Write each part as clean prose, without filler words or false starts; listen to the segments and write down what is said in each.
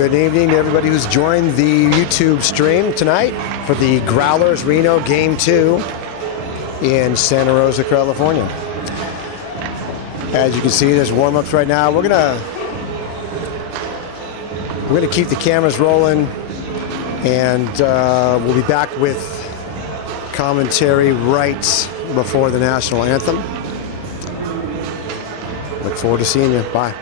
Good evening to everybody who's joined the YouTube stream tonight for the Growlers Reno Game 2 in Santa Rosa, California. As you can see, there's warm-ups right now. We're gonna keep the cameras rolling, and we'll be back with commentary right before the national anthem. Look forward to seeing you. Bye.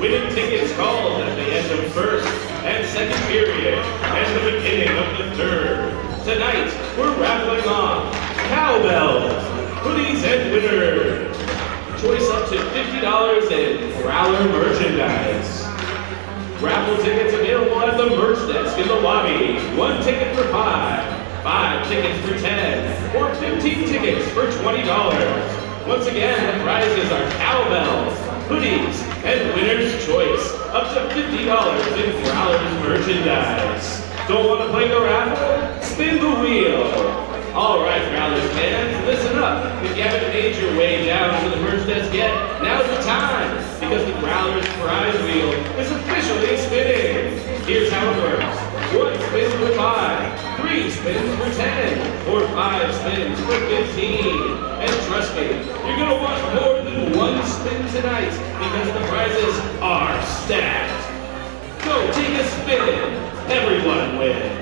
Winning tickets called at the end of first and second period and the beginning of the third. Tonight, we're raffling off cowbells, hoodies, and winners. Choice up to $50 in Growler merchandise. Raffle tickets available at the merch desk in the lobby. 1 ticket for $5, 5 tickets for $10, or 15 tickets for $20. Once again, the prizes are cowbells, hoodies, and winner's choice, up to $50 in Growlers merchandise. Don't want to play the raffle? Spin the wheel. All right, Growlers fans, listen up. If you haven't made your way down to the merch desk yet, now's the time, because the Growlers prize wheel is officially spinning. Here's how it works. 1 spin for $5, 3 spins for $10, or 5 spins for $15. And trust me, you're going to want more than 1 spin tonight, because the prizes are stacked. Go take a spin. Everyone wins.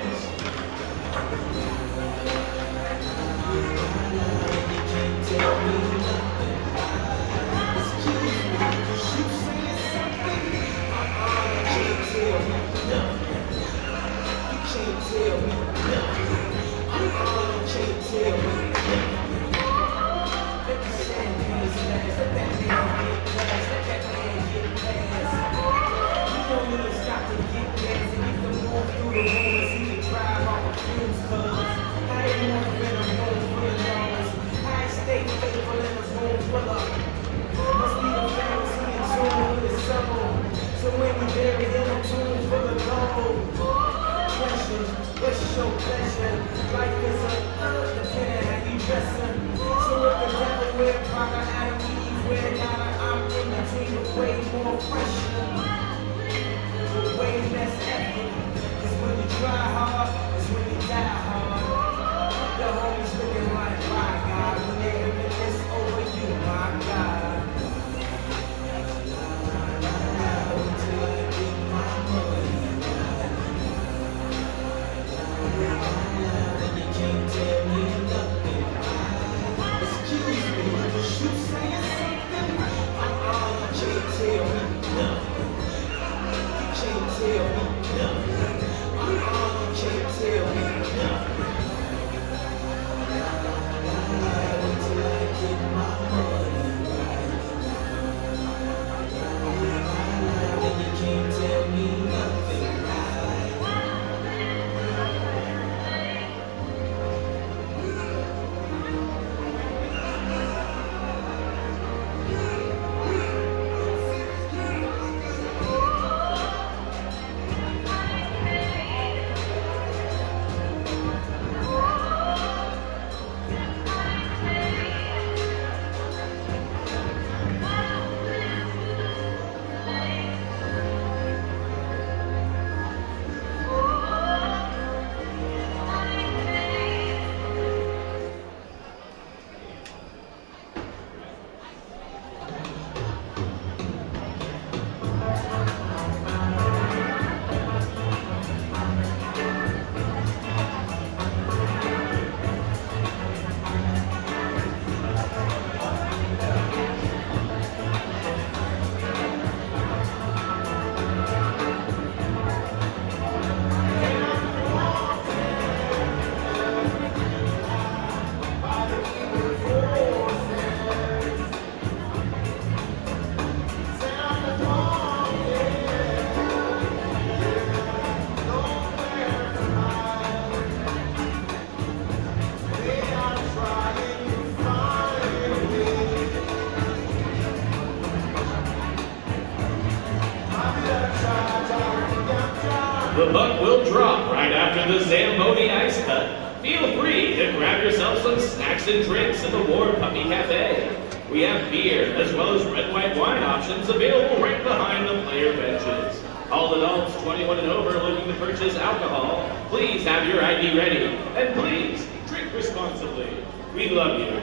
The buck will drop right after the Zamboni ice cut. Feel free to grab yourself some snacks and drinks in the War Puppy Cafe. We have beer as well as red white wine options available right behind the player benches. All adults 21 and over looking to purchase alcohol, please have your ID ready. And please, drink responsibly. We love you.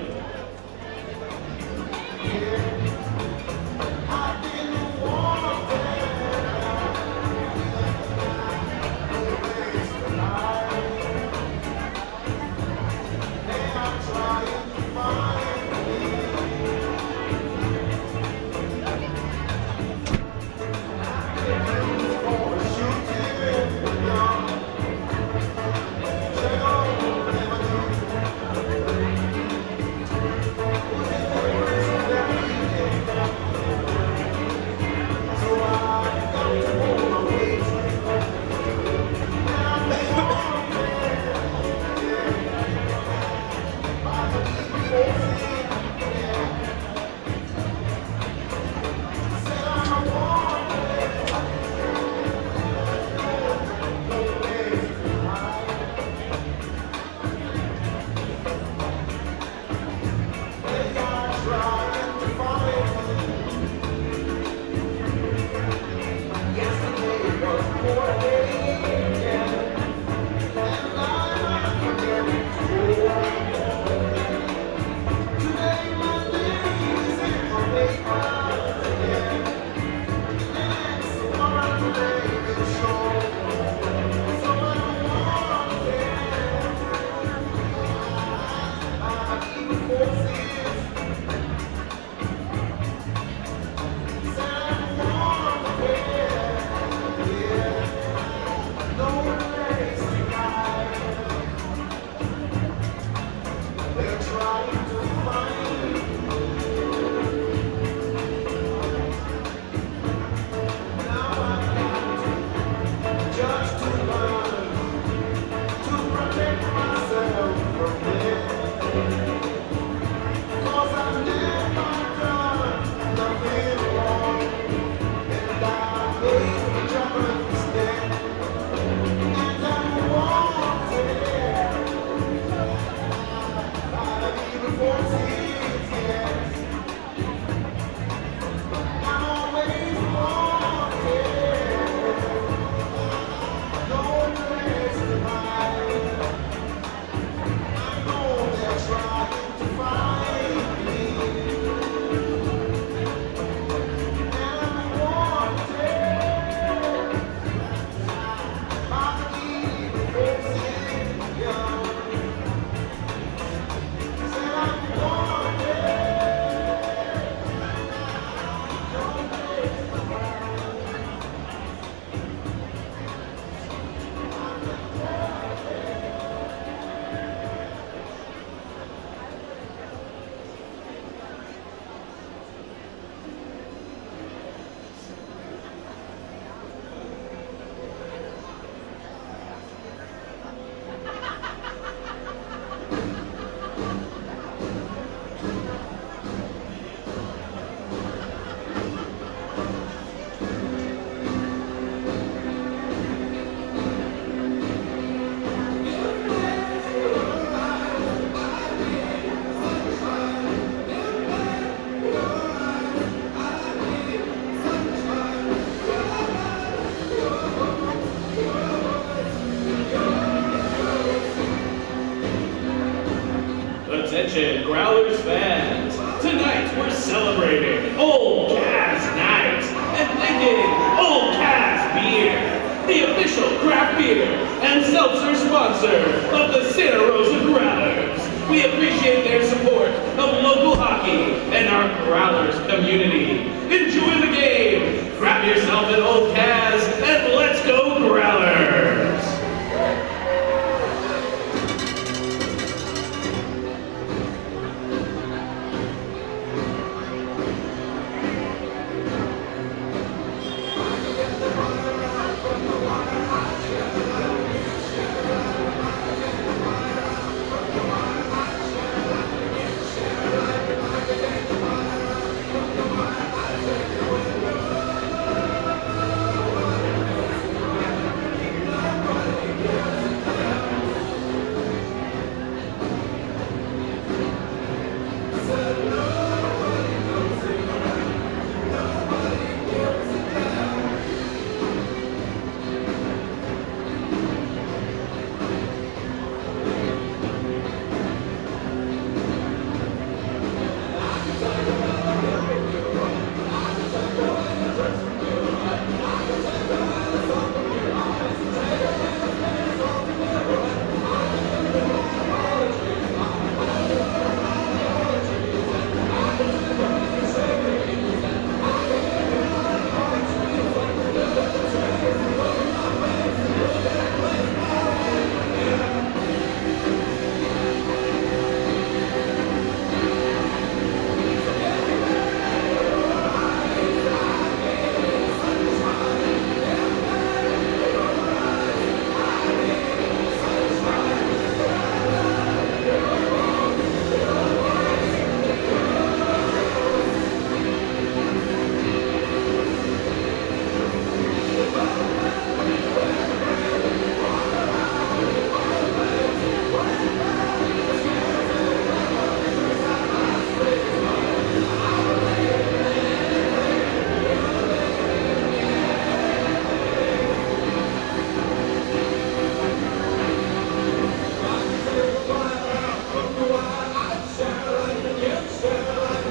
Attention, Growlers fans. Tonight we're celebrating Old Cass Night and thanking Old Cass Beer, the official craft beer and seltzer sponsor of the Santa Rosa Growlers. We appreciate their support of local hockey and our Growlers community. Enjoy the game. Grab yourself an Old Cass and let's go Growlers.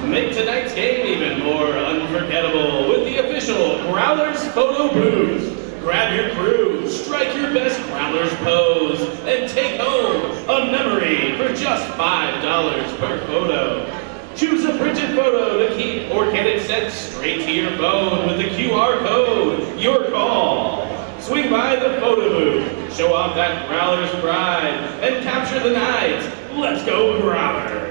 Make tonight's game even more unforgettable with the official Growlers photo booth. Grab your crew, strike your best Growlers pose, and take home a memory for just $5 per photo. Choose a printed photo to keep or get it sent straight to your phone with the QR code. Your call. Swing by the photo booth, show off that Growlers pride, and capture the night. Let's go Growlers!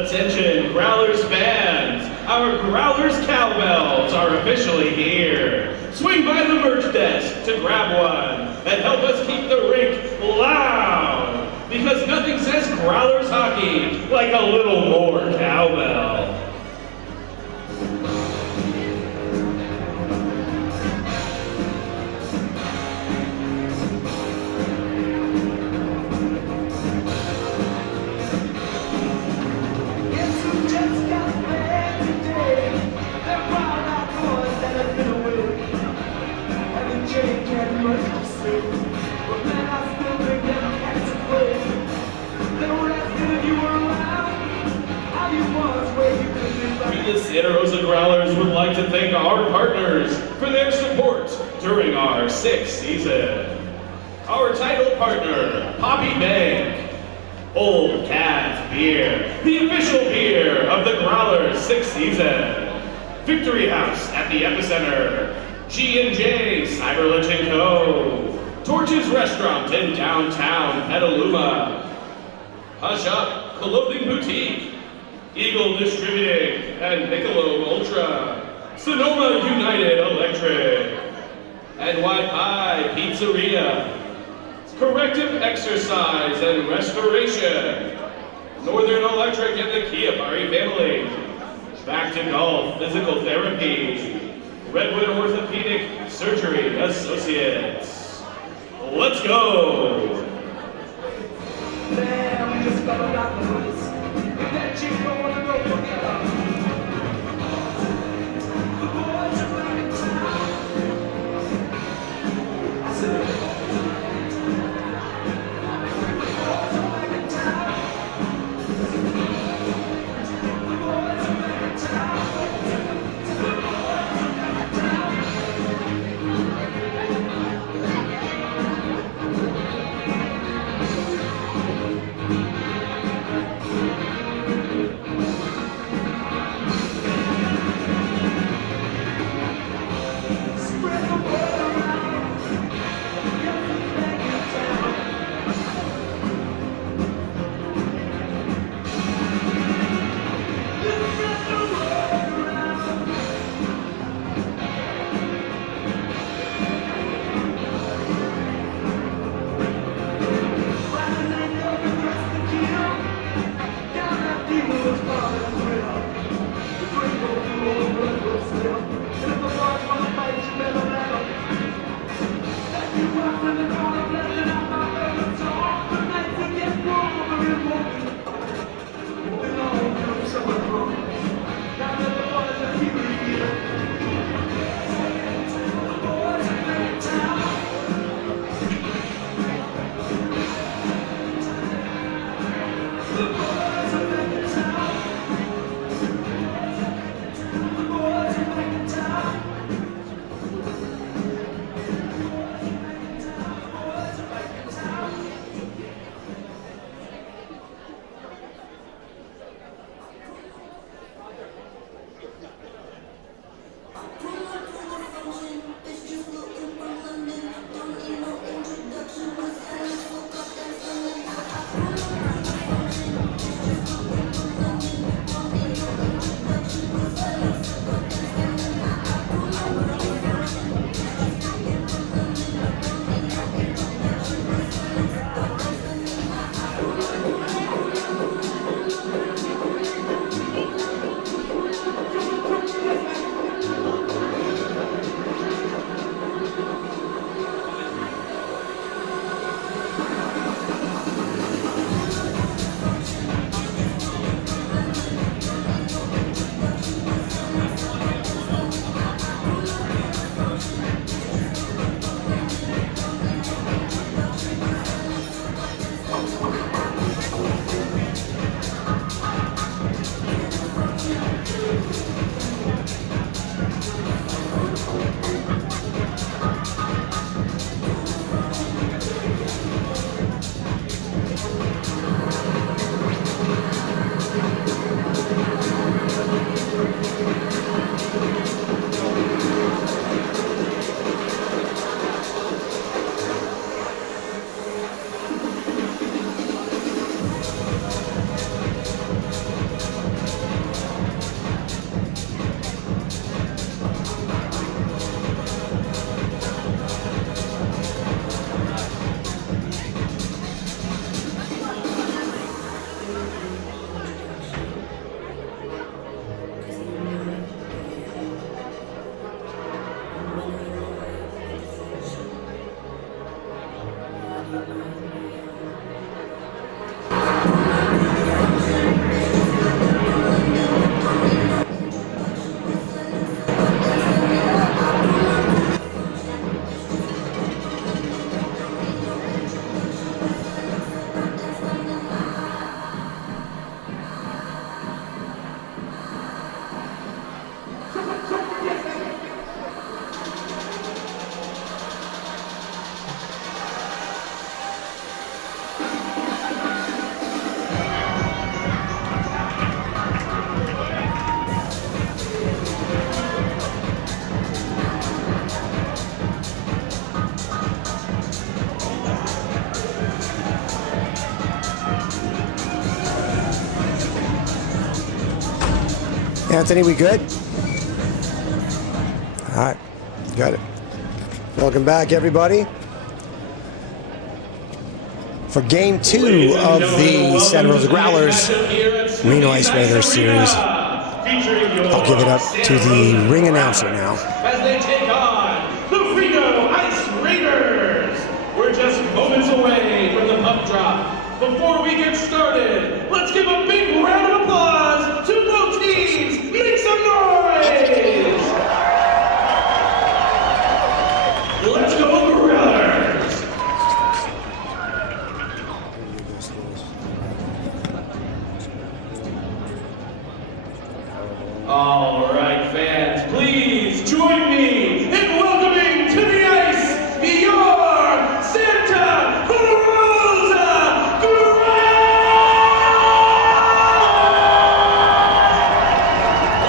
Attention, Growlers fans! Our Growlers cowbells are officially here. Swing by the merch desk to grab one and help us keep the rink loud. Because nothing says Growlers hockey like a little more cowbell. We, the Santa Rosa Growlers, would like to thank our partners for their support during our 6th season. Our title partner, Poppy Bank, Old Cat Beer, the official beer of the Growlers 6th season. Victory House at the Epicenter, G&J Cyberlich & Co., Torches Restaurant in downtown Petaluma, Hush Up Clothing Boutique, Eagle Distributing and Michelob Ultra, Sonoma United Electric, NY Pizzeria, Corrective Exercise and Restoration, Northern Electric and the Chiapari family, Back to Golf Physical Therapy, Redwood Orthopedic Surgery Associates. Let's go! Man, we just found out the rules. If that chick don't wanna go, forget her. The boys are back in town. I said, the boys are back in town. The boys are back in town. The boys are back in town. Anthony, we good? All right, got it. Welcome back, everybody, for Game 2 of the Santa Rosa Growlers Reno Ice Raiders series. I'll give it up to the ring announcer now. As they take on the Reno Ice Raiders. We're just moments away from the puck drop. Before we get started, let's give a big round of applause to both teams. Make some noise! Let's go Growlers! All right, fans, please join me in welcoming to the ice your Santa Rosa Growlers!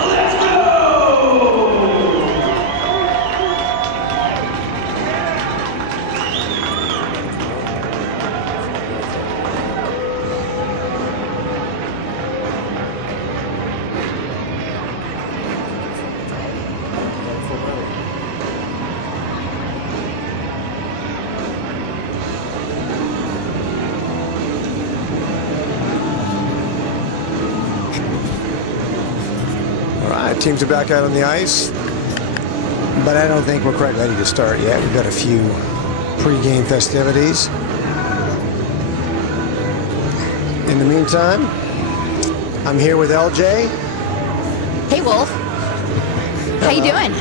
Let's go! All right, teams are back out on the ice, but I don't think we're quite ready to start yet. We've got a few pre-game festivities. In the meantime, I'm here with LJ. Hey, Wolf. How you doing?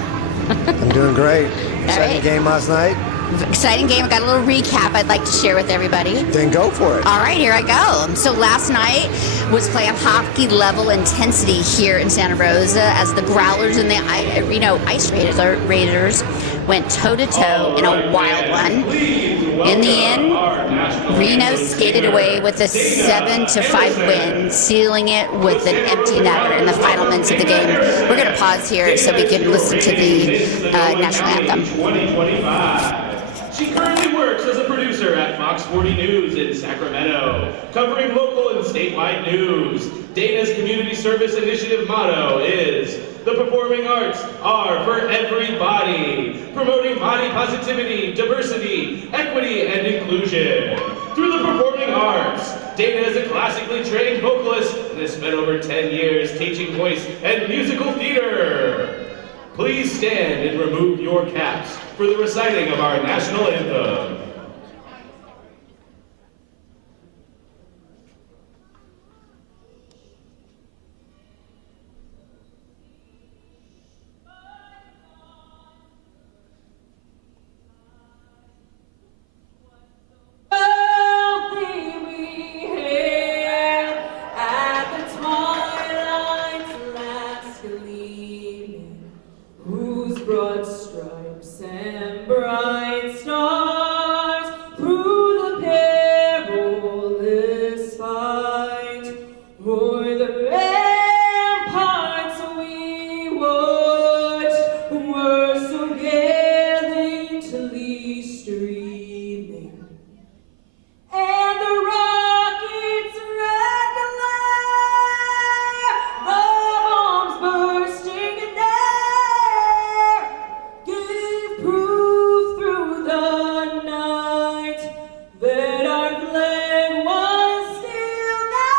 I'm doing great. Exciting right. game last night. Exciting game. I got a little recap I'd like to share with everybody. Then go for it. All right, here I go. So last night was playoff hockey level intensity here in Santa Rosa as the Growlers and the Reno Ice Raiders went toe-to-toe in a wild one. In the end, Reno skated away with a 7-5 win, sealing it with an empty netter in the final minutes of the game. We're going to pause here so we can listen to the national anthem. 2025. She currently works as a producer at Fox 40 News in Sacramento, covering local and statewide news. Dana's Community Service Initiative motto is, "The performing arts are for everybody," promoting body positivity, diversity, equity, and inclusion. Through the performing arts, Dana is a classically trained vocalist and has spent over 10 years teaching voice and musical theater. Please stand and remove your caps for the reciting of our national anthem. Broad stripes and bright stars through the perilous fight, o'er the ramparts we watched, were so gallantly streaming, and the rockets red glare, the bombs bursting in air, gave proof through the night that our flag was still there.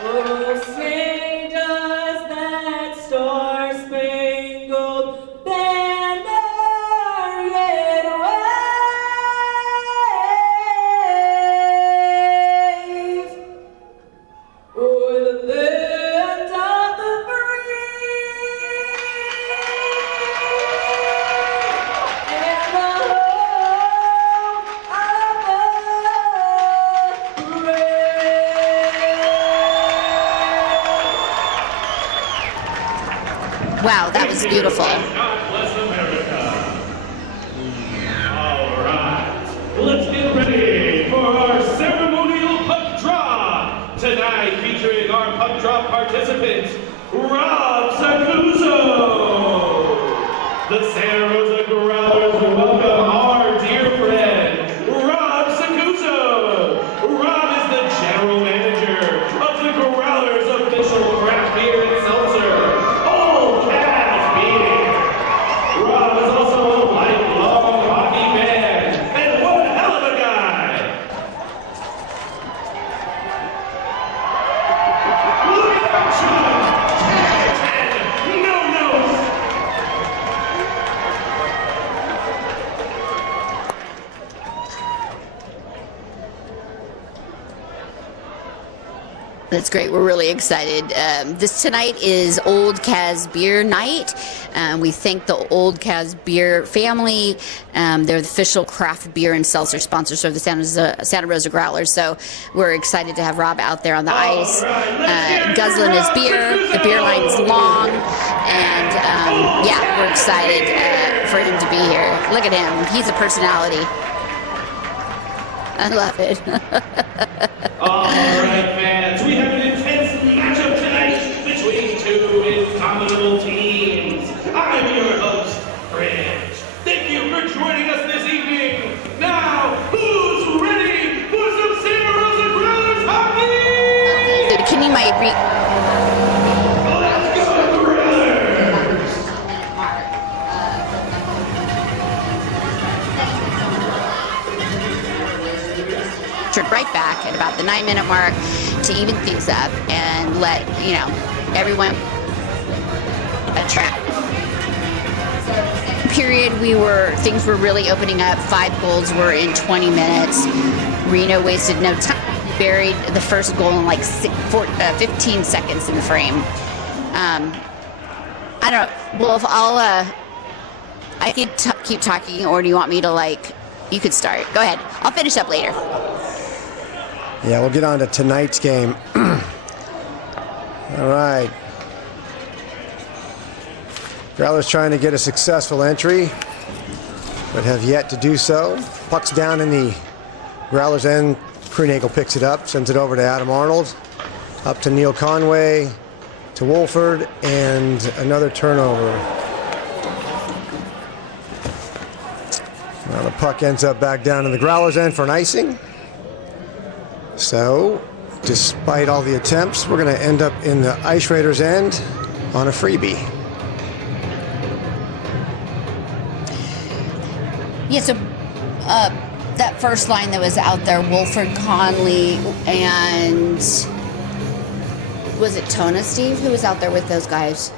Oh, say does that star-spangled banner yet wave o'er the land of the free and the home of the brave. Wow, that was beautiful. God bless America. All right, let's get ready for our ceremonial puck drop. Tonight featuring our puck drop participants, Rob Sacuso. The Santa Rosa Growlers welcome our dear friend, Rob Sacuso. Rob is the general manager of the That's great. We're really excited. This tonight is Old Kaz Beer Night. We thank the Old Kaz Beer family. They're the official craft beer and seltzer sponsors of the Santa Rosa Growlers. So we're excited to have Rob out there on the ice, guzzling his beer. The beer line is long, and yeah, we're excited for him to be here. Look at him. He's a personality. I love it. All right, fans, we have an intense matchup tonight between two indomitable teams. I'm your host, Rich. Thank you for joining us this evening. Now, who's ready for some Santa Rosa Growlers hockey? Can you Let's go, Growlers! right back at about the 9-minute mark to even things up and let, you know, everyone attract. Period, things were really opening up. 5 goals were in 20 minutes. Reno wasted no time. Buried the first goal in like 15 seconds in the frame. I don't. Well, if I could keep talking, or do you want me to you could start. Go ahead. I'll finish up later. Yeah, we'll get on to tonight's game. All right. Growlers trying to get a successful entry, but have yet to do so. Puck's down in the Growlers' end. Krunagel picks it up, sends it over to Adam Arnold. Up to Neil Conway, to Wolford, and another turnover. Now the puck ends up back down in the Growlers' end for an icing. So, despite all the attempts, we're going to end up in the Ice Raiders' end on a freebie. Yeah, so that first line that was out there, Wolford, Conley, and was it Tona, Steve? Who was out there with those guys?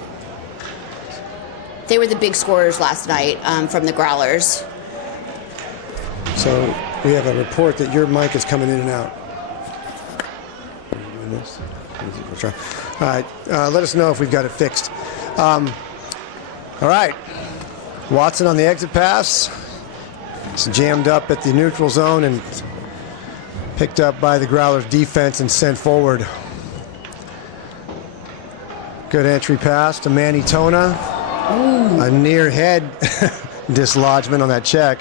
They were the big scorers last night from the Growlers. So we have a report that your mic is coming in and out. Are you doing this? We'll try. All right, let us know if we've got it fixed. All right, Watson on the exit pass. It's jammed up at the neutral zone and picked up by the Growlers defense and sent forward. Good entry pass to Manny Tona. Ooh. A near head dislodgement on that check.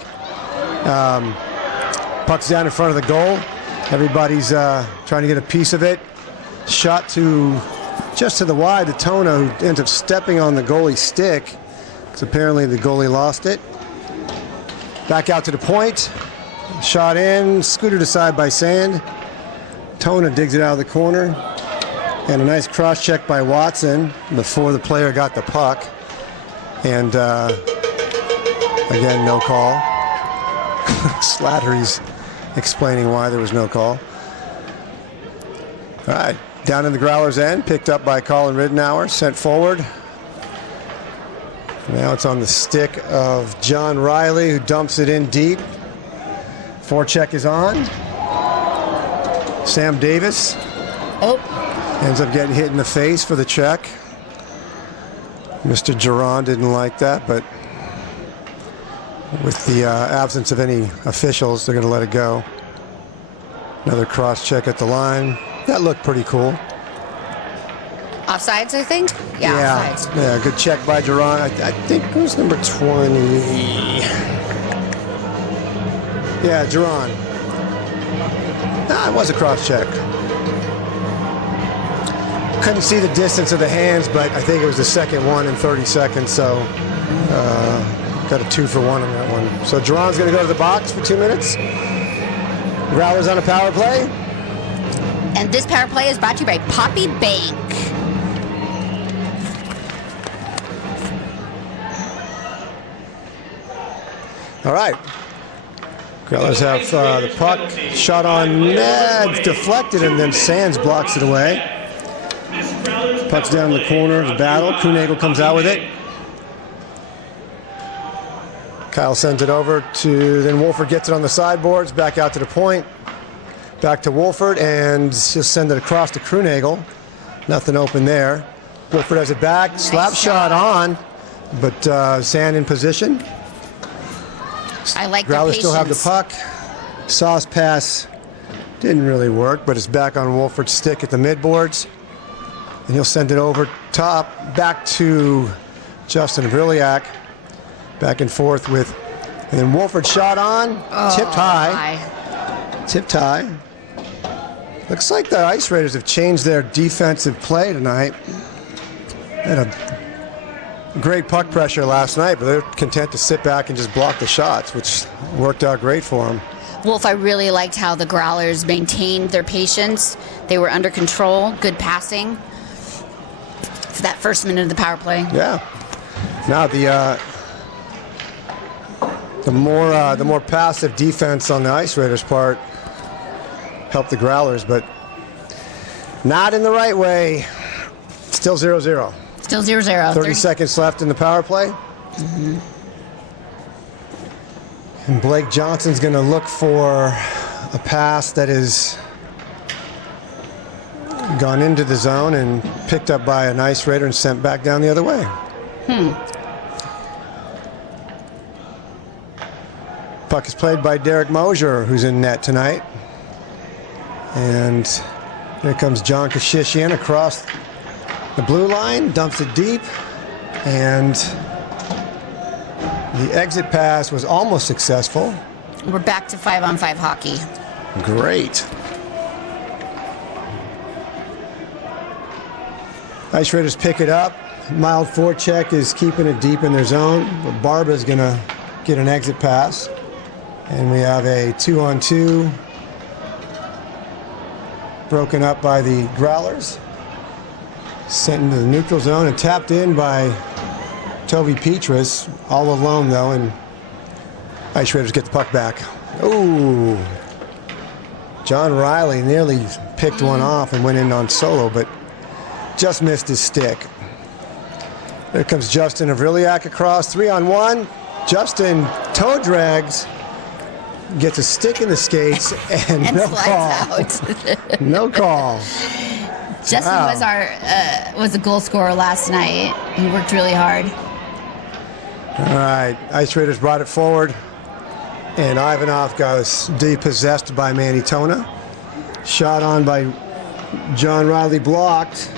Puck's down in front of the goal. Everybody's trying to get a piece of it. Shot to just to the wide to Tona, who ends up stepping on the goalie's stick, because apparently the goalie lost it. Back out to the point. Shot in, scooted aside by Sand. Tona digs it out of the corner. And a nice cross check by Watson before the player got the puck. And again, no call. Slattery's explaining why there was no call. All right, down in the Growlers' end, picked up by Colin Ridenour, sent forward. Now it's on the stick of John Riley, who dumps it in deep. Forecheck is on. Sam Davis ends up getting hit in the face for the check. Mr. Giron didn't like that, but with the absence of any officials, they're going to let it go. Another cross check at the line. That looked pretty cool. Offsides, I think? Yeah, offsides. Yeah, good check by Giron. I think it was number 20. Yeah, Giron. It was a cross check. Couldn't see the distance of the hands, but I think it was the second one in 30 seconds, so got a 2-for-1 on that one. So Giron's going to go to the box for 2 minutes. Growlers on a power play. And this power play is brought to you by Poppy Bank. All right. Growlers have the puck. Shot on net, deflected, and then Sands blocks it away. Puck's down in the corner of the battle. Krunagel comes out with it. Kyle sends it over to, then Wolford gets it on the sideboards, back out to the point. Back to Wolford, and she'll send it across to Krunagel. Nothing open there. Wolford has it back. Nice Slap shot on, but Sand in position. I like the Growlers patience. still have the puck. Sauce pass didn't really work, but it's back on Wolford's stick at the midboards. And he'll send it over top, back to Justin Vriliak. Back and forth with, and then Wolford shot on, tipped high. Tipped high. Looks like the Ice Raiders have changed their defensive play tonight. Had a great puck pressure last night, but they're content to sit back and just block the shots, which worked out great for them. Wolf, I really liked how the Growlers maintained their patience. They were under control, good passing for that first minute of the power play. Yeah. Now the more passive defense on the Ice Raiders' part helped the Growlers, but not in the right way. Still 0-0. Still 0-0. 30 seconds left in the power play. And Blake Johnson's going to look for a pass that is gone into the zone and picked up by an Ice Raider and sent back down the other way. Puck is played by Derek Mosier, who's in net tonight. And here comes John Kashishian across the blue line, dumps it deep, and the exit pass was almost successful. We're back to 5-on-5 hockey. Great. Ice Raiders pick it up. Mild forecheck is keeping it deep in their zone, but Barba's going to get an exit pass. And we have a 2-on-2 broken up by the Growlers. Sent into the neutral zone and tapped in by Toby Petras, all alone though, and Ice Raiders get the puck back. Ooh. John Riley nearly picked one off and went in on solo, but just missed his stick. There comes Justin Vriliak across, 3-on-1. Justin toe drags, gets a stick in the skates, and no slides call. out. No call. Justin was a goal scorer last night. He worked really hard. All right, Ice Raiders brought it forward, and Ivanov goes depossessed by Manny Tona. Shot on by John Riley, blocked.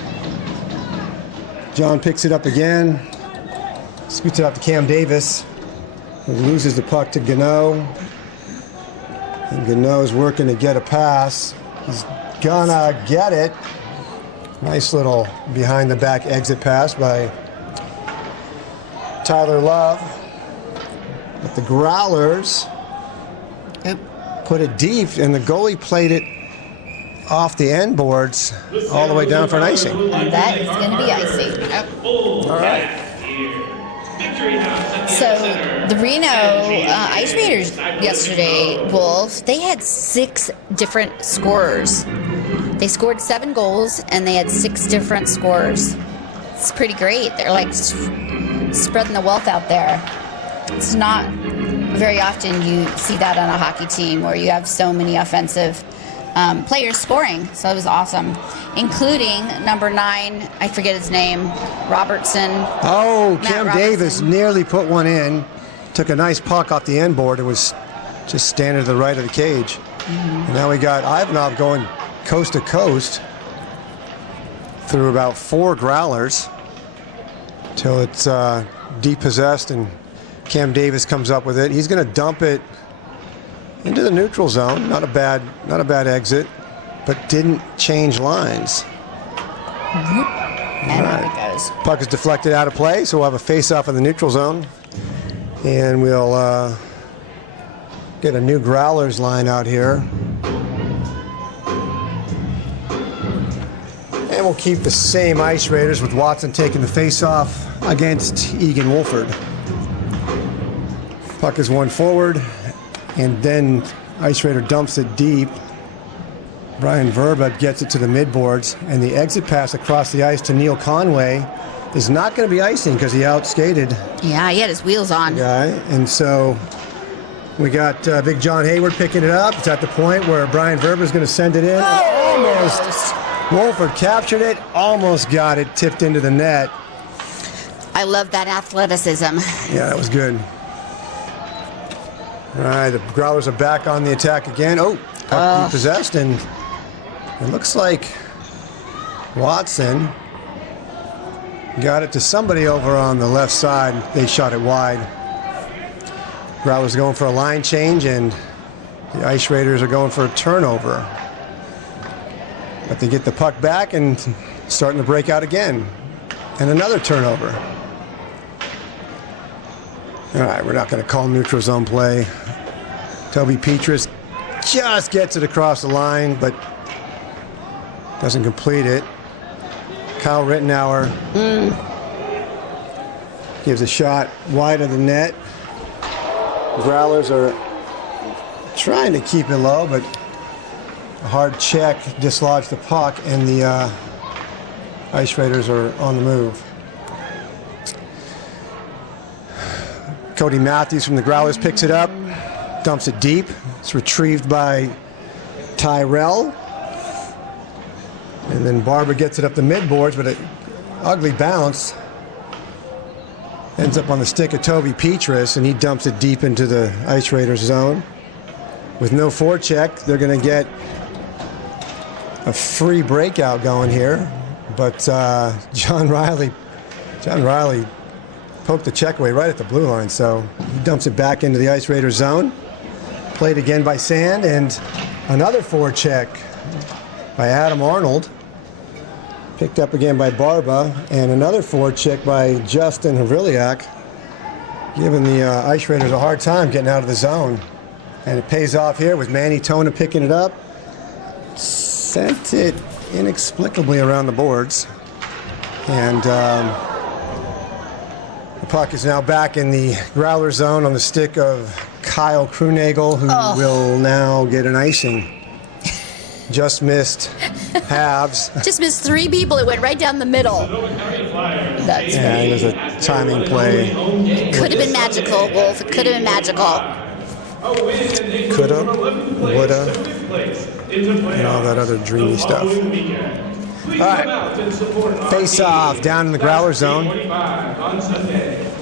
John picks it up again, scoots it up to Cam Davis, who loses the puck to Gano. And Gano's working to get a pass. He's gonna get it. Nice little behind the back exit pass by Tyler Love. But the Growlers put it deep, and the goalie played it off the end boards all the way down for an icing. And that is going to be icing. All right. So the Reno Ice Raiders yesterday, Wolf, they had 6 different scorers. They scored 7 goals, and they had 6 different scorers. It's pretty great. They're like spreading the wealth out there. It's not very often you see that on a hockey team where you have so many offensive players scoring. So it was awesome, including number 9, I forget his name, Robertson. Oh, Matt Cam Robertson. Davis nearly put one in. Took a nice puck off the end board and was just standing to the right of the cage. And now we got Ivanov going coast to coast through about 4 Growlers till it's depossessed, and Cam Davis comes up with it. He's going to dump it into the neutral zone. Not a bad exit, but didn't change lines. And there it goes. Puck is deflected out of play, so we'll have a face-off in the neutral zone, and we'll get a new Growlers line out here. And we'll keep the same Ice Raiders with Watson taking the face-off against Egan Wolford. Puck is won forward, and then Ice Raider dumps it deep. Brian Verba gets it to the midboards, and the exit pass across the ice to Neil Conway is not going to be icing because he outskated Yeah, he had his wheels on. the guy. And so We got Big John Hayward picking it up. It's at the point where Brian Verber's going to send it in. Almost. Wolford captured it, almost got it, tipped into the net. I love that athleticism. Yeah, that was good. All right, the Growlers are back on the attack again. Oh, puck repossessed, and it looks like Watson got it to somebody over on the left side. They shot it wide. Growlers going for a line change, and the Ice Raiders are going for a turnover. But they get the puck back and starting to break out again. And another turnover. All right, we're not going to call neutral zone play. Toby Petrus just gets it across the line, but doesn't complete it. Kyle Rittenauer gives a shot wide of the net. The Growlers are trying to keep it low, but a hard check dislodged the puck, and the Ice Raiders are on the move. Cody Matthews from the Growlers picks it up, dumps it deep. It's retrieved by Tyrell. And then Barber gets it up the midboards, but an ugly bounce. Ends up on the stick of Toby Petrus, and he dumps it deep into the Ice Raiders zone. With no forecheck, they're going to get a free breakout going here. But John Riley poked the check away right at the blue line, so he dumps it back into the Ice Raiders zone. Played again by Sand, and another forecheck by Adam Arnold. Picked up again by Barba, and another forecheck by Justin Havrilyak, giving the Ice Raiders a hard time getting out of the zone. And it pays off here with Manny Tona picking it up. Sent it inexplicably around the boards. And the puck is now back in the Growler zone on the stick of Kyle Krunagel, who will now get an icing. Just missed halves. Just missed 3 people. It went right down the middle. That's it was a timing play. Could have been magical, Wolf. It could have been magical. Coulda, woulda, and all that other dreamy stuff. All right, face off down in the Growler zone. I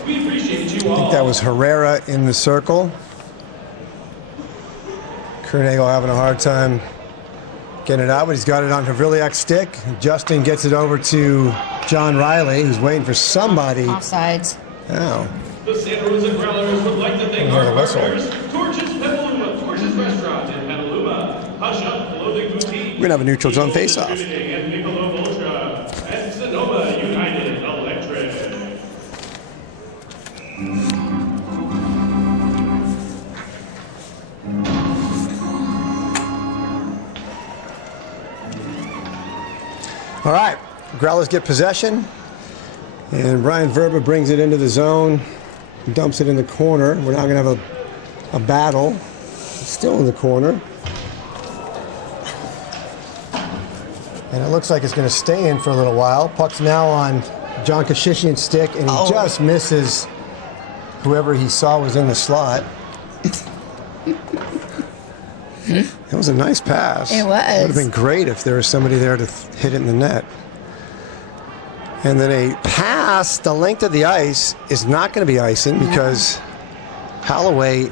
think that was Herrera in the circle. Krunagel having a hard time getting it out, but he's got it on Havrilyak's stick. Justin gets it over to John Riley, who's waiting for somebody. Offsides. Oh. The Santa Rosa Growlers would like to thank our whistle. partners, Torches Petaluma, Torches Restaurant in Petaluma, Hush Up Clothing Boutique, We're going to have a neutral zone face-off. And Michelob Ultra, and Sonoma United Electric. All right, Growlers get possession, and Brian Verba brings it into the zone, dumps it in the corner. We're now going to have a battle. It's still in the corner. And it looks like it's going to stay in for a little while. Puck's now on John Kashishian's stick, and he just misses whoever he saw was in the slot. It was a nice pass. It was. It would have been great if there was somebody there to hit it in the net. And then a pass the length of the ice is not going to be icing because Hallowell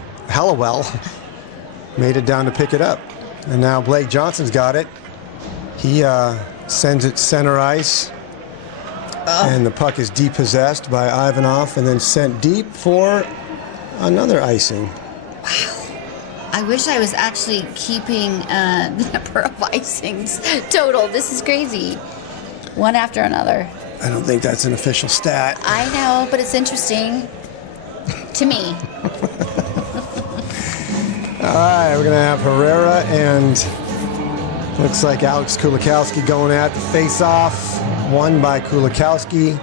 made it down to pick it up. And now Blake Johnson's got it. He sends it center ice. And the puck is depossessed by Ivanov and then sent deep for another icing. Wow. I wish I was actually keeping the number of icings total. This is crazy. One after another. I don't think that's an official stat. I know, but it's interesting to me. All right, we're going to have Herrera and looks like Alex Kulikowski going at the face-off. Won by Kulikowski.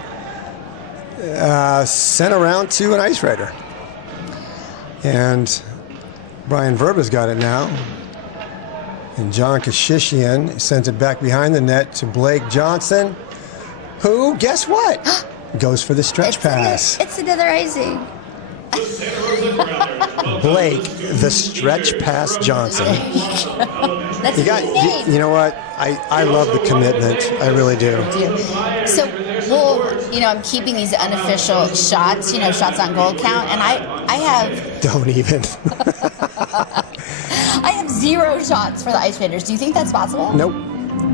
Sent around to an Ice Raider. And Brian Verba's got it now. And John Kashishian sends it back behind the net to Blake Johnson, who, guess what? Goes for the stretch pass. It's another icing. The Santa Rosa Growlers. Blake, the stretch pass Johnson. That's a good name. You know what? I love the commitment. I really do. So, I'm keeping these unofficial shots, shots on goal count, and I have Don't even. I have 0 shots for the Ice Raiders. Do you think that's possible? Nope.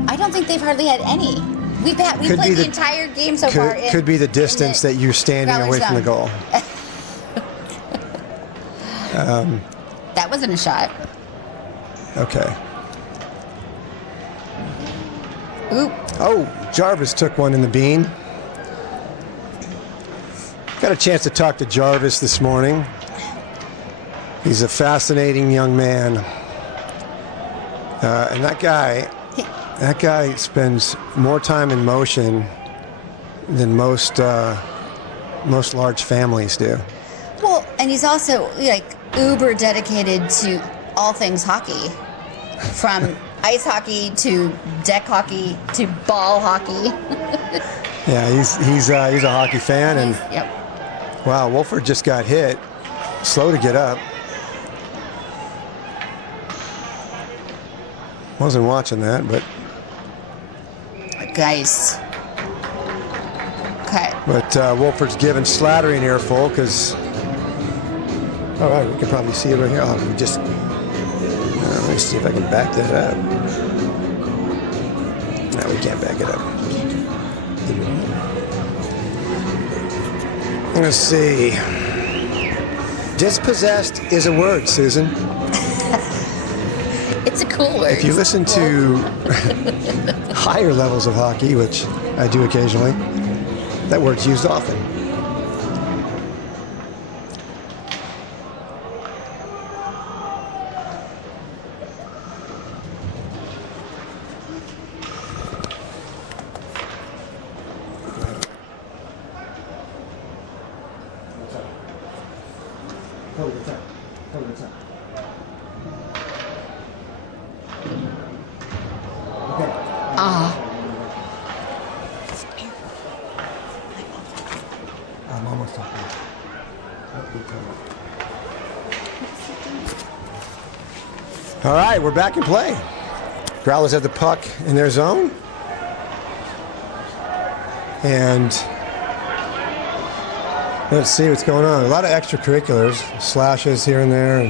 I don't think they've hardly had any. We played the entire game so far. Could be the distance that you're standing away from the goal. That wasn't a shot. Okay. Oop. Oh, Jarvis took one in the bean. Got a chance to talk to Jarvis this morning. He's a fascinating young man. And that guy spends more time in motion than most large families do. Well, and he's also uber dedicated to all things hockey, from ice hockey to deck hockey to ball hockey. Yeah, he's a hockey fan, and Yep. wow, Wolford just got hit. Slow to get up. Wasn't watching that, but Guys. Okay. But Wolford's giving Slattery an earful because. All right, we can probably see it right here. Oh, we just. Let me see if I can back that up. No, we can't back it up. Let's see. Dispossessed is a word, Susan. It's a cool word. If you listen to higher levels of hockey, which I do occasionally, that word's used often. I'm almost talking. All right, we're back in play. Growlers have the puck in their zone. And let's see what's going on. A lot of extracurriculars, slashes here and there.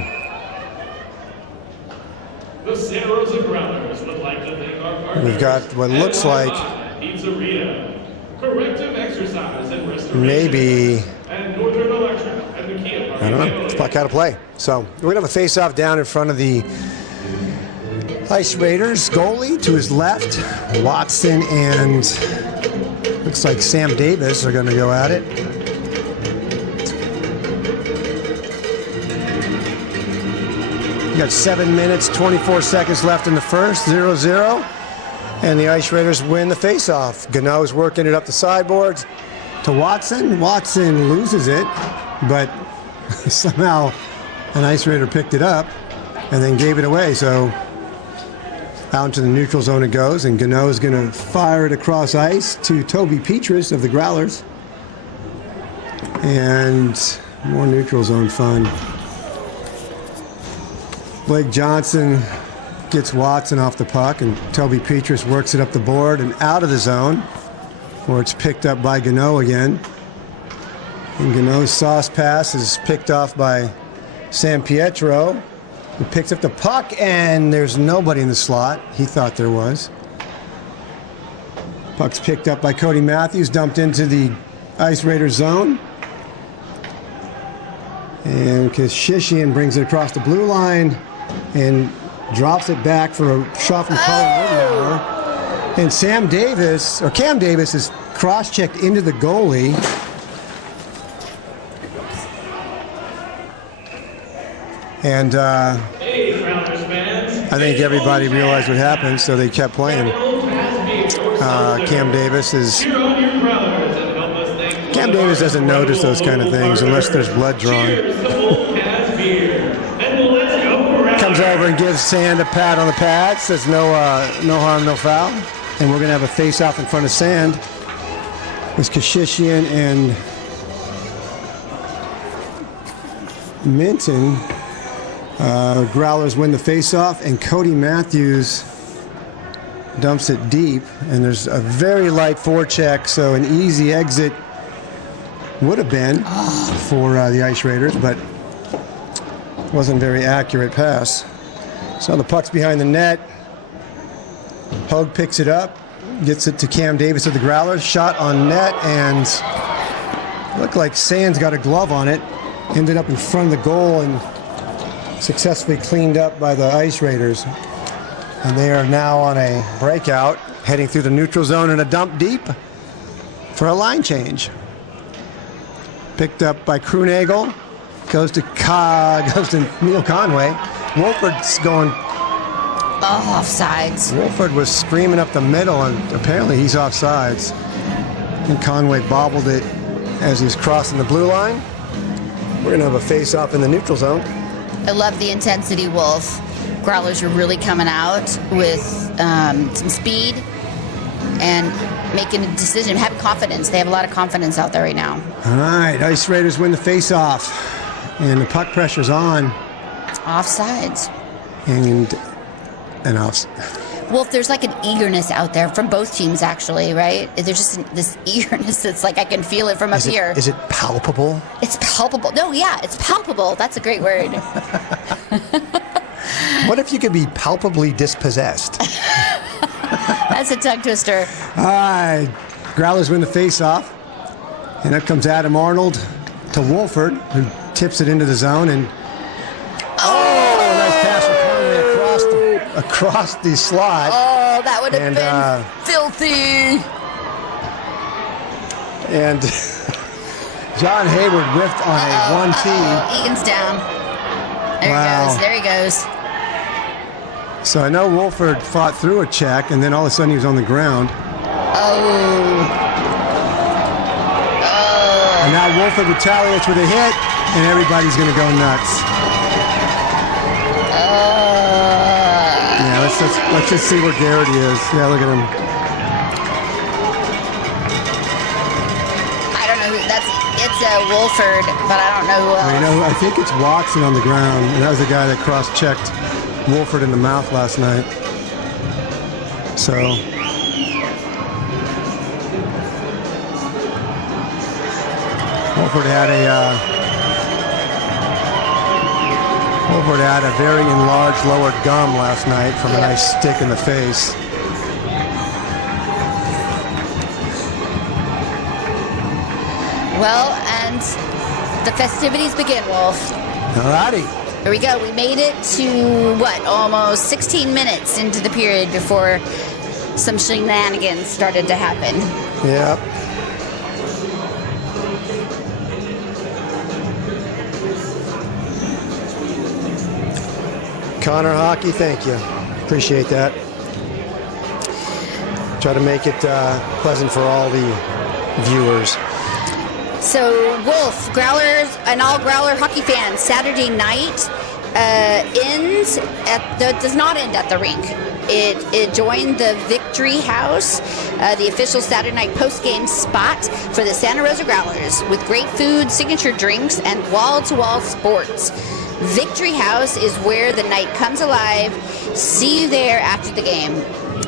The Santa Rosa Growlers would like to thank our partners. We've got what looks like Pizzeria, Corrective Exercise and Restoration, maybe, and Northern Electric and the Kia I don't know, it's puck out of play. So we're going to have a face-off down in front of the Ice Raiders. Goalie to his left, Watson and looks like Sam Davis are going to go at it. You got 7 minutes, 24 seconds left in the first, 0-0. And the Ice Raiders win the face-off. Gano's working it up the sideboards to Watson. Watson loses it, but somehow an Ice Raider picked it up and then gave it away. So out into the neutral zone it goes, and Gano's going to fire it across ice to Toby Petrus of the Growlers. And more neutral zone fun. Blake Johnson gets Watson off the puck, and Toby Petrus works it up the board and out of the zone, where it's picked up by Gano again. And Gano's sauce pass is picked off by San Pietro, who picks up the puck, and there's nobody in the slot. He thought there was. Puck's picked up by Cody Matthews, dumped into the Ice Raiders zone. And Kashishian brings it across the blue line and drops it back for a shot from Colin Rittenauer. And Cam Davis is cross-checked into the goalie. And I think everybody realized what happened, so they kept playing. Cam Davis doesn't notice those kind of things unless there's blood drawn. Comes over and gives Sand a pat on the pad, says no harm, no foul. And we're going to have a face-off in front of Sand. It's Kashishian and Minton. Growlers win the faceoff, and Cody Matthews dumps it deep, and there's a very light forecheck, so an easy exit would have been for the Ice Raiders, but wasn't a very accurate pass. So the puck's behind the net. Hogue picks it up, gets it to Cam Davis of the Growlers, shot on net, and looked like Sands got a glove on it, ended up in front of the goal and successfully cleaned up by the Ice Raiders. And they are now on a breakout, heading through the neutral zone and a dump deep for a line change. Picked up by Krunagel, goes to Neil Conway. Wolford's going. Offsides. Wolford was screaming up the middle, and apparently he's offsides. And Conway bobbled it as he was crossing the blue line. We're going to have a face-off in the neutral zone. I love the intensity, Wolf. Growlers are really coming out with some speed and making a decision, having confidence. They have a lot of confidence out there right now. All right, Ice Raiders win the face-off, and the puck pressure's on. Offsides. And off. Wolf, there's like an eagerness out there from both teams, actually, right? There's just this eagerness that's like I can feel it from up here. Is it palpable? It's palpable. No, yeah, it's palpable. That's a great word. What if you could be palpably dispossessed? That's a tongue twister. All right, Growlers win the face-off, and up comes Adam Arnold to Wolford, who tips it into the zone, and nice pass from Conway across the slot. Oh, that would have been filthy. And John Hayward whiffed on a 1-T. Egan's down. There he goes. So I know Wolford fought through a check, and then all of a sudden he was on the ground. And now Wolford retaliates with a hit, and everybody's going to go nuts. Yeah, let's just see where Garrity is. Yeah, look at him. I don't know who it's a Wolford, but I don't know who else. I think it's Watson on the ground, and that was the guy that cross-checked Wolford in the mouth last night. So Wolford had a very enlarged lower gum last night from a nice stick in the face. Well, and the festivities begin, Wolf. Alrighty. Here we go. We made it to, almost 16 minutes into the period before some shenanigans started to happen. Yep. Connor Hockey, thank you. Appreciate that. Try to make it pleasant for all the viewers. So, Wolf, Growlers, and all Growler hockey fans, Saturday night does not end at the rink. It joined the Victory House, the official Saturday night post-game spot for the Santa Rosa Growlers, with great food, signature drinks, and wall-to-wall sports. Victory House is where the night comes alive. See you there after the game.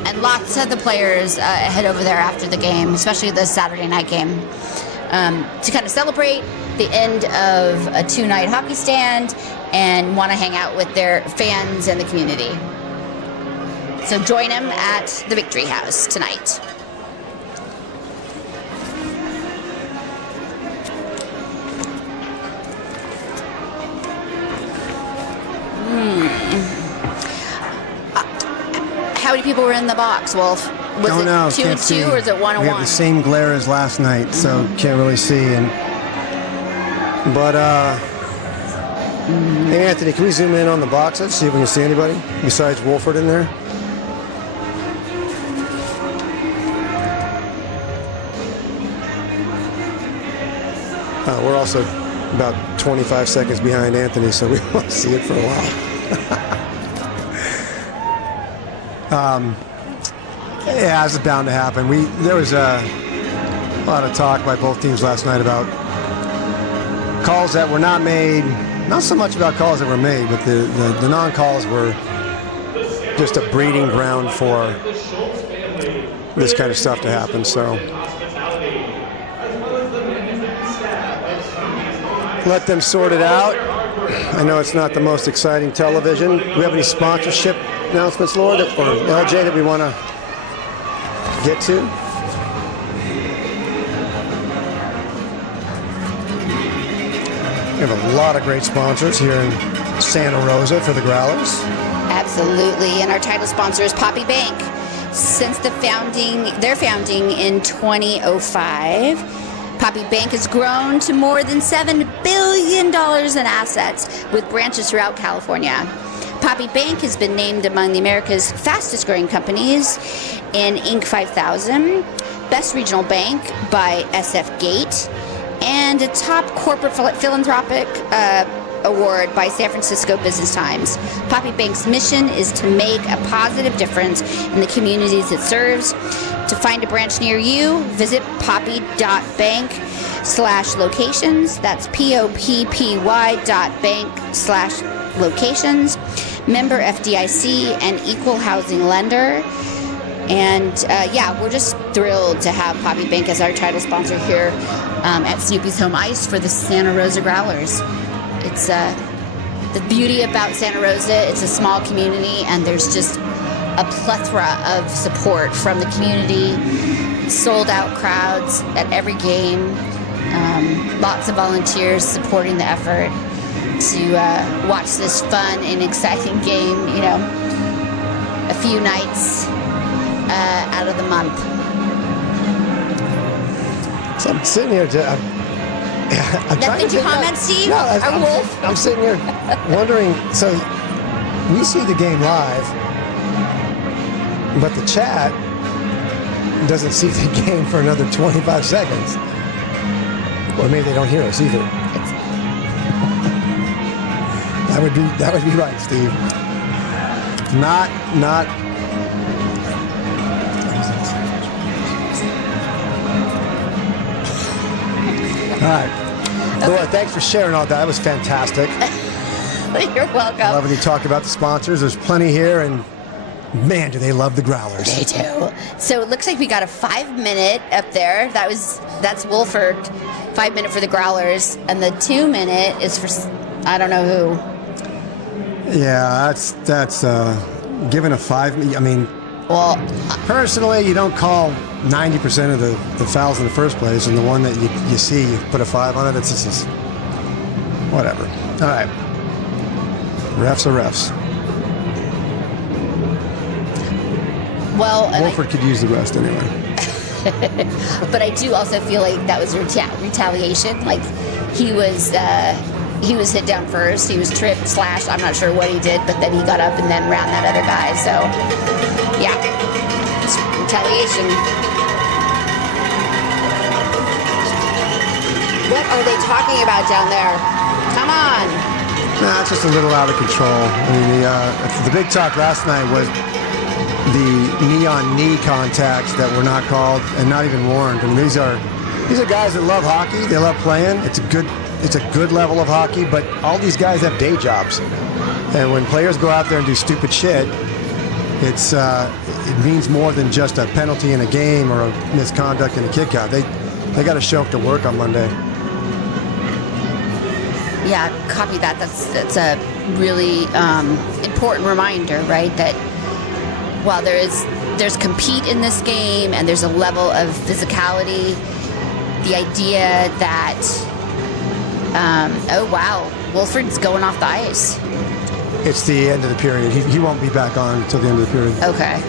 And lots of the players head over there after the game, especially the Saturday night game, to kind of celebrate the end of a 2-night hockey stand and want to hang out with their fans and the community. So join them at the Victory House tonight. How many people were in the box, Wolf? Was it 2-2 or is it 1-1? We have the same glare as last night, so can't really see. But hey, Anthony, can we zoom in on the boxes, see if we can see anybody besides Wolford in there? We're also about 25 seconds behind Anthony, so we won't see it for a while. Yeah, this is bound to happen. There was a lot of talk by both teams last night about calls that were not made, not so much about calls that were made, but the non-calls were just a breeding ground for this kind of stuff to happen. So let them sort it out. I know it's not the most exciting television. Do we have any sponsorship announcements, Lord, or LJ, that we want to get to? We have a lot of great sponsors here in Santa Rosa for the Growlers. Absolutely, and our title sponsor is Poppy Bank. Since their founding in 2005, Poppy Bank has grown to more than $7 billion in assets with branches throughout California. Poppy Bank has been named among the America's fastest growing companies in Inc. 5000, Best Regional Bank by SF Gate, and a top corporate philanthropic award by San Francisco Business Times. Poppy Bank's mission is to make a positive difference in the communities it serves. To find a branch near you, visit poppy.bank/locations. That's poppy.bank/locations. Member FDIC and equal housing lender. And yeah, we're just thrilled to have Poppy Bank as our title sponsor here at Snoopy's Home Ice for the Santa Rosa Growlers. It's the beauty about Santa Rosa. It's a small community, and there's just a plethora of support from the community. Sold out crowds at every game. Lots of volunteers supporting the effort to watch this fun and exciting game. You know, a few nights out of the month. So I'm sitting here. Nothing to comment, Steve? No, I'm sitting here wondering. So we see the game live, but the chat doesn't see the game for another 25 seconds. Or maybe they don't hear us either. That would be right, Steve. Not. All right. Laura, thanks for sharing all that. That was fantastic. You're welcome. I love when you talk about the sponsors. There's plenty here, and man, do they love the Growlers. They do. So it looks like we got a 5-minute up there. That's Wolford. 5-minute for the Growlers, and the 2-minute is for I don't know who. Yeah, that's given a 5. I mean, well, personally, you don't call 90% of the fouls in the first place, and the one that you see, you put a 5 on it. It's just whatever. All right, refs are refs. Well, Wolford could use the rest anyway. But I do also feel like that was retaliation. Like he was hit down first. He was tripped, slashed. I'm not sure what he did, but then he got up and then ran that other guy. So yeah, it's retaliation. What are they talking about down there? Come on. Nah, it's just a little out of control. I mean, the big talk last night was the knee-on-knee contacts that were not called and not even warned. I mean, these are guys that love hockey. They love playing. It's a good level of hockey, but all these guys have day jobs. And when players go out there and do stupid shit, it means more than just a penalty in a game or a misconduct in a kickout. They got to show up to work on Monday. Yeah, copy that. That's a really important reminder, right? That while there's compete in this game and there's a level of physicality, the idea that oh wow, Wolford's going off the ice. It's the end of the period. He won't be back on until the end of the period. Okay.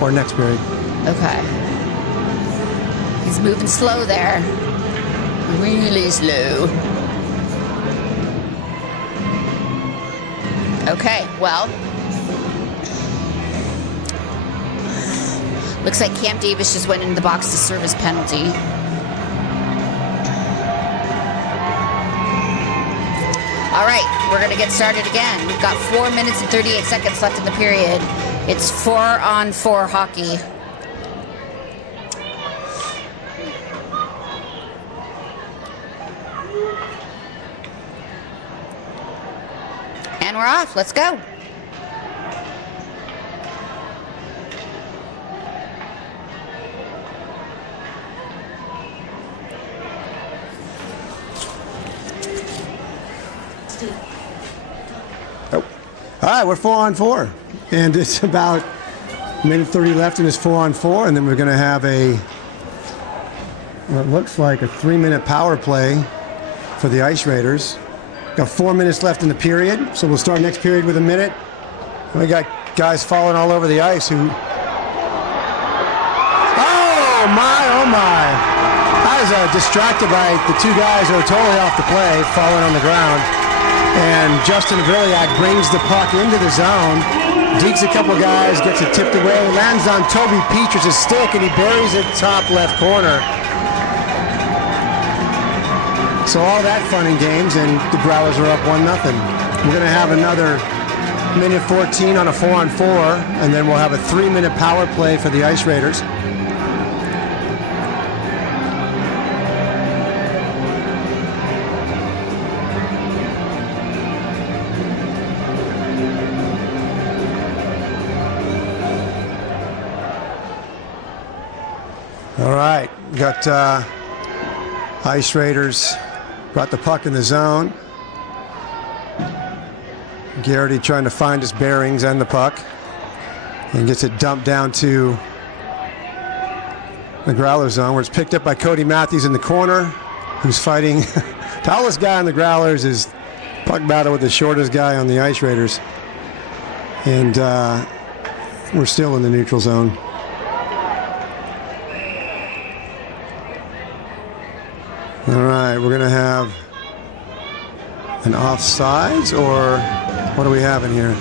Or next period. Okay. He's moving slow there. Really slow. Okay, well. Looks like Cam Davis just went into the box to serve his penalty. All right, we're going to get started again. We've got 4 minutes and 38 seconds left in the period. It's 4-on-4 hockey. And we're off. Let's go. Oh. All right, we're 4-on-4. And it's about a minute 30 left in this 4-on-4. And then we're going to have what looks like a 3-minute power play for the Ice Raiders. Got 4 minutes left in the period. So we'll start next period with a minute. And we got guys falling all over the ice who... Oh, my. I was distracted by the two guys who are totally off the play, falling on the ground. And Justin Vriliak brings the puck into the zone, dekes a couple guys, gets it tipped away, lands on Toby Petras' stick, and he buries it top left corner. So all that fun and games, and the Growlers are up 1-0. We're going to have another minute 14 on a 4-on-4, and then we'll have a 3-minute power play for the Ice Raiders. All right, we got Ice Raiders brought the puck in the zone. Garrity trying to find his bearings and the puck, and gets it dumped down to the Growler zone, where it's picked up by Cody Matthews in the corner, who's fighting. Tallest guy on the Growlers is puck battle with the shortest guy on the Ice Raiders, and we're still in the neutral zone. All right, we're going to have an offsides, or what are we having here?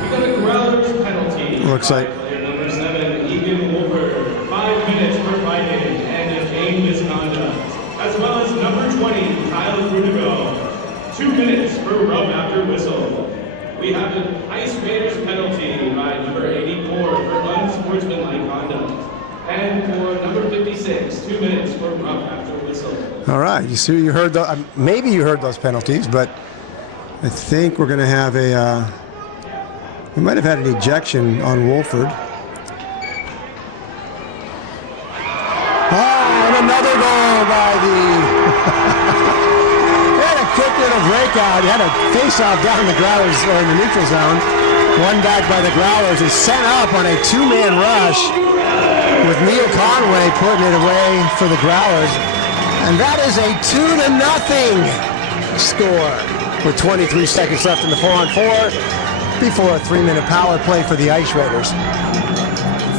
We got a Growlers penalty. Looks like Player number 7, Egan Wolford, 5 minutes for fighting and a game misconduct, as well as number 20, Kyle Frudigo, 2 minutes for rub after whistle. We have an Ice Raiders penalty by number 84 for unsportsmanlike conduct. And for number 56, 2 minutes for rough after whistle. All right, you heard maybe you heard those penalties, but I think we're going to have we might have had an ejection on Wolford. Oh, and another goal by They had a quick little breakout. He had a face-off down the Growlers, or in the neutral zone. One back by the Growlers is sent up on a 2-man rush, with Neil Conway putting it away for the Growlers. And that is a 2-0 score with 23 seconds left in the 4-on-4 before a 3-minute power play for the Ice Raiders.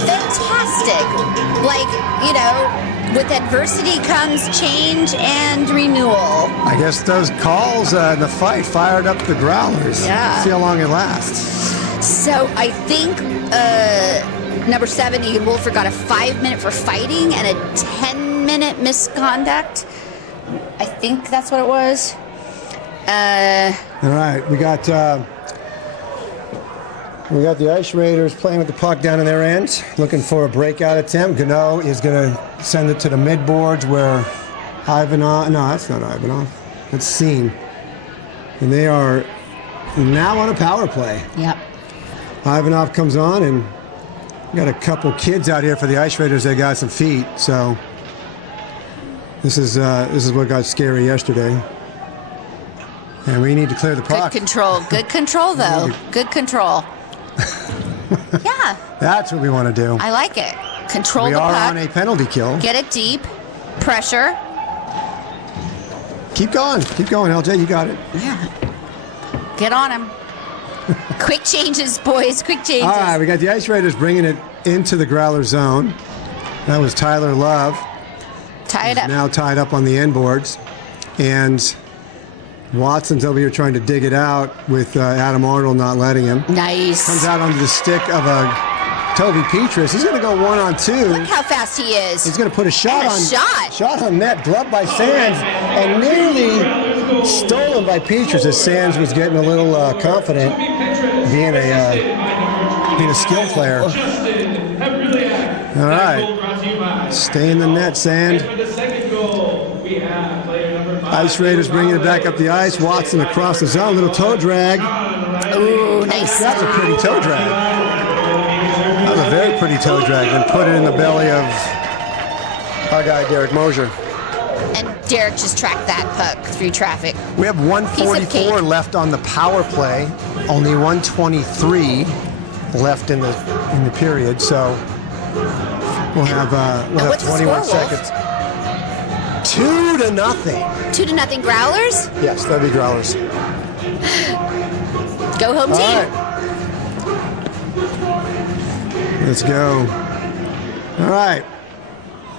Fantastic. Like, with adversity comes change and renewal. I guess those calls in the fight fired up the Growlers. Yeah. See how long it lasts. So I think number 7, Egan Wolford, got a 5-minute for fighting and a 10-minute misconduct. I think that's what it was. All right, we got the Ice Raiders playing with the puck down in their end, looking for a breakout attempt. Gano is going to send it to the midboards where Ivanov. No, that's not Ivanov. That's Scene. And they are now on a power play. Yep. Ivanov comes on, and got a couple kids out here for the Ice Raiders. They got some feet, so this is what got scary yesterday. And we need to clear the puck. Good control. Good control, though. Good control. Yeah. That's what we want to do. I like it. Control we the puck. are on a penalty kill. Get it deep. Pressure. Keep going, LJ. You got it. Yeah. Get on him. Quick changes, boys. Quick changes. All right, we got the Ice Raiders bringing it into the Growler zone. That was Tyler Love. Tie it up. Now tied up on the end boards. And Watson's over here trying to dig it out with Adam Arnold not letting him. Nice. Comes out onto the stick of Toby Petras. He's going to go 1-on-2. Look how fast he is. He's going to put a shot And a on shot on net, gloved by Sands, and nearly stolen by Petras as Sands was getting a little confident, being a skill player. All right, stay in the net, Sand. And for the second goal, we have player number 5, Ice Raiders bringing it back up the ice. Watson across the zone. Little toe drag. Ooh, nice. That's a pretty toe drag. That was a very pretty toe drag. And put it in the belly of our guy, Derek Mosier. And Derek just tracked that puck through traffic. We have Piece of 1:44 cake. left on the power play. Only 1:23 left in the period. So we'll have what's the 21 score, Wolf? seconds. 2-0. 2-0 Growlers. Yes, that'll be Growlers. Go home All team. right. Let's go. All right.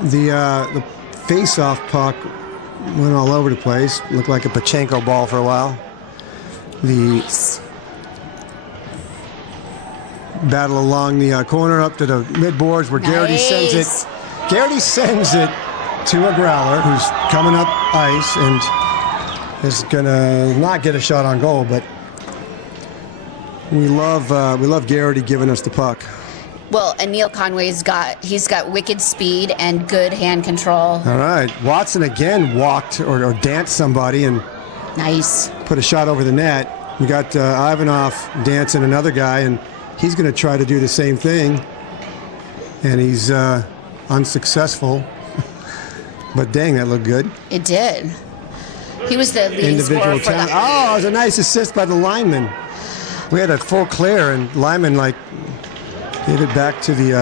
The face-off puck went all over the place. Looked like a Pachenko ball for a while. The battle along the corner up to the mid-boards where Garrity sends it. Garrity sends it to a Growler who's coming up ice and is gonna not get a shot on goal, but we love Garrity giving us the puck. Well, and Neil Conway's got wicked speed and good hand control. All right, Watson again walked or danced somebody and Nice. put a shot over the net. We got Ivanov dancing another guy, and he's going to try to do the same thing, and he's unsuccessful. But dang, that looked good. It did. He was the leading scorer Individual for talent. the. Oh, it was a nice assist by the lineman. We had a full clear, and lineman gave it back to the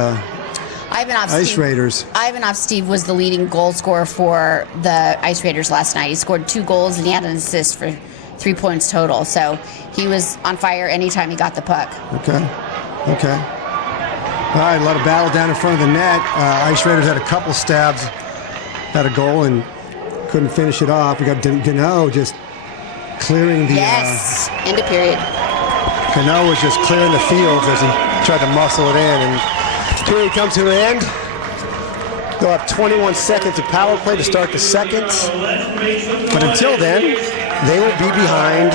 Ice Raiders. Ivanov Steve was the leading goal scorer for the Ice Raiders last night. He scored 2 goals and he had an assist for 3 points total. So he was on fire anytime he got the puck. Okay. All right, a lot of battle down in front of the net. Ice Raiders had a couple stabs at a goal and couldn't finish it off. We got Gano just clearing the... Yes, end of period. Gano was just clearing the fields as he tried to muscle it in. And period comes to an end. They'll have 21 seconds of power play to start the second. But until then, they will be behind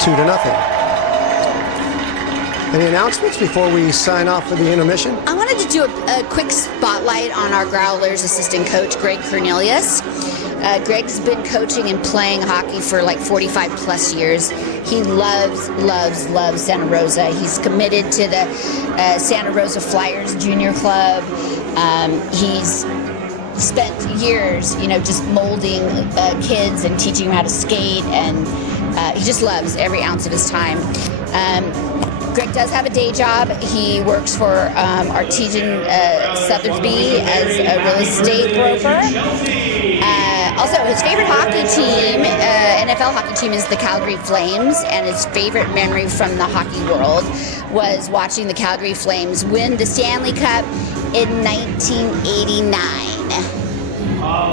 2-0. Any announcements before we sign off for the intermission? I wanted to do a quick spotlight on our Growlers assistant coach, Greg Cornelius. Greg's been coaching and playing hockey for like 45 plus years. He loves Santa Rosa. He's committed to the Santa Rosa Flyers Junior Club. He's spent years, just molding kids and teaching them how to skate, and he just loves every ounce of his time. Greg does have a day job. He works for Artesian Sotheby's as a real estate broker. Also, his favorite hockey team, NFL hockey team, is the Calgary Flames, and his favorite memory from the hockey world was watching the Calgary Flames win the Stanley Cup in 1989.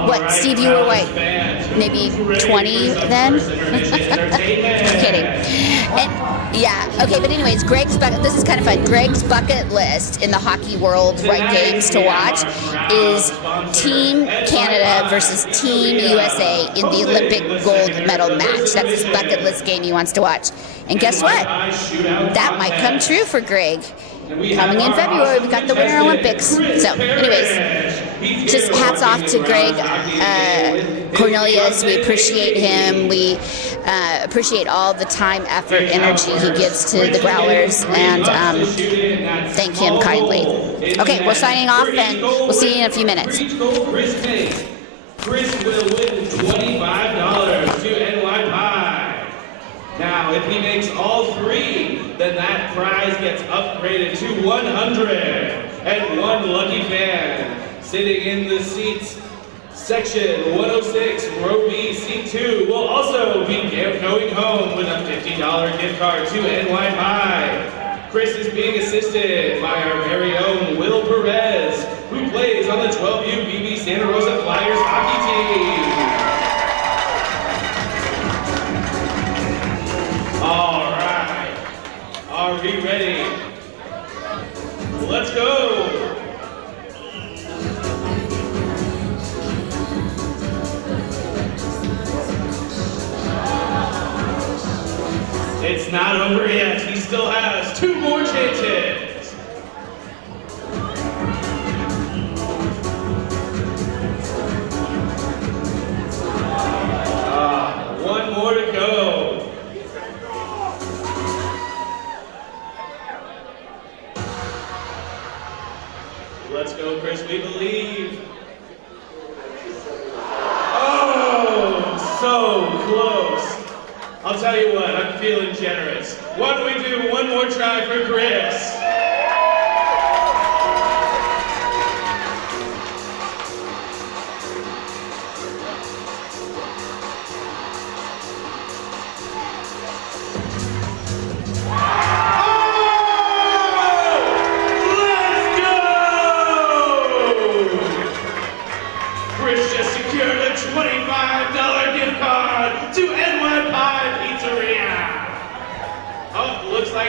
What, Steve, you were what, maybe 20 then? Kidding. Okay, but anyways, this is kind of fun. Greg's bucket list in the hockey world, right, games to watch, is Team Canada versus Team USA in the Olympic gold medal match. That's his bucket list game he wants to watch. And guess what? That might come true for Greg. Coming in February, we got the Winter Olympics. So, anyways, just hats off to Greg Cornelius. We appreciate him. We appreciate all the time, effort, energy he gives to the Growlers, and thank him kindly. Okay, we're signing off, and we'll see you in a few minutes. Chris will win $25 to NY Pie. Now, if he makes all 3, then that prize gets upgraded to 100. And one lucky fan sitting in the seats, section 106, row B, seat 2, will also be going home with a $50 gift card to NY Pie. Chris is being assisted by our very own Will Perez, who plays on the 12U BB Santa Rosa Flyers hockey team. All right, are we ready? Let's go. It's not over yet. He still has 2 more chances. Growlers, we believe. Oh, so close. I'll tell you what, I'm feeling generous. Why don't we do one more try for Chris?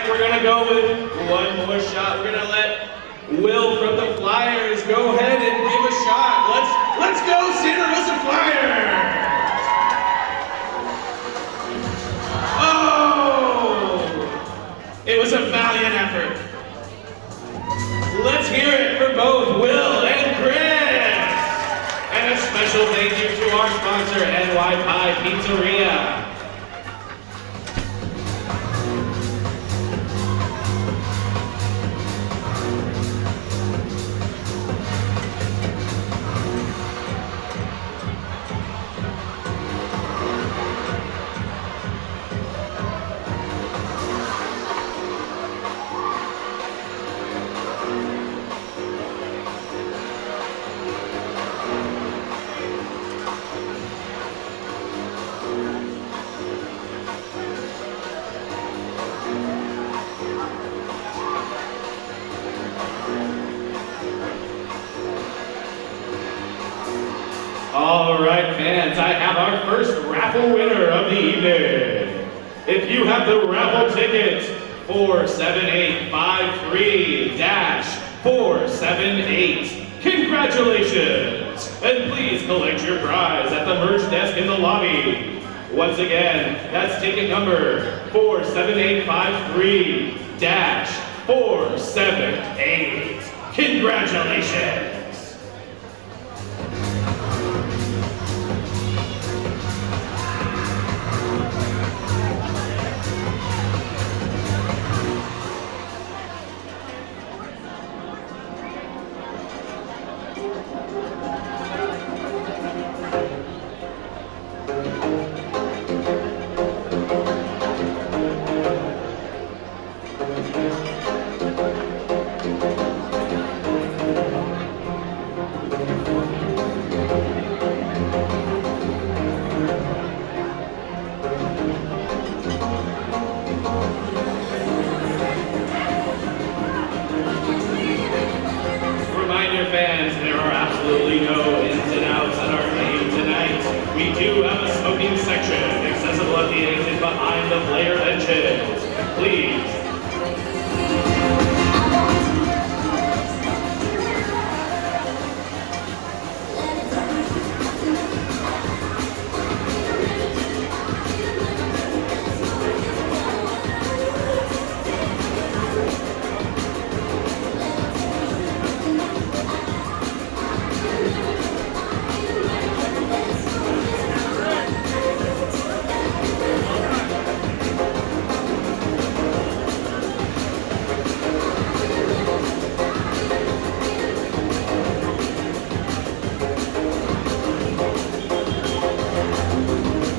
We're gonna go with one more shot. We're gonna let Will from the Flyers go ahead and give a shot. Let's go, Santa Rosa Flyers! Oh! It was a valiant effort. Let's hear it for both Will and Chris. And a special thank you to our sponsor, NY Pie Pizzeria. All right, fans, I have our first raffle winner of the evening. If you have the raffle ticket 47853-478, congratulations! And please collect your prize at the merch desk in the lobby. Once again, that's ticket number 47853-478. Congratulations! Fans, there are absolutely no ins and outs at our game tonight. We do have a smoking section accessible at the exit behind the player benches. Please.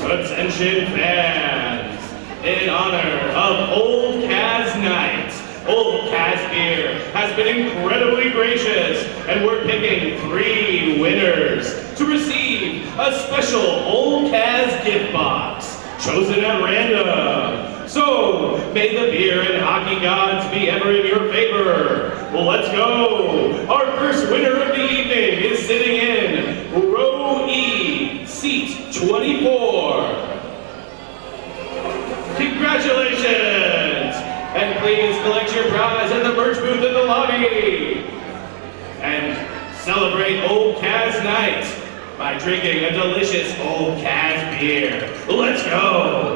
Attention fans, in honor of Old Kaz Night, Old Kaz Beer has been incredibly gracious, and we're picking 3 winners to receive a special Old Kaz gift box, chosen at random. So, may the beer and hockey gods be ever in your favor. Well, let's go. Our first winner of the evening is sitting in row E, seat 24. Congratulations! And please collect your prize at the merch booth in the lobby. And celebrate Old Kaz Night by drinking a delicious Old Kaz beer. Let's go!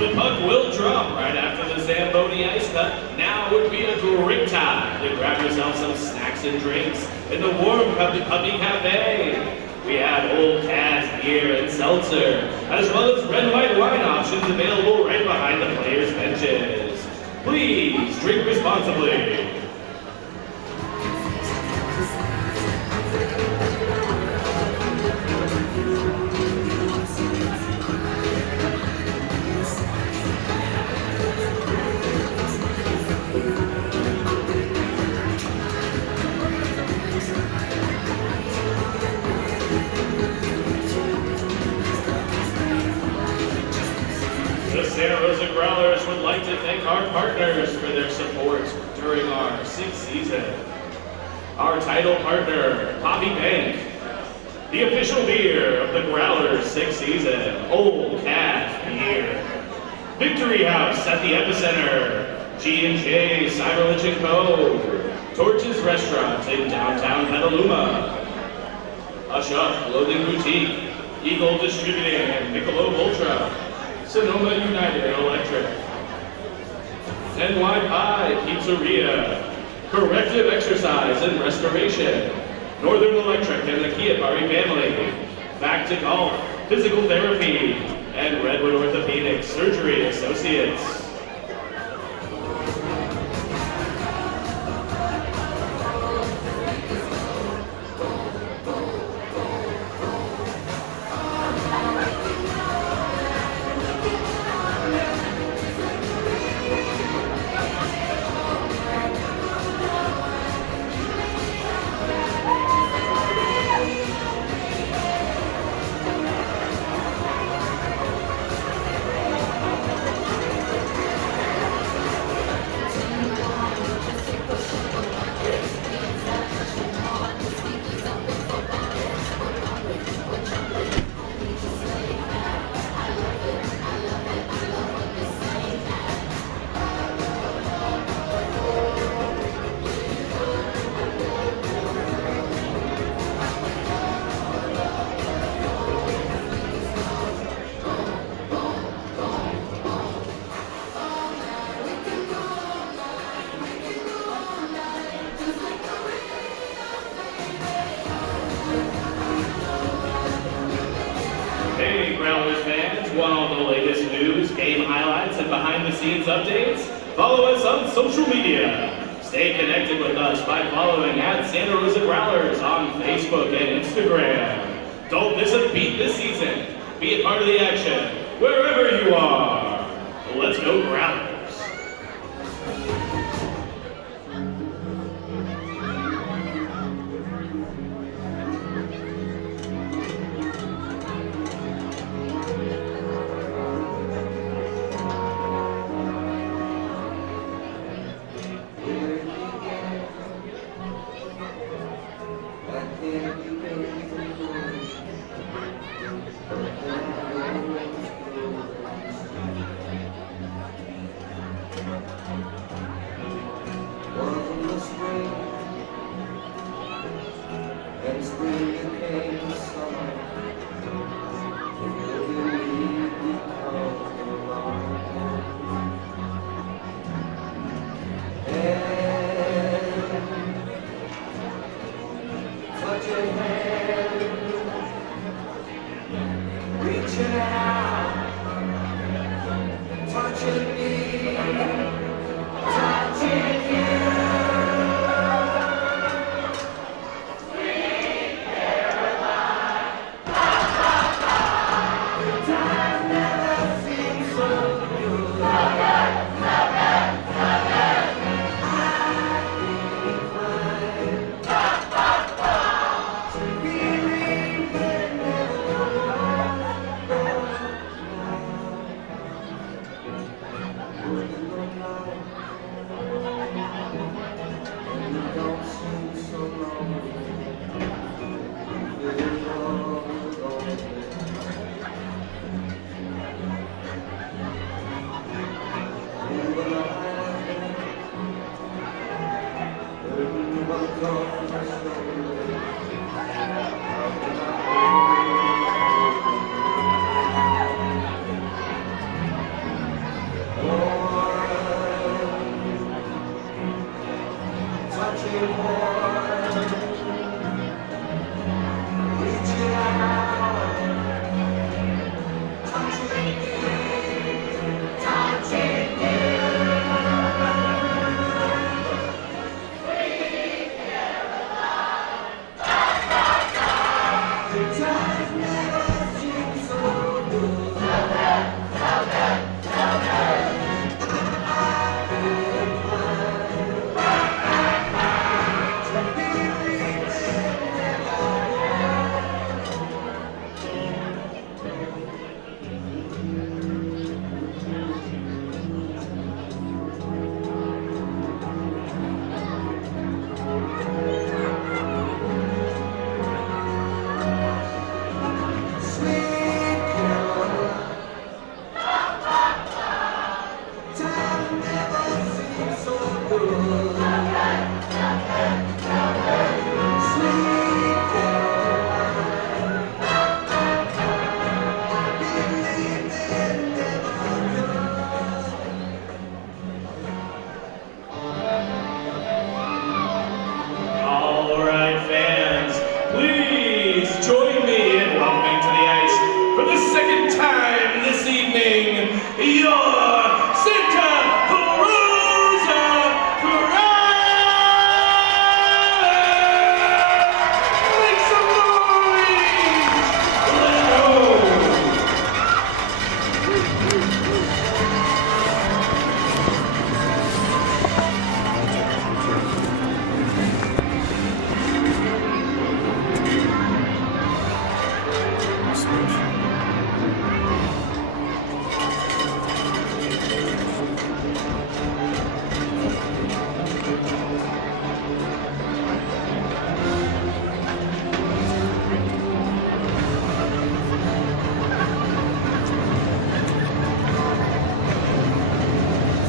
The puck will drop right after the Zamboni ice cut. Now would be a great time to grab yourself some snacks and drinks in the warm Puppy Cafe. We have Old Cass beer and seltzer, as well as red and white wine options available right behind the players' benches. Please drink responsibly. The Santa Rosa Growlers would like to thank our partners for their support during our 6th season. Our title partner, Poppy Bank. The official beer of the Growlers' 6th season, Old Cat Beer. Victory House at the Epicenter. G&J Cyberlich & Co. Torches Restaurant in downtown Petaluma. Hush Clothing Boutique. Eagle Distributing and Michelob Ultra. Sonoma United Electric. NY Pie Pizzeria. Corrective Exercise and Restoration. Northern Electric and the Kiapari family. Back to Golf, Physical Therapy, and Redwood Orthopedic Surgery Associates. Hey Growlers fans, want all the latest news, game highlights, and behind-the-scenes updates? Follow us on social media. Stay connected with us by following @Santa Rosa Growlers on Facebook and Instagram. Don't miss a beat this season. Be a part of the action, wherever you are. Let's go Growlers.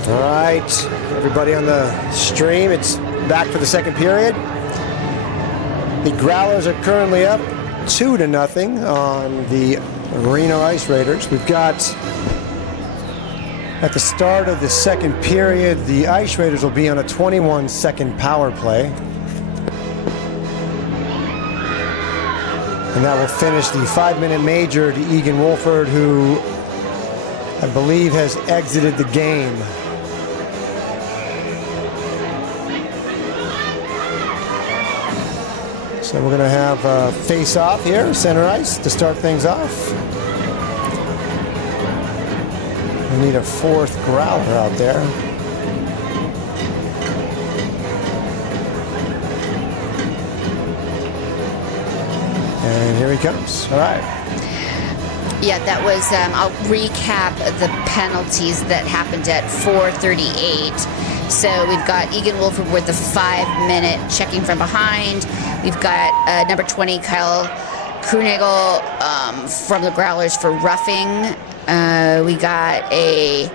All right, everybody on the stream, it's back for the second period. The Growlers are currently up 2-0 on the Reno Ice Raiders. We've got, at the start of the second period, the Ice Raiders will be on a 21-second power play. And that will finish the 5-minute major to Egan Wolford, who I believe has exited the game. So we're going to have a face-off here, center ice, to start things off. We need a fourth Growler out there. And here he comes. All right. Yeah, that was, I'll recap the penalties that happened at 4:38. So we've got Egan Wolford with the 5-minute checking from behind. We've got number 20, Kyle Krunagel from the Growlers for roughing. We got a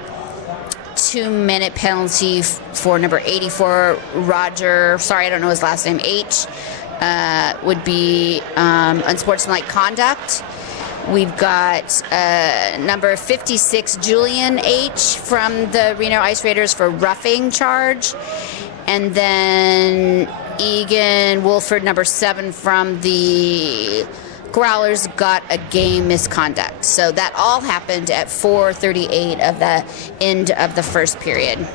2-minute penalty for number 84, Roger, sorry, I don't know his last name, H, would be unsportsmanlike conduct. We've got number 56, Julian H. from the Reno Ice Raiders for roughing charge. And then Egan Wolford, number 7 from the Growlers, got a game misconduct. So that all happened at 4:38 of the end of the first period.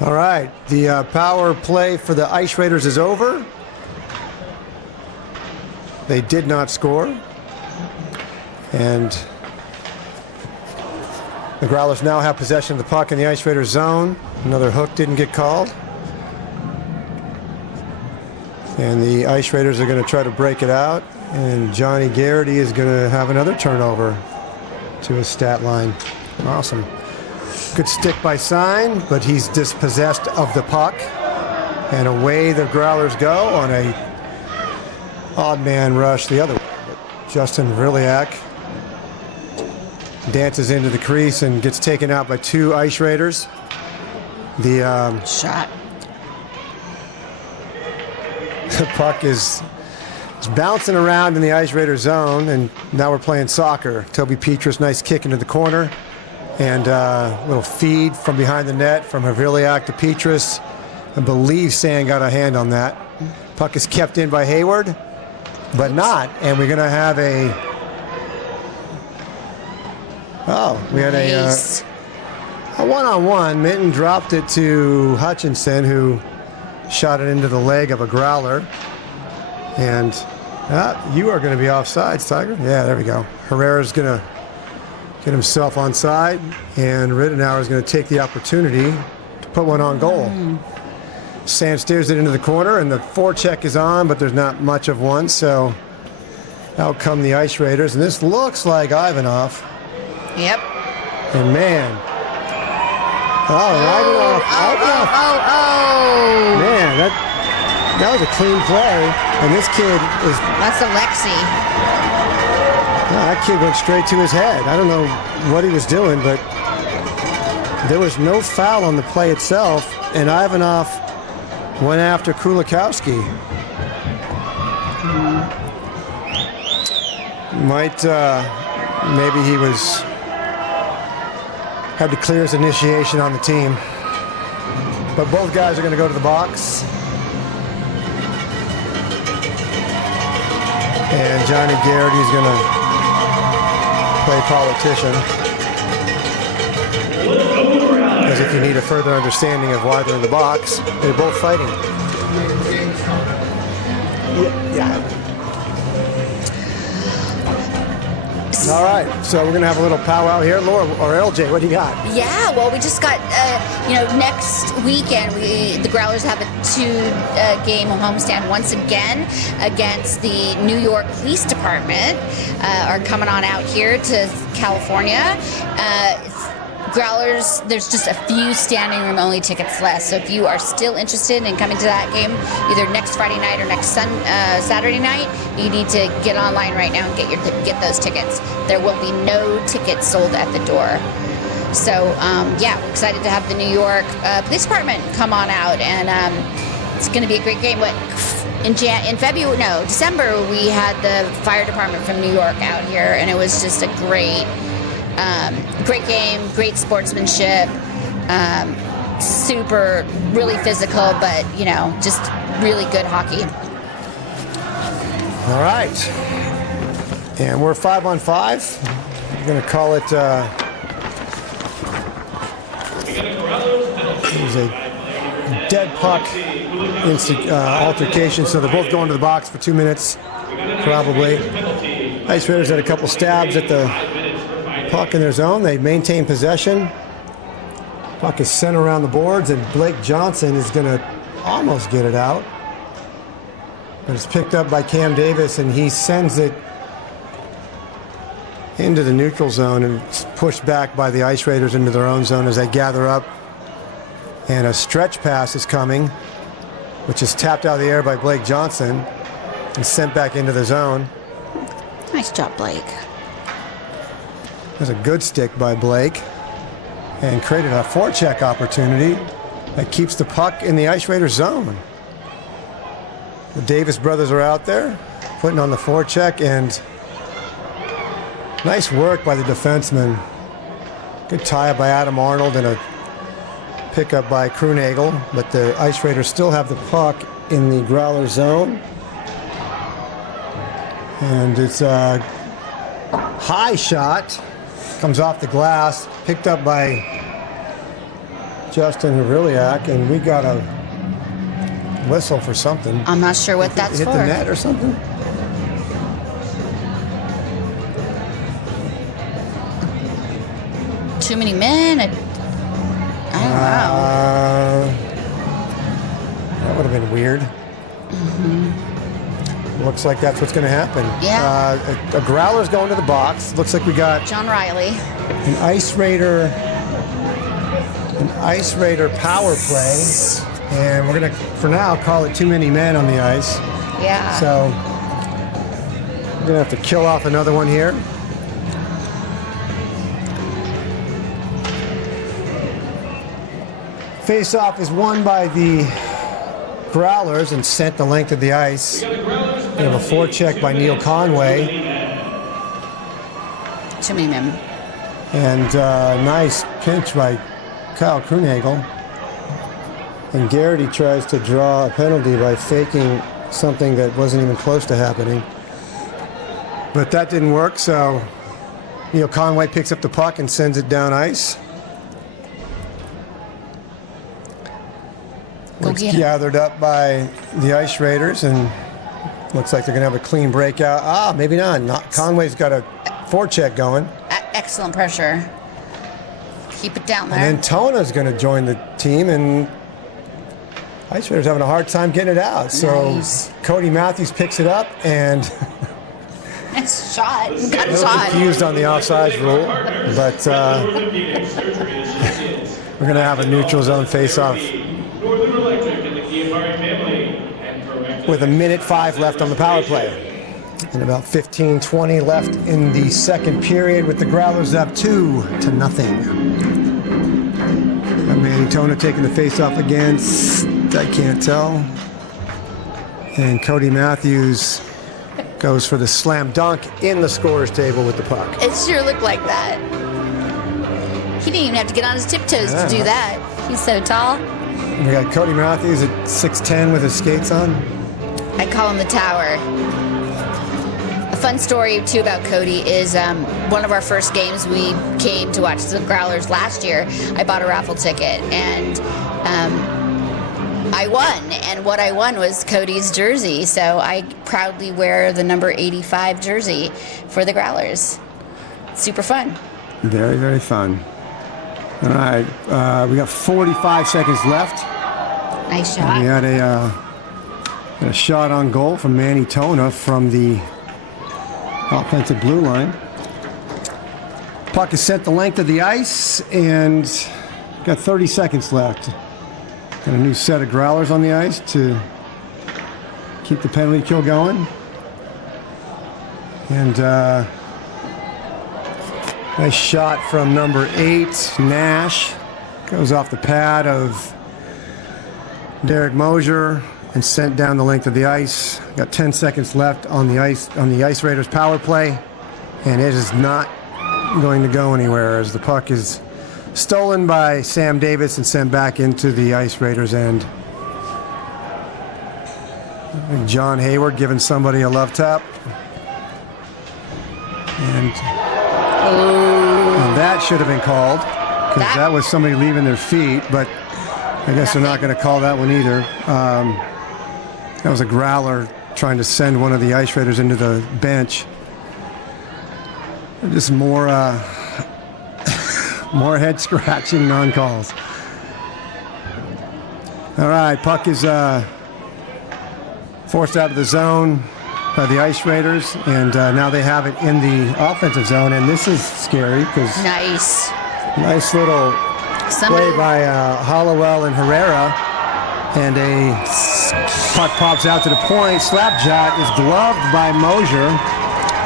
All right, the power play for the Ice Raiders is over. They did not score. And the Growlers now have possession of the puck in the Ice Raiders zone. Another hook didn't get called. And the Ice Raiders are going to try to break it out. And Johnny Garrity is going to have another turnover to his stat line. Awesome. Good stick by Sign, but he's dispossessed of the puck. And away the Growlers go on a odd man rush the other way. But Justin Vriliak dances into the crease and gets taken out by 2 Ice Raiders. The Shot. The puck is bouncing around in the Ice Raider zone, and now we're playing soccer. Toby Petrus, nice kick into the corner, and a little feed from behind the net from Vriliak to Petrus. I believe Sand got a hand on that. Puck is kept in by Hayward, but not, and we're going to have a... Oh, we had Nice. a one-on-one. Minton dropped it to Hutchinson, who shot it into the leg of a Growler. And you are going to be offsides, Tiger. Yeah, there we go. Herrera's going to get himself onside, and Rittenauer is going to take the opportunity to put one on goal. Sand steers it into the corner, and the forecheck is on, but there's not much of one, so out come the Ice Raiders, and this looks like Ivanov. Yep. And man, Ivanov. Man, that was a clean play, and this kid is... That's Alexi. That kid went straight to his head. I don't know what he was doing, but there was no foul on the play itself, and Ivanov went after Kulikowski. Maybe he had to clear his initiation on the team. But both guys are going to go to the box. And Johnny Garrity is going to play politician. As if you need a further understanding of why they're in the box. They're both fighting. Yeah. All right, so we're going to have a little powwow here. Laura, or LJ, what do you got? Yeah, well, we just got, next weekend, the Growlers have a 2-game homestand once again against the New York Police Department. Are coming on out here to California. Growlers, there's just a few standing room only tickets left. So if you are still interested in coming to that game, either next Friday night or next Saturday night, you need to get online right now and get those tickets. There will be no tickets sold at the door. So yeah, we're excited to have the New York Police Department come on out, and it's going to be a great game. But in December, we had the fire department from New York out here, and it was just a great game, great sportsmanship, really physical, but just really good hockey. All right, and we're 5-on-5. We're going to call it. It was a dead puck altercation, so they're both going to the box for 2 minutes, probably. Ice Raiders had a couple stabs at the puck in their zone. They maintain possession. Puck is sent around the boards, and Blake Johnson is going to almost get it out. But it's picked up by Cam Davis, and he sends it into the neutral zone, and it's pushed back by the Ice Raiders into their own zone as they gather up. And a stretch pass is coming, which is tapped out of the air by Blake Johnson and sent back into the zone. Nice job, Blake. There's a good stick by Blake and created a forecheck opportunity that keeps the puck in the Ice Raiders zone. The Davis brothers are out there putting on the forecheck, and nice work by the defenseman. Good tie-up by Adam Arnold and a pickup by Krunagel, but the Ice Raiders still have the puck in the Growler zone. And it's a high shot, comes off the glass, picked up by Justin Huriliak, and we got a whistle for something. I'm not sure what that's hit for. The net or something? Too many men. I don't know. That would have been weird. Looks like that's what's going to happen. Yeah. A Growler's going to the box. Looks like we got John Riley. an Ice Raider power play, and we're going to, for now, call it too many men on the ice. Yeah. So we're going to have to kill off another one here. Face-off is won by the Growlers and sent the length of the ice. We have a forecheck by Neil Conway. Too many men. And nice pinch by Kyle Krunagel. And Garrity tries to draw a penalty by faking something that wasn't even close to happening. But that didn't work, so Neil Conway picks up the puck and sends it down ice. It's gathered up by the Ice Raiders, and looks like they're going to have a clean breakout. Maybe not. Conway's got a forecheck going. Excellent pressure. Keep it down there. And then Tona's going to join the team, and Ice Raiders having a hard time getting it out. So Cody Matthews picks it up, and nice shot. Got a little confused on the offsides rule, but we're going to have a neutral zone face-off with 1:05 left on the power play. And about 15-20 left in the second period, with the Growlers up 2-0. Manny Tona taking the face-off against, I can't tell. And Cody Matthews goes for the slam dunk in the scorer's table with the puck. It sure looked like that. He didn't even have to get on his tiptoes to do that. He's so tall. We got Cody Matthews at 6'10" with his skates on. I call him the Tower. A fun story, too, about Cody is one of our first games we came to watch the Growlers last year. I bought a raffle ticket, and I won. And what I won was Cody's jersey, so I proudly wear the number 85 jersey for the Growlers. Super fun. Very, very fun. All right, we got 45 seconds left. Nice shot. We had a shot on goal from Manny Tona from the offensive blue line. Puck is sent the length of the ice, and got 30 seconds left. Got a new set of Growlers on the ice to keep the penalty kill going. And Nice shot from number 8, Nash. Goes off the pad of Derek Mosier and sent down the length of the ice. Got 10 seconds left on the Ice Raiders power play, and it is not going to go anywhere as the puck is stolen by Sam Davis and sent back into the Ice Raiders end. John Hayward giving somebody a love tap. And that should have been called, because that was somebody leaving their feet, but I guess they're not going to call that one either. That was a growler trying to send one of the Ice Raiders into the bench. Just more more head scratching non-calls. All right, puck is forced out of the zone by the Ice Raiders, and now they have it in the offensive zone, and this is scary because nice little play by Hollowell and Herrera, and a puck pops out to the point. Slapshot is gloved by Mosier.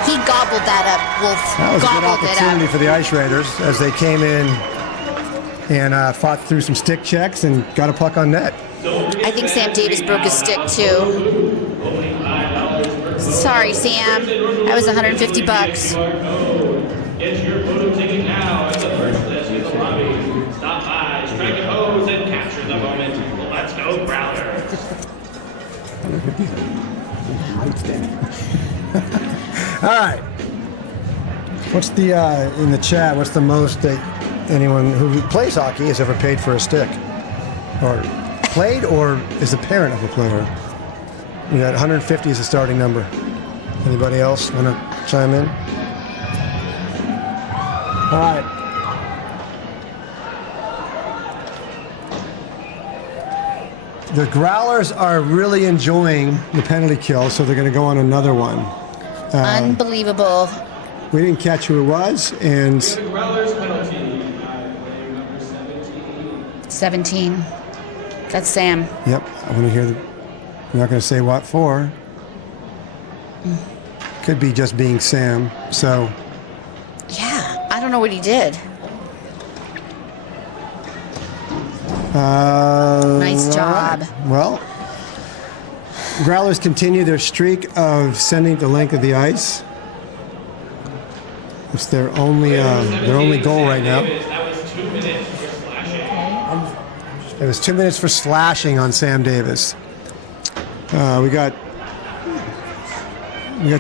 He gobbled that up, Wolf. That was a good opportunity for the Ice Raiders as they came in and fought through some stick checks and got a puck on net. I think Sam Davis broke his stick too. Sorry, Sam. That was $150. Get your photo ticket now at the first desk in the lobby. Stop by, strike a pose, and capture the moment. Let's go, Growlers. All right. What's the in the chat? What's the most that anyone who plays hockey has ever paid for a stick, or played, or is a parent of a player? We got 150 is the starting number. Anybody else want to chime in? All right. The Growlers are really enjoying the penalty kill, so they're going to go on another one. Unbelievable. We didn't catch who it was, and The Growlers penalty by player number 17. 17. That's Sam. yep, I want to hear the. I'm not going to say what for. Could be just being Sam. So Yeah, I don't know what he did. Nice job. right. Well, Growlers continue their streak of sending the length of the ice. It's their only goal right now. That was 2 minutes for slashing. It was 2 minutes for slashing on Sam Davis. We got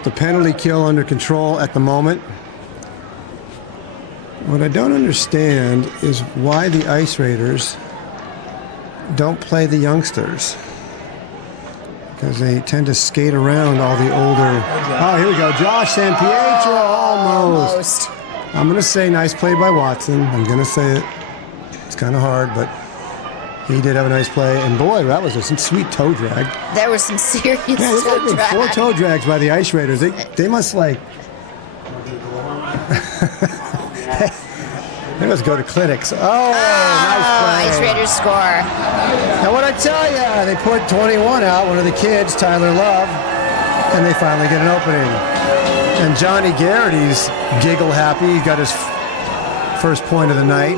the penalty kill under control at the moment. What I don't understand is why the Ice Raiders don't play the youngsters, because they tend to skate around all the older. Oh, here we go. Josh San Pietro, almost. I'm going to say nice play by Watson. I'm going to say it. It's kind of hard, but he did have a nice play. And boy, that was some sweet toe drag. There was some serious There's toe been 4 drag. toe drags by the Ice Raiders. They must like. They must go to clinics. Oh, nice play. Ice Raiders score. Now what I tell you, they put 21 out, one of the kids, Tyler Love, and they finally get an opening. And Johnny Garrity's giggle happy. He got his first point of the night.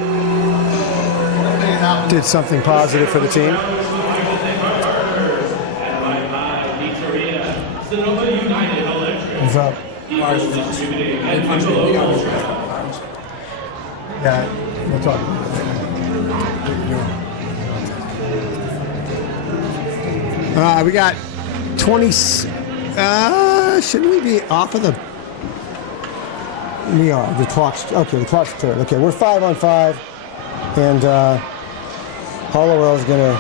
Did something positive for the team. What's up? Yeah, we'll talk. We got 20. Shouldn't we be off of the? We are. The clock's okay. The clock's turned. Okay, we're 5 on 5, and Hollowell's gonna.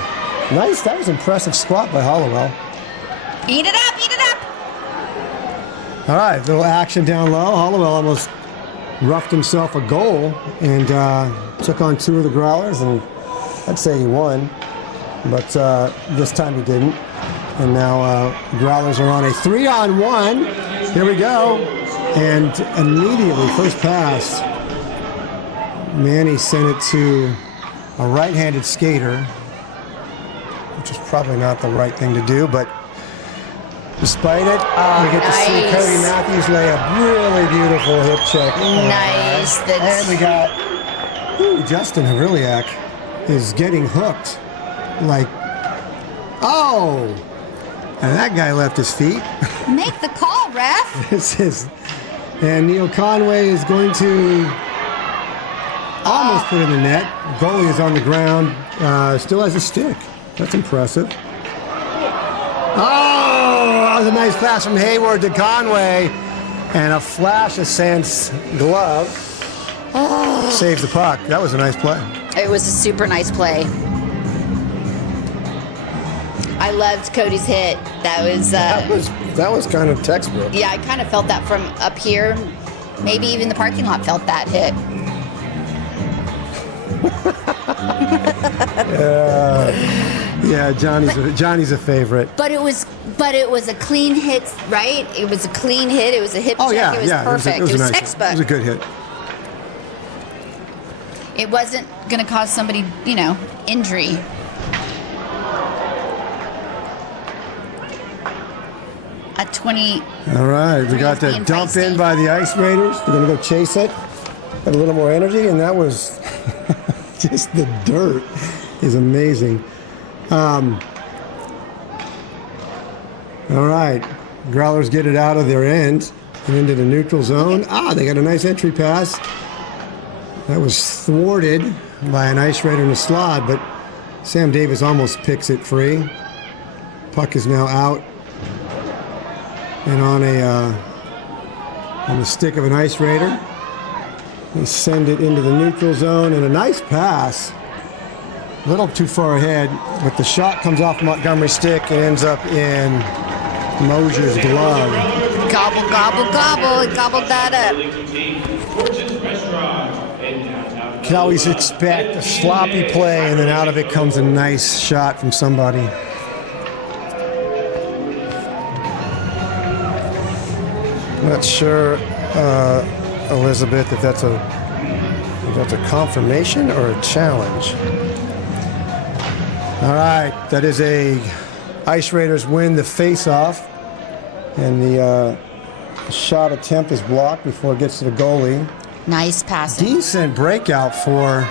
Nice. That was an impressive squat by Hollowell. Eat it up, eat it up. All right, little action down low. Hollowell almost roughed himself a goal and took on 2 of the Growlers, and I'd say he won, but this time he didn't. And now Growlers are on a 3-on-1. Here we go. And immediately, first pass, Manny sent it to a right-handed skater, which is probably not the right thing to do, but Despite it, we get to see nice. Cody Matthews lay a really beautiful hip check. Nice. And we got Justin Havrilyak is getting hooked. Like, oh! And that guy left his feet. Make the call, ref. This is, and Neil Conway is going to almost put it in the net. Goalie is on the ground, still has a stick. That's impressive. Oh, that was a nice pass from Hayward to Conway, and a flash of Sand's glove saves the puck. That was a nice play. It was a super nice play. I loved Cody's hit. That was kind of textbook. yeah, I kind of felt that from up here. Maybe even the parking lot felt that hit. Yeah, Johnny's a favorite. But it was a clean hit, right? It was a clean hit. It was a hip Oh check. yeah, it was yeah. perfect. It was a nice textbook. It was a good hit. It wasn't going to cause somebody, injury. At 20. All right, we got the being dump feisty. in by the Ice Raiders. We're gonna go chase it. Got a little more energy, and that was just the dirt is amazing. All right, Growlers get it out of their end and into the neutral zone. They got a nice entry pass. That was thwarted by an Ice Raider in the slot, but Sam Davis almost picks it free. Puck is now out and on the stick of an Ice Raider. They send it into the neutral zone, and a nice pass. A little too far ahead, but the shot comes off Montgomery's stick and ends up in Mosier's glove. Gobble, gobble, gobble. It gobbled that up. Can always expect a sloppy play, and then out of it comes a nice shot from somebody. Not sure, Elizabeth, if that's a confirmation or a challenge. All right, that is a Ice Raiders win the face-off, and the shot attempt is blocked before it gets to the goalie. Nice passing. Decent breakout for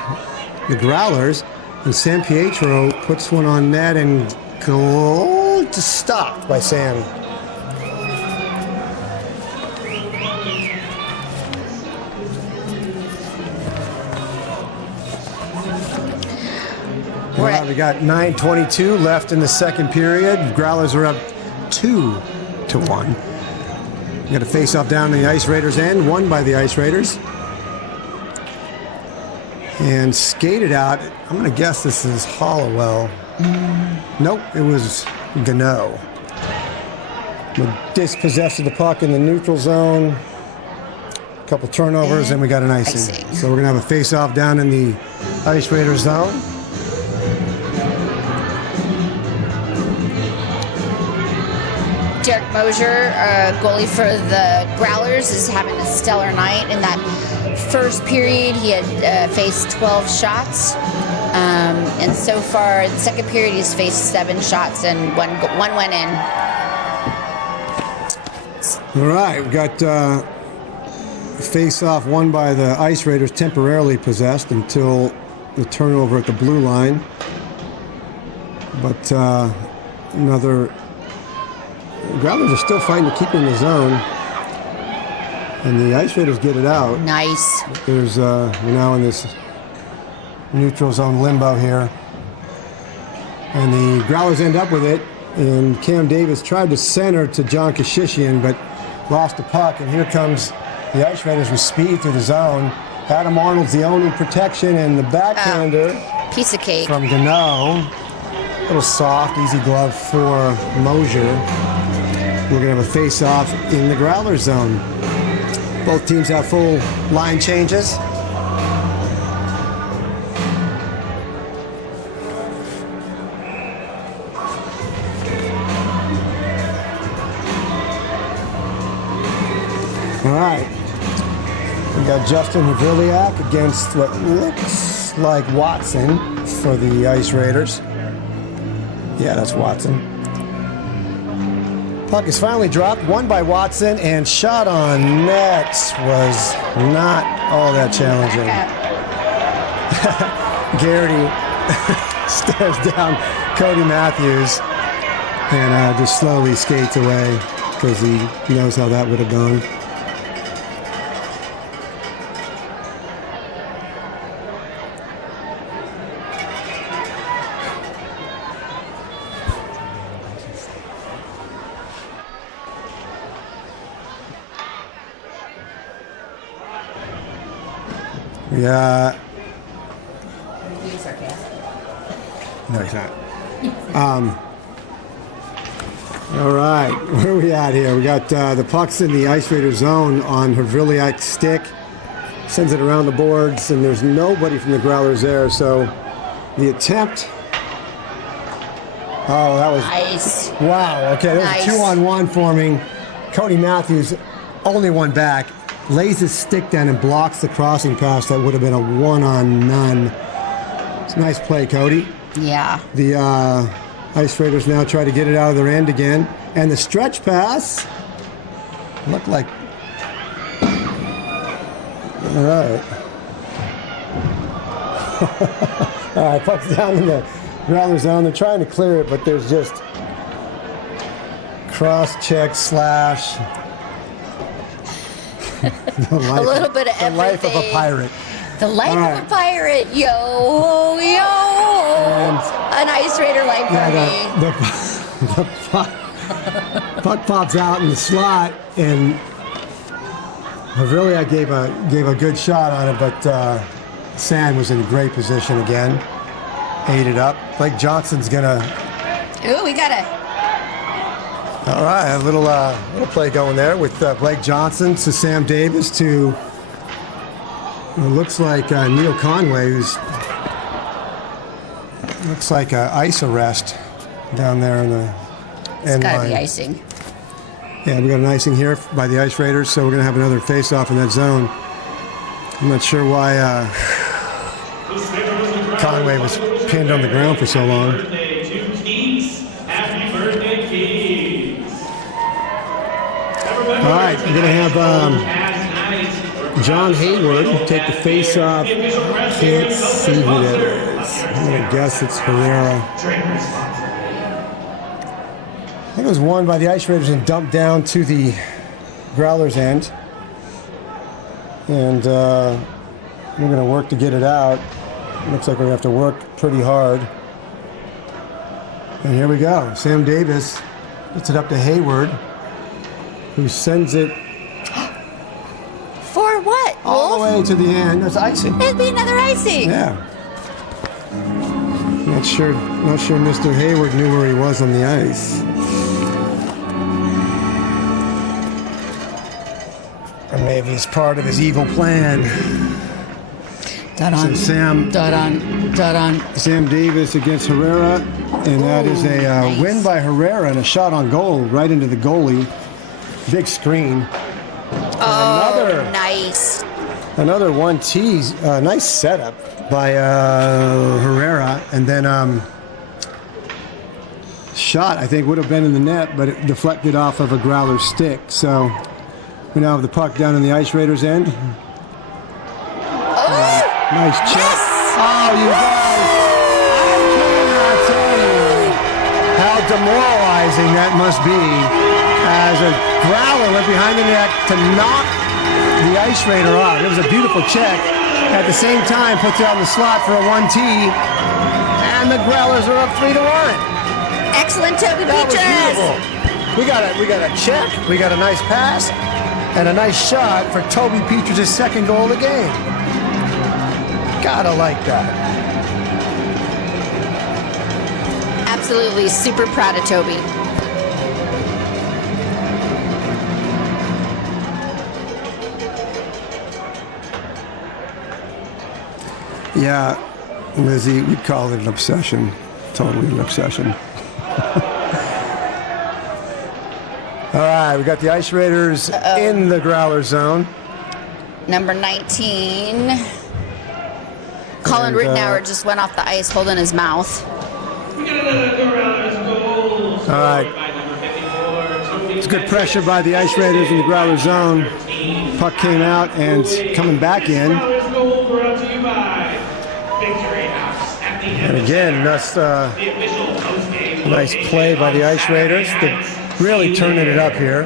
the Growlers, and San Pietro puts one on net and goal just stopped by Sam. All right, we got 9:22 left in the second period. Growlers are up 2-1. We got a face-off down in the Ice Raiders' end, won by the Ice Raiders. And skated out, I'm going to guess this is Hollowell. Nope, it was Gano. Dispossessed of the puck in the neutral zone. A couple turnovers, and we got an icing. So we're going to have a face-off down in the Ice Raiders zone. Derek Mosier, goalie for the Growlers, is having a stellar night. In that first period, he had faced 12 shots. And so far, the second period, he's faced 7 shots and one went in. All right, we got face-off won by the Ice Raiders, temporarily possessed until the turnover at the blue line. But another... The Growlers are still fighting to keep in the zone, and the Ice Raiders get it out. Nice. There's we're now in this neutral zone limbo here, and the Growlers end up with it. And Cam Davis tried to center to John Kashishian, but lost the puck. And here comes the Ice Raiders with speed through the zone. Adam Arnold's the only protection, and the backhander Piece of cake. from Gano. A little soft, easy glove for Mosier. We're going to have a face-off in the Growler zone. Both teams have full line changes. All right. We got Justin Havrilyak against what looks like Watson for the Ice Raiders. Yeah, that's Watson. Puck is finally dropped, won by Watson, and shot on net was not all that challenging. Garrity stares down Cody Matthews and just slowly skates away because he knows how that would have gone. Yeah. No, he's not. All right, where are we at here? We got the puck's in the Ice Raider zone on Havrilliak's stick. Sends it around the boards, and there's nobody from the Growlers there. So the attempt. Oh, that was Nice. wow. Okay, that was a 2-on-1 forming. Cody Matthews, only one back, lays his stick down and blocks the crossing pass. That would have been a 1-on-none. It's a nice play, Cody. Yeah. The Ice Raiders now try to get it out of their end again. And the stretch pass looked like... All right. All right, puck's down in the Growler zone. They're trying to clear it, but there's just cross-check slash... A little bit of everything. The life of a pirate. The life of a pirate, yo, yo. An Ice Raider life for me. The puck pops out in the slot, and Havrilliak gave a good shot on it, but Sand was in great position again. Ate it up. Blake Johnson's gonna. Ooh, we got a. All right, a little play going there with Blake Johnson to Sam Davis to. It looks like Neil Conway, who's looks like ice arrest down there in the end It's gotta line. be icing. Yeah, we got an icing here by the Ice Raiders, so we're gonna have another face-off in that zone. I'm not sure why Conway was pinned on the ground for so long. Birthday to Keeks. Happy birthday, Keeks. All right, we're gonna have John Hayward take the face-off. Can't see who that is. I'm gonna guess it's Herrera. I think it was won by the Ice Raiders and dumped down to the Growlers' end. And we're gonna work to get it out. Looks like we're gonna have to work pretty hard. And here we go. Sam Davis gets it up to Hayward, who sends it For what? all the way to the end. There's icing. It'd be another icing. Yeah. Not sure Mr. Hayward knew where he was on the ice. Or maybe it's part of his evil plan. So Sam Davis against Herrera, and that is a nice. win by Herrera and a shot on goal right into the goalie. Big screen. Oh, nice. Another 1T, nice setup by Herrera, and then shot I think would have been in the net, but it deflected off of a Growler stick. So we now have the puck down in the Ice Raiders' end. Nice check. Yes! Oh, you guys! I cannot tell you how demoralizing that must be as a Growler went behind the net to knock the Ice Raider off. It was a beautiful check. At the same time, puts it on the slot for a 1T, and the Growlers are up 3-1. Excellent, Toby That was Peaches. beautiful. We got a check, we got a nice pass, and a nice shot for Toby Peaches' second goal of the game. Gotta like that. Absolutely super proud of Toby. Yeah, Lizzie, we'd call it an obsession. Totally an obsession. All right, we got the Ice Raiders in the Growler zone. Number 19. Colin Rittenauer just went off the ice holding his mouth. We got another Growlers goal. All right. By number 54, Toby It's good pressure by the Ice Raiders in the Growler zone. Puck came out and coming back in. And again, that's nice play by the Ice Raiders. They're really turning it up here.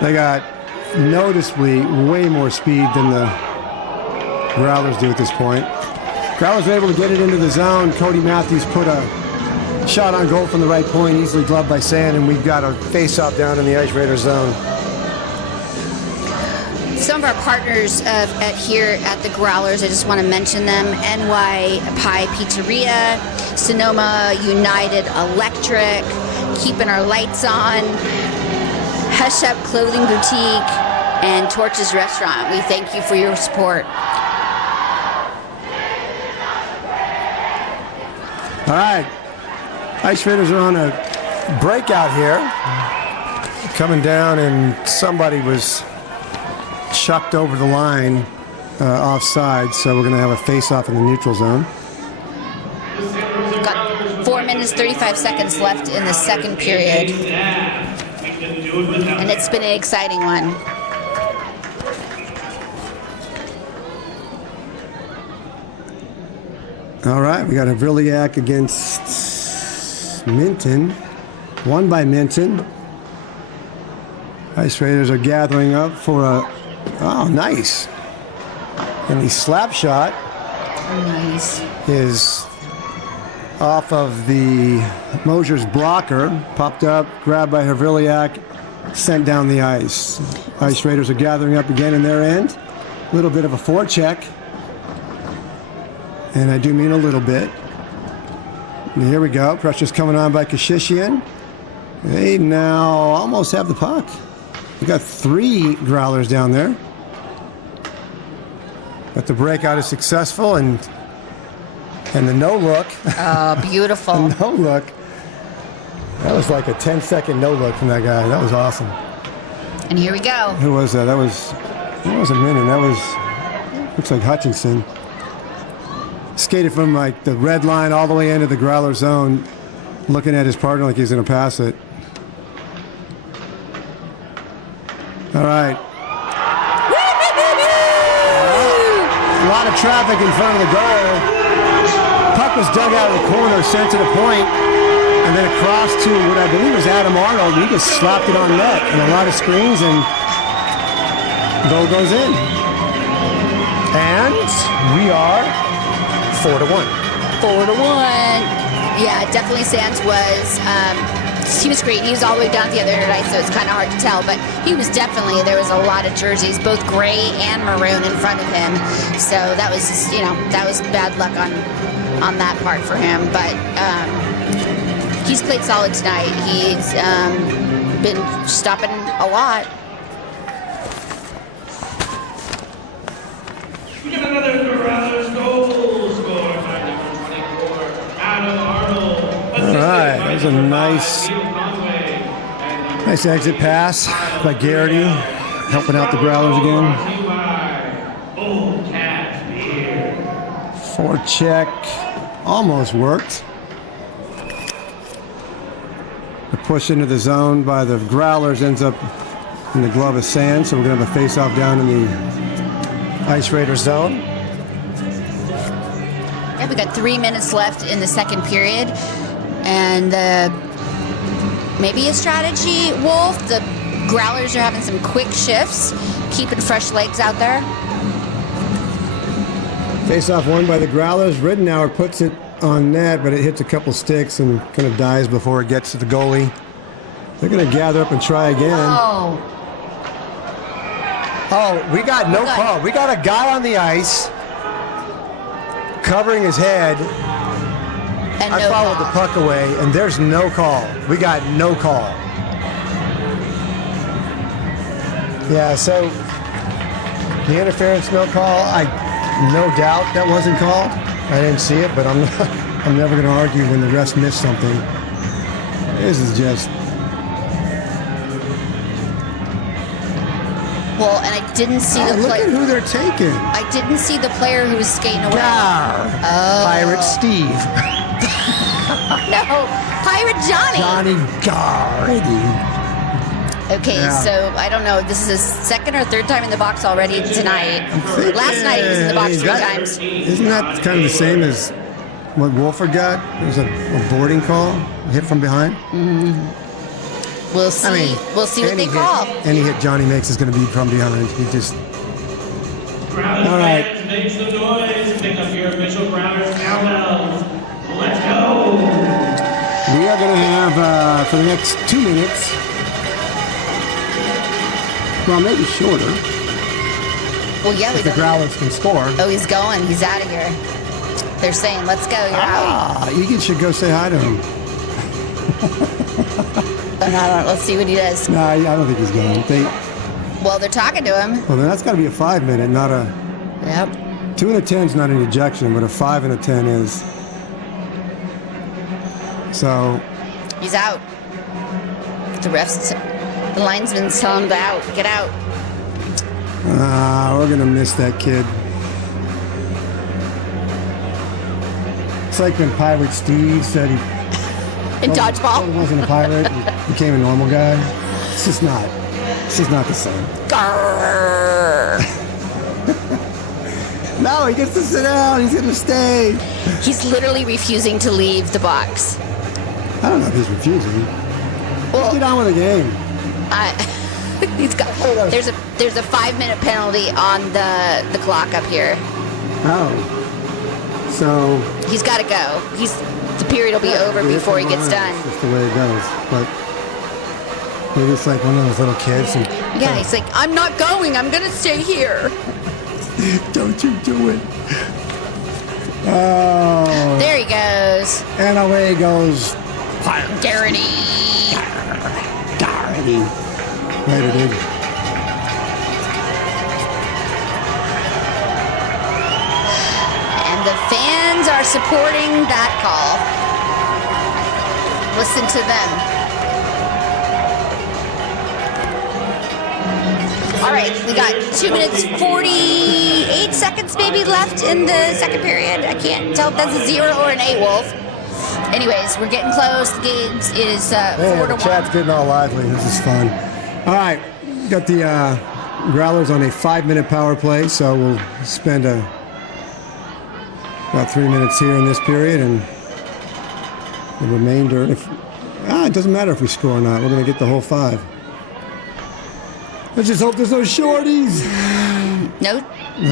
They got noticeably way more speed than the Growlers do at this point. Growlers were able to get it into the zone. Cody Matthews put a shot on goal from the right point, easily gloved by Sand, and we've got a face-off down in the Ice Raiders zone. Some of our partners here at the Growlers, I just want to mention them: NY Pie Pizzeria, Sonoma United Electric, Keeping Our Lights On, Hush Up Clothing Boutique, and Torches Restaurant. We thank you for your support. All right, Ice Raiders are on a breakout here. Coming down, and somebody was chucked over the line offside, so we're going to have a face-off in the neutral zone. Got 4 minutes, 35 seconds left in the second period. And it's been an exciting one. All right, we got a Vriliak against Minton. Won by Minton. Ice Raiders are gathering up for a... Oh, nice. And the slap shot Nice. is off of the Mosier's blocker. Popped up, grabbed by Vriliak, sent down the ice. Ice Raiders are gathering up again in their end. A little bit of a forecheck. And I do mean a little bit. And here we go. Pressure's coming on by Kashishian. They now almost have the puck. We got 3 Growlers down there. But the breakout is successful, and the no-look. Oh, beautiful. The no-look. That was like a 10-second no-look from that guy. That was awesome. And here we go. Who was that? That wasn't Minton. That was, looks like Hutchinson. Skated from like the red line all the way into the Growler zone, looking at his partner like he's going to pass it. All right. A lot of traffic in front of the goal. Puck was dug out of the corner, sent to the point, and then across to what I believe was Adam Arnold. He just slapped it on net, and a lot of screens, and goal goes in. And we are 4-1. 4-1. Yeah, definitely Sands was, he was great. He was all the way down at the other end of the ice, so it's kind of hard to tell. But he was definitely, there was a lot of jerseys, both gray and maroon in front of him. So that was just, that was bad luck on that part for him. But he's played solid tonight. He's been stopping a lot. We got another Growlers goal scored by number 24, Adam Arnold. All right, that was a nice exit pass by Garrity, helping out the Growlers again. Forecheck almost worked. The push into the zone by the Growlers ends up in the glove of Sand, so we're going to have a face-off down in the Ice Raider zone. Yeah, we got 3 minutes left in the second period. And maybe a strategy, Wolf. The Growlers are having some quick shifts, keeping fresh legs out there. Face-off won by the Growlers. Riddenauer puts it on net, but it hits a couple sticks and kind of dies before it gets to the goalie. They're going to gather up and try again. Oh, we got no call. We got a guy on the ice covering his head. And I followed the puck away, and there's no call. We got no call. Yeah, so the interference, no call. No doubt that wasn't called. I didn't see it, but I'm never going to argue when the refs miss something. This is just... Well, and I didn't see the Look player. at who they're taking. I didn't see the player who was skating away. Pirate Steve. No, Pirate Johnny. Johnny Garrity. Okay, Yeah. so I don't know. This is his second or third time in the box already tonight. Last night he was in the box 3 times. Isn't that kind of the same as what Wolford got? It was a boarding call, a hit from behind. We'll see. We'll see what they call. Any hit Johnny makes is going to be from behind. He just. Growlers All right. fans, make some noise. Pick up your official Growlers cowbells. Let's go. We are going to have for the next 2 minutes. Well, maybe shorter. Well, yeah, we If the don't. Growlers can score. Oh, he's going. He's out of here. They're saying, "Let's go. You're out." Egan should go say hi to him. But I don't. Let's see what he does. No, I don't think he's going. Well, they're talking to him. Well, then that's got to be a 5-minute, not a. Yep. 2 and a 10 is not an ejection, but a 5 and a 10 is. So. He's out. The refs, the linesman's telling him to out. Get out. We're going to miss that kid. It's like when Pirate Steve said he In dodgeball. wasn't a pirate and became a normal guy. It's just not the same. Grrr. No, he gets to sit down. He's going to stay. He's literally refusing to leave the box. I don't know if he's refusing. Well, Get on with the game. he's got. There's a 5-minute penalty on the clock up here. Oh. So. He's got to go. The period will be over before he gets done. That's just the way it goes. But maybe it's like one of those little kids. And, Yeah, he's like, "I'm not going. I'm gonna stay here." don't you do it. Oh. There he goes. And away goes. Garrity. Garrity. Later, dude. And the fans are supporting that call. Listen to them. All right, we got 2 minutes 48 seconds maybe left in the second period. I can't tell if that's a 0 or an 8, Wolf. Anyways, we're getting close. The game is 4 to 1. Chat's getting all lively. This is fun. All right, got the Growlers on a 5-minute power play, so we'll spend about 3 minutes here in this period, and the remainder. It doesn't matter if we score or not. We're going to get the whole 5. Let's just hope there's no shorties. No,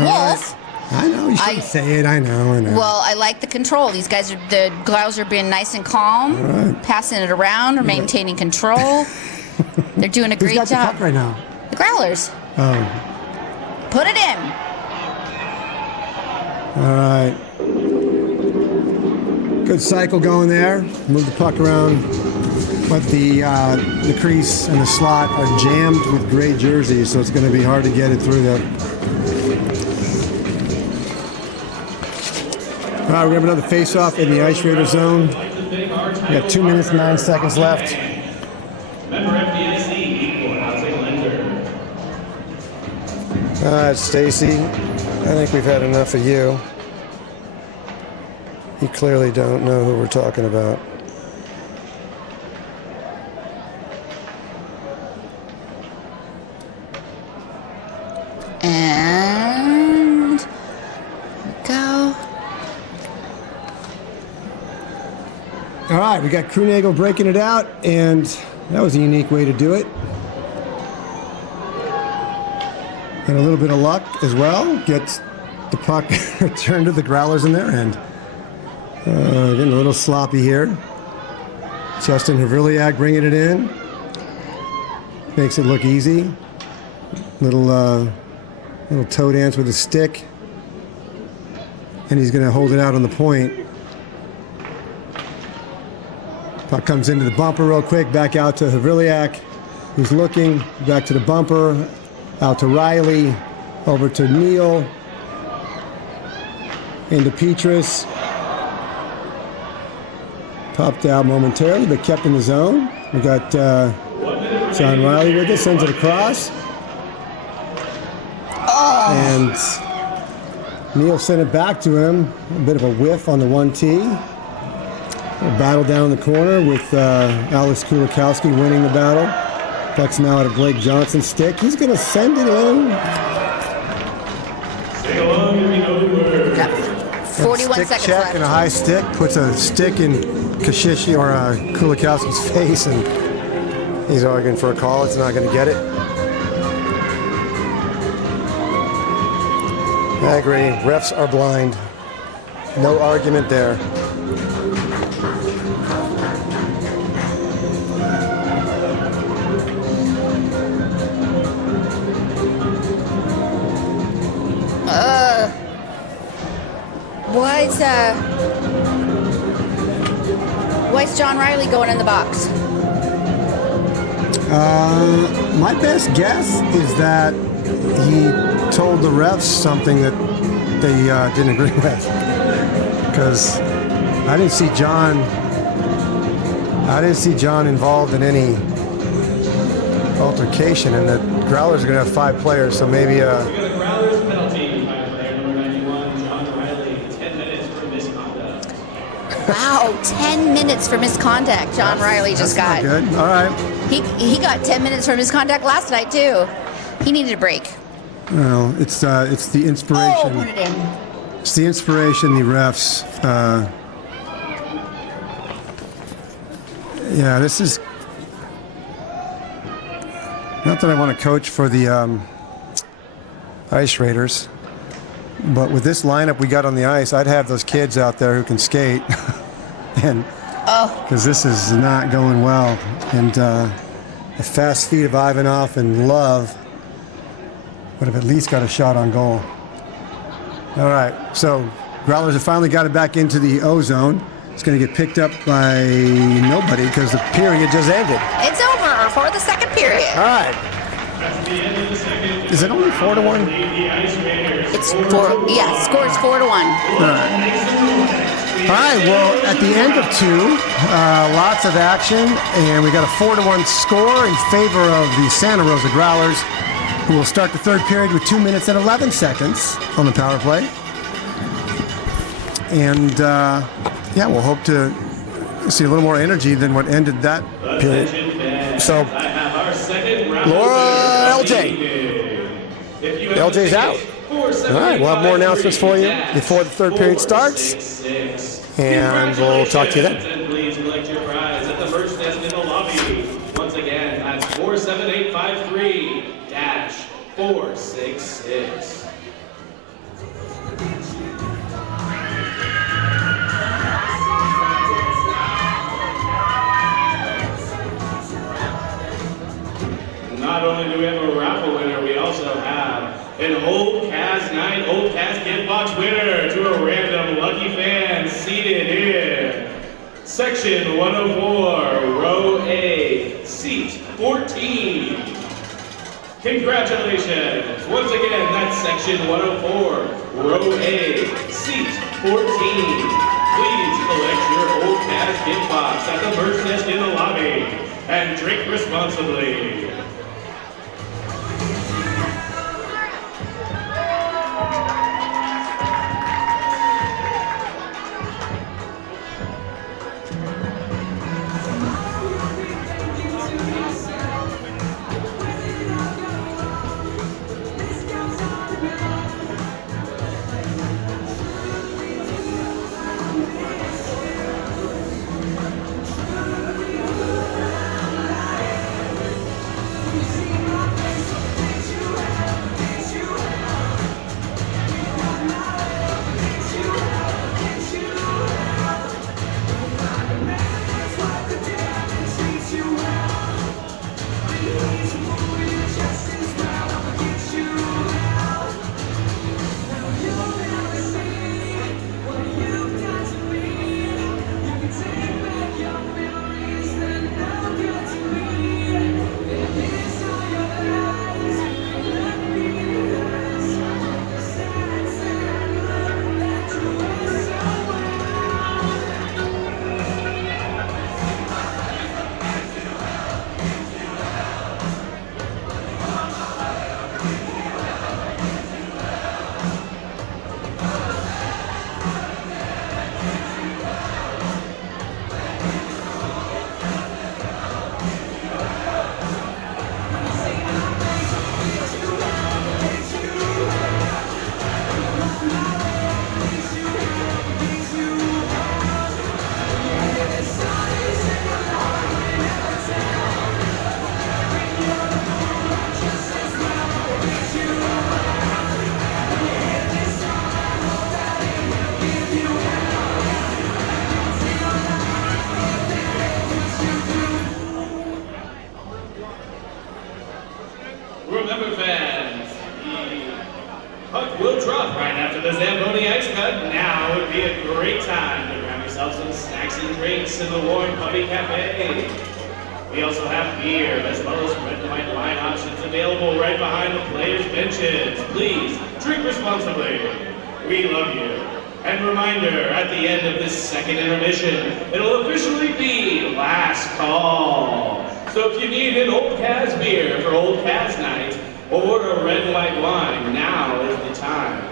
Wolf. I know, you shouldn't say it. I know. Well, I like the control. The Growlers are being nice and calm, right. passing it around, or maintaining control. They're doing a Who's great got the job. puck right now? The Growlers. Oh. Put it in. All right. Good cycle going there. Move the puck around. But the crease and the slot are jammed with gray jerseys, so it's going to be hard to get it through there. All right, we're going to have another face-off in the Ice Raider zone. We got 2 minutes, 9 seconds left. Member FDIC, equal housing lender. All right, Stacy. I think we've had enough of you. You clearly don't know who we're talking about. And go. All right, we got Krunagel breaking it out, and that was a unique way to do it. And a little bit of luck as well. Gets the puck returned to the Growlers in their end. Getting a little sloppy here. Justin Havrilliak bringing it in. Makes it look easy. Little toe dance with a stick. And he's going to hold it out on the point. Puck comes into the bumper real quick. Back out to Havrilliak, who's looking. Back to the bumper. Out to Riley. Over to Neal. Into Petrus. Popped out momentarily, but kept in the zone. We got John Riley with us. Sends it across. And Neal sent it back to him. A bit of a whiff on the 1T. A battle down in the corner with Alex Kulikowski winning the battle. Buck's now at a Blake Johnson stick. He's going to send it in. Sing along if you know the words. Yep. 41 stick seconds check left. and a high stick. Puts a stick in Kashishi or Kulikowski's face, and he's arguing for a call. It's not going to get it. I agree. Refs are blind. No argument there. Why is John Riley going in the box? My best guess is that he told the refs something that they didn't agree with. Because I didn't see John involved in any altercation, and the Growlers are going to have 5 players, so maybe We got a Growlers penalty by player number 91, John Riley, 10 minutes for misconduct. Wow, 10 minutes for misconduct. John Riley just got. good. All right. He got 10 minutes for misconduct last night too. He needed a break. Well, it's the inspiration. Oh, put it in. It's the inspiration, the refs. Yeah, this is not that I want to coach for the Ice Raiders, but with this lineup we got on the ice, I'd have those kids out there who can skate, and because this is not going well, and the fast feet of Ivanov and Love would have at least got a shot on goal. All right, so Growlers have finally got it back into the O-zone. It's going to get picked up by nobody because the period just ended. It's over for the second period. All right. At the end of the second, Is it only 4-1? the Ice Raiders. It's 4. Yeah, score's 4-1. All right, well, at the end of 2, lots of action, and we got a 4-1 score in favor of the Santa Rosa Growlers, who will start the third period with 2 minutes and 11 seconds on the power play. And, yeah, we'll hope to see a little more energy than what ended that period. So, I have our second round. Laura LJ. LJ's out. All right, we'll have more announcements for you before the third period starts, and we'll talk to you then. And please collect your prize at the merch desk in the lobby. Once again, that's 47853-466. Not only do we have a raffle winner, we also have an Old Cast 9 Old Cast gift box winner to a random lucky fan seated in Section 104, Row A, Seat 14. Congratulations! Once again, that's Section 104, Row A, Seat 14. Please collect your Old Cast gift box at the merch desk in the lobby and drink responsibly. off right after the Zamboni Ice Cut, now would be a great time to grab yourself some snacks and drinks in the Warm Puppy Cafe. We also have beer as well as red and white wine options available right behind the players' benches. Please drink responsibly. We love you. And reminder, at the end of this second intermission, it'll officially be last call. So if you need an Old Kaz beer for Old Kaz night, or a red and white wine, now is the time.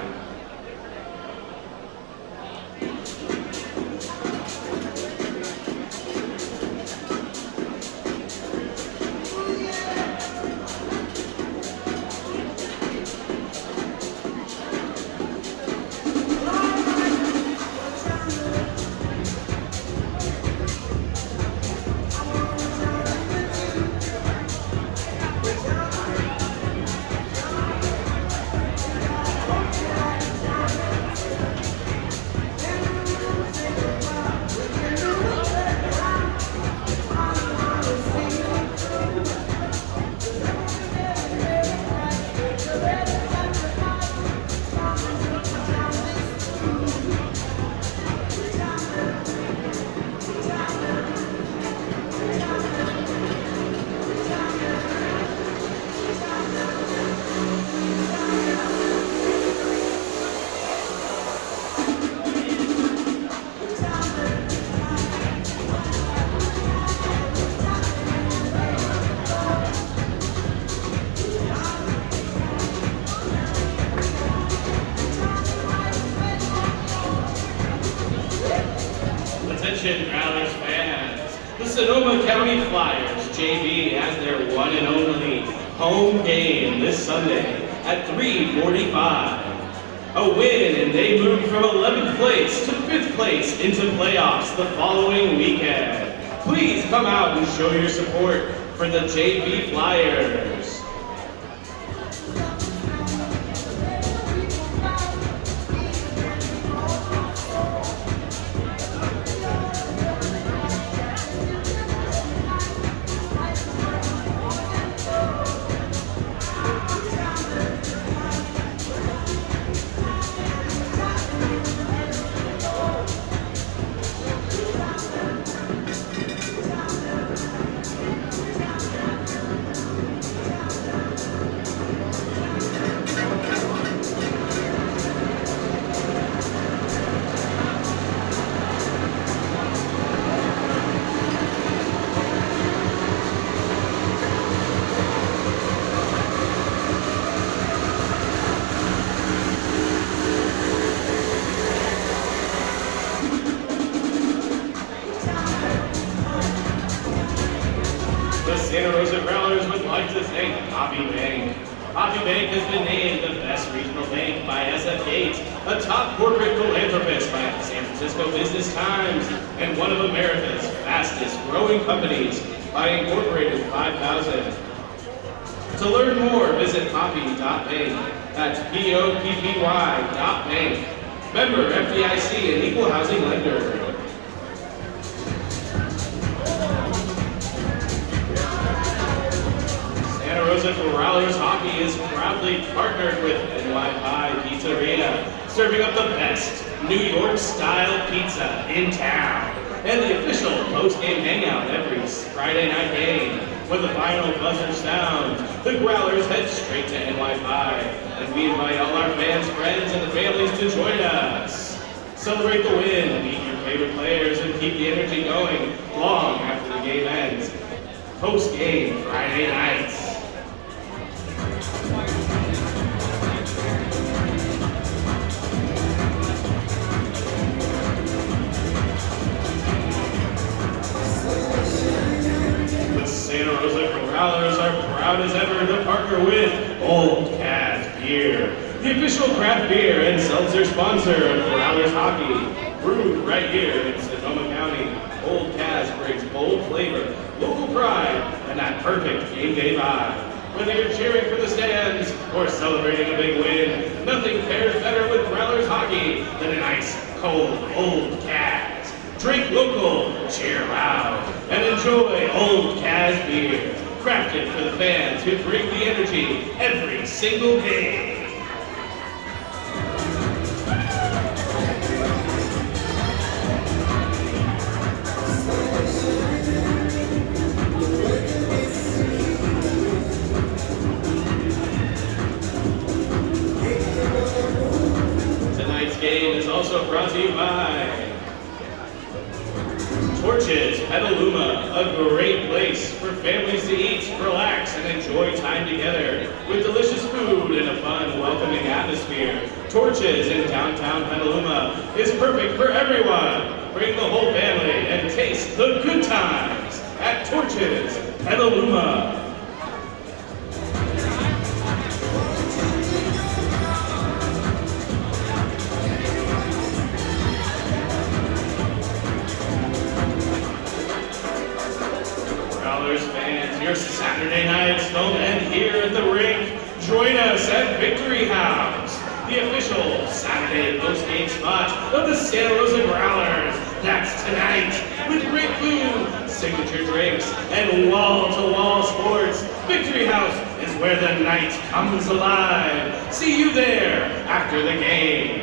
Attention Growlers fans, the Sonoma County Flyers JV has their one and only home game this Sunday at 3:45. A win and they move from 11th place to 5th place into playoffs the following weekend. Please come out and show your support for the JV Flyers. The Santa Rosa Growlers would like to thank Poppy Bank. Poppy Bank has been named the best regional bank by SF Gates, a top corporate philanthropist by the San Francisco Business Times, and one of America's fastest growing companies by Incorporated 5000. To learn more, visit poppy.bank. That's POPPY.bank. Member FDIC and Equal Housing Lender. Santa Rosa Growlers Hockey is proudly partnered with NY Pie Pizzeria, serving up the best New York-style pizza in town, and the official post-game hangout every Friday night game. When the final buzzer sounds, the Growlers head straight to NY Pie, and we invite all our fans, friends, and the families to join us. Celebrate the win, meet your favorite players, and keep the energy going long after the game ends. Post-game Friday nights. The Santa Rosa Growlers are proud as ever to partner with Old Kaz Beer, the official craft beer and seltzer sponsor of Growlers Hockey. Brewed right here in Sonoma County, Old Kaz brings bold flavor, local pride, and that perfect game day vibe. Whether you're cheering for the stands or celebrating a big win, nothing pairs better with Growlers Hockey than an ice cold Old Kaz. Drink local, cheer loud, and enjoy Old Kaz beer, crafted for the fans who bring the energy every single game. also brought to you by Torches Petaluma, a great place for families to eat, relax, and enjoy time together with delicious food and a fun, welcoming atmosphere. Torches in downtown Petaluma is perfect for everyone. Bring the whole family and taste the good times at Torches Petaluma. Growlers fans, your Saturday nights don't end here at the rink. Join us at Victory House, the official Saturday post-game spot of the Santa Rosa Growlers. That's tonight, with great food, signature drinks, and wall-to-wall sports. Victory House is where the night comes alive. See you there after the game.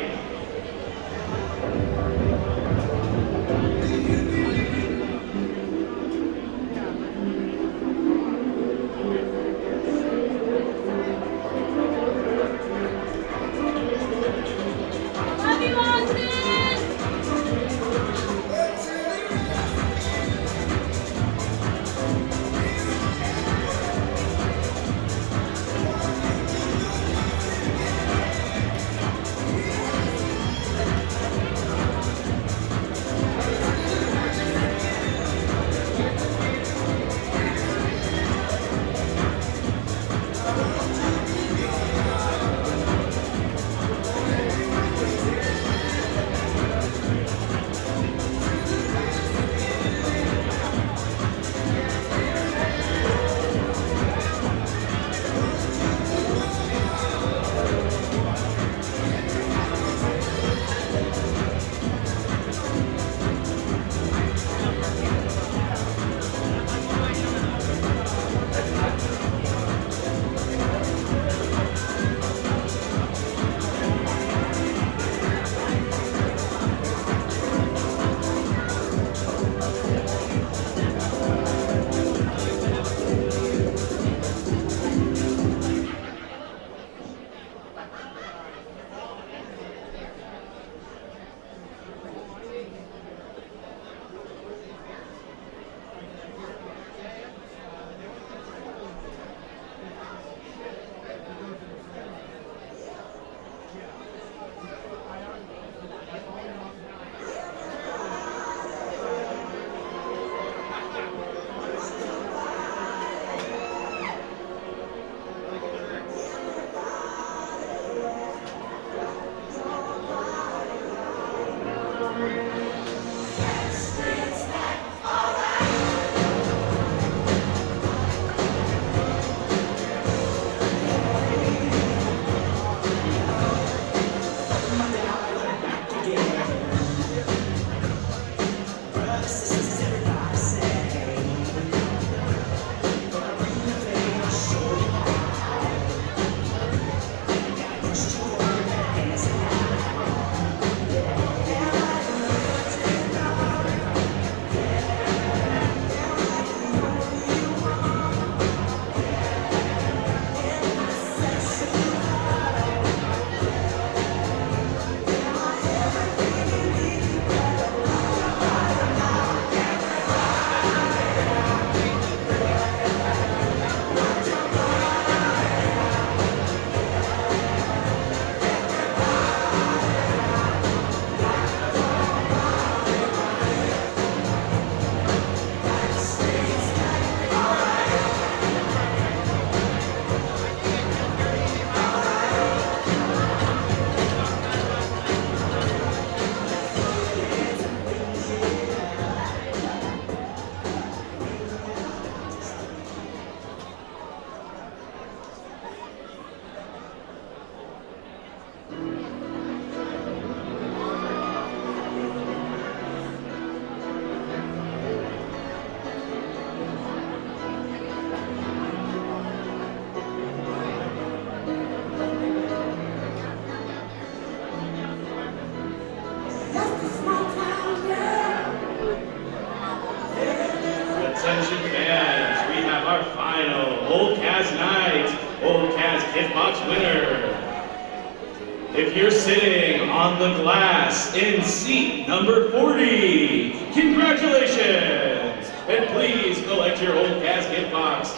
If you're sitting on the glass in seat number 40, congratulations! And please collect your old casket box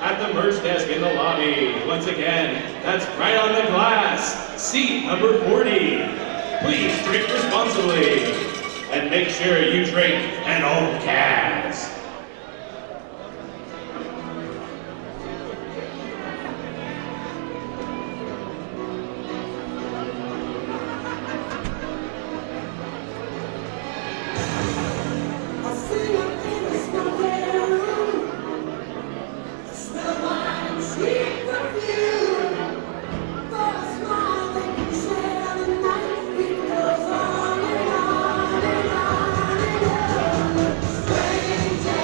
at the merch desk in the lobby. Once again, that's right on the glass, seat number 40. Please drink responsibly and make sure you drink an old Cas. Strange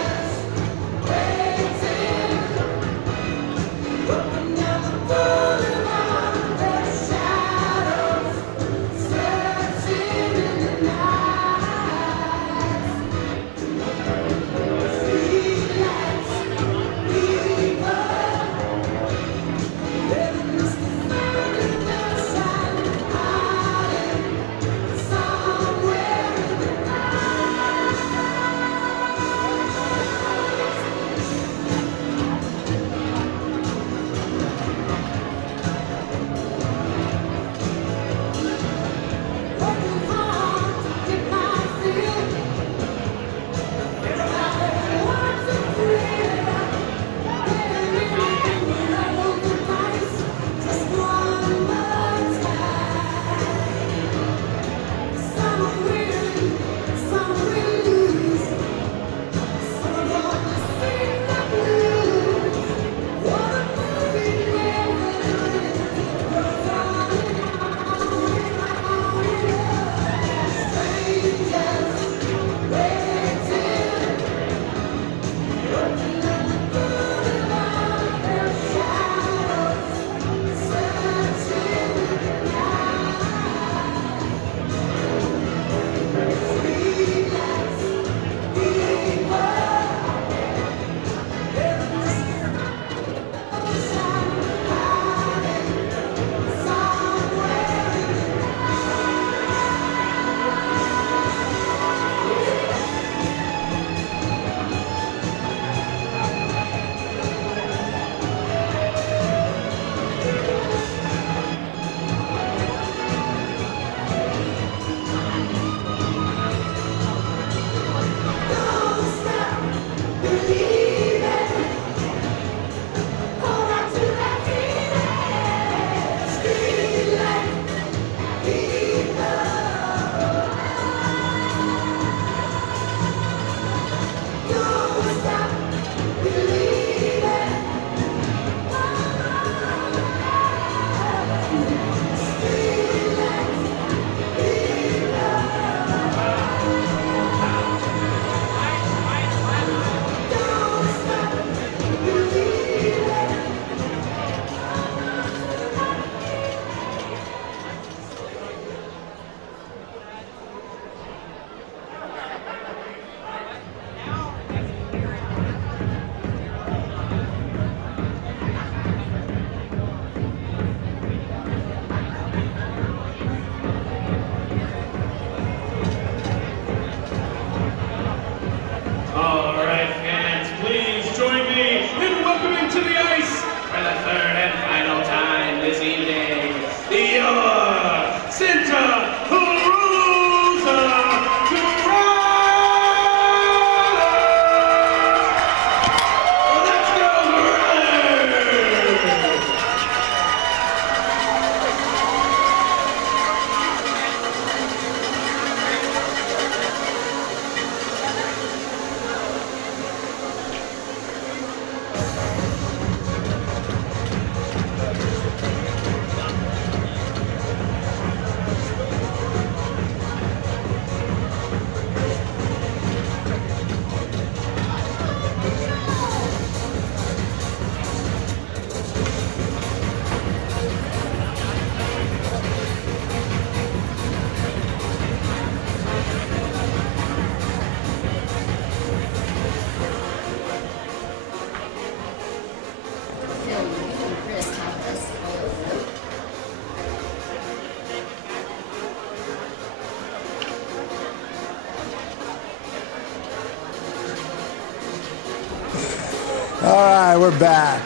right, we're back.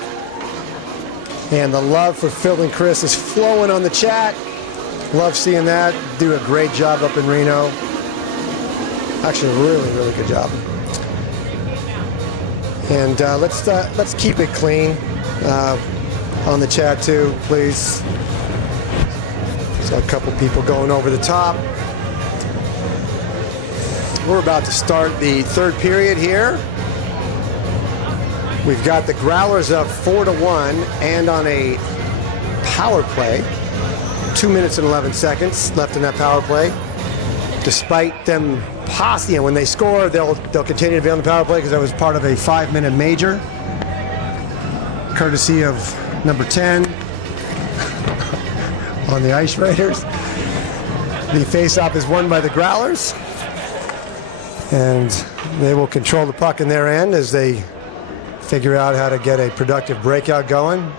And the love for Phil and Chris is flowing on the chat. Love seeing that. Do a great job up in Reno. Actually, really, really good job. And let's keep it clean on the chat too, please. So a couple people going over the top. We're about to start the third period here. We've got the Growlers up 4-1 and on a power play. 2 minutes and 11 seconds left in that power play. Despite them possibly, when they score, they'll continue to be on the power play because that was part of a 5-minute major, courtesy of number 10 on the Ice Raiders. The face-off is won by the Growlers, and they will control the puck in their end as they figure out how to get a productive breakout going.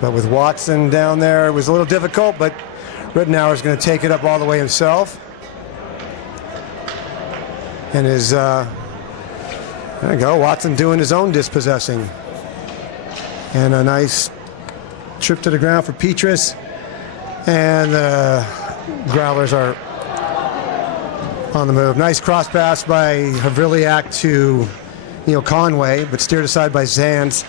But with Watson down there, it was a little difficult, but Rittenauer is going to take it up all the way himself. And is, there you go, Watson doing his own dispossessing. And a nice trip to the ground for Petrus. And the Growlers are on the move. Nice cross pass by Havrilyak to Neil Conway, but steered aside by Zands.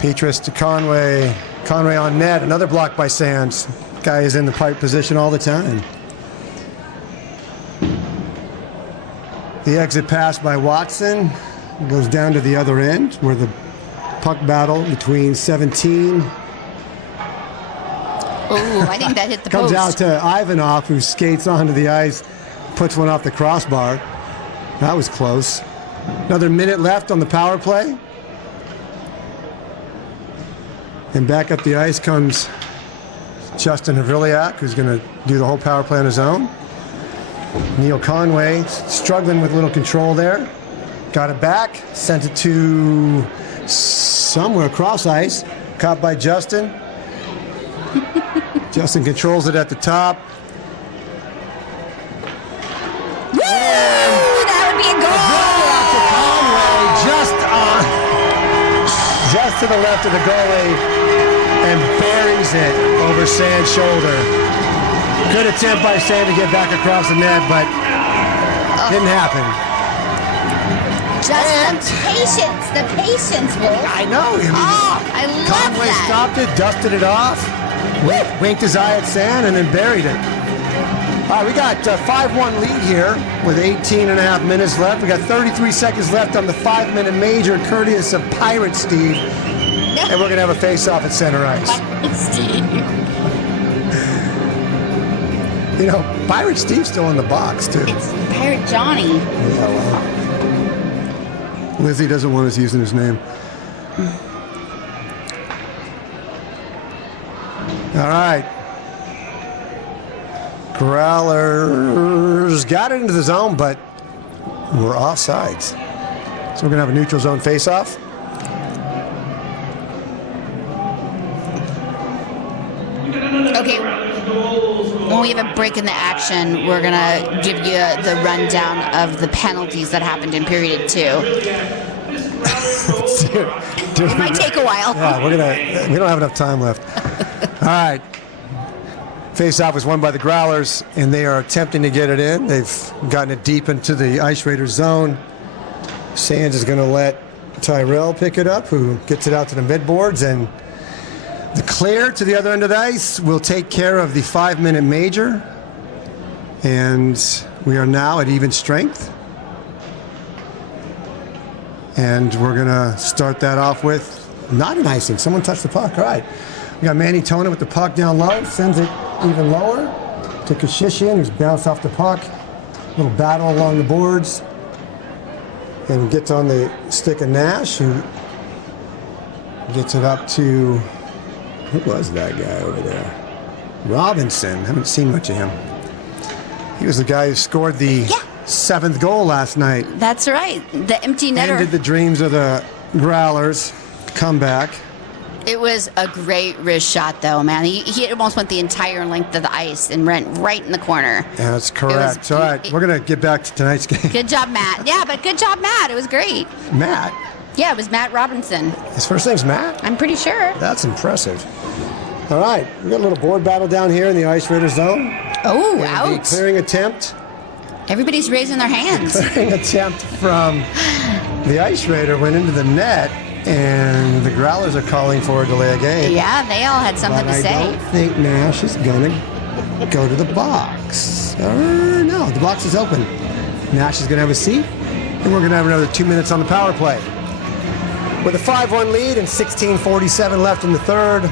Petrus to Conway. Conway on net. Another block by Sands. Guy is in the pipe position all the time. The exit pass by Watson goes down to the other end where the puck battle between 17. Oh, I think that hit the comes post. out to Ivanov, who skates onto the ice, puts one off the crossbar. That was close. Another minute left on the power play. And back up the ice comes Justin Havrilyak, who's going to do the whole power play on his own. Neil Conway struggling with a little control there. Got it back, sent it to somewhere across ice. Caught by Justin. Justin controls it at the top. Woo! That would be a goal! Just to the left of the goalie and buries it over Sand's shoulder. Good attempt by Sand to get back across the net, but didn't happen. Just the patience, Wolf. I know. I love Conway that. stopped it, dusted it off, winked his eye at Sand, and then buried it. All right, we got a 5-1 lead here with 18 and a half minutes left. We got 33 seconds left on the 5-minute major, courteous of Pirate Steve. And we're going to have a face-off at center ice. Steve. You know, Pirate Steve's still in the box, too. It's Pirate Johnny. Yeah, well. Lizzie doesn't want us using his name. All right. Growlers got it into the zone, but we're offsides. So we're going to have a neutral zone face-off. Okay. When we have a break in the action, we're going to give you the rundown of the penalties that happened in period 2. It might take a while. Yeah, we don't have enough time left. All right. Face-off was won by the Growlers, and they are attempting to get it in. They've gotten it deep into the Ice Raiders zone. Sands is going to let Tyrell pick it up, who gets it out to the midboards, and the clear to the other end of the ice will take care of the 5-minute major. And we are now at even strength. And we're going to start that off with not an icing. Someone touched the puck. All right. We got Manny Tona with the puck down low. Sends it even lower to Kashishian, who's bounced off the puck. Little battle along the boards. And gets on the stick of Nash, who gets it up to... Who was that guy over there? Robinson. Haven't seen much of him. He was the guy who scored the 7th goal last night. That's right. The empty netter. Ended the dreams of the Growlers. Comeback. It was a great wrist shot, though, man. He almost went the entire length of the ice and went right in the corner. Yeah, that's correct. All right, we're going to get back to tonight's game. Good job, Matt. Yeah, but good job, Matt. It was great. Matt? Yeah, it was Matt Robinson. His first name's Matt? I'm pretty sure. That's impressive. All right, we got a little board battle down here in the Ice Raider zone. Oh, The out. clearing attempt. Everybody's raising their hands. Clearing attempt from the Ice Raider went into the net, and the Growlers are calling for a delay of game. Yeah, they all had something But to say. I don't think Nash is going to go to the box. No, the box is open. Nash is going to have a seat, and we're going to have another 2 minutes on the power play. With a 5-1 lead and 16:47 left in the third,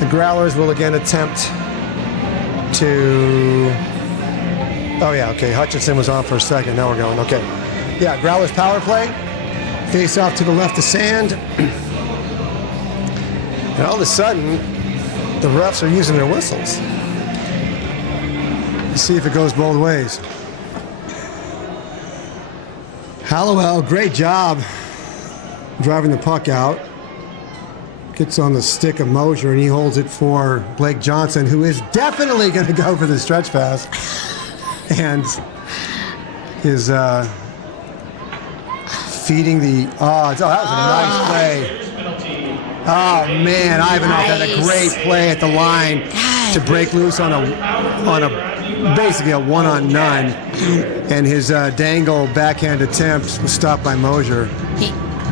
the Growlers will again attempt to... Oh, yeah, okay. Hutchinson was on for a second. Now we're going. Okay. Yeah, Growlers power play. Face off to the left of Sand. And all of a sudden, the refs are using their whistles. Let's see if it goes both ways. Hallowell, great job driving the puck out. Gets on the stick of Mosier, and he holds it for Blake Johnson, who is definitely going to go for the stretch pass. And is feeding the odds. Oh, that was a nice play. Oh man, Ivanov had a great play at the line to break loose on a basically a one-on-none, and his dangle backhand attempt was stopped by Mosier.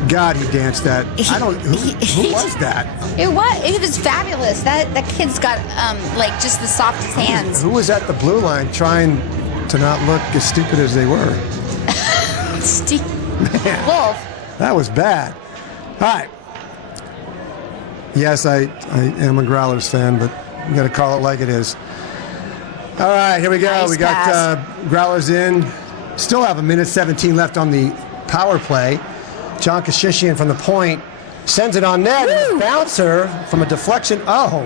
God, he danced that. Who was that? It was fabulous. That kid's got like just the softest hands. Who was at the blue line trying to not look as stupid as they were? Steve Man, Wolf. that was bad. All right. Yes, I am a Growlers fan, but we got to call it like it is. All right, here we go. Nice we got Growlers in. Still have 1:17 left on the power play. John Kashishian from the point sends it on net. And a bouncer from a deflection. Oh.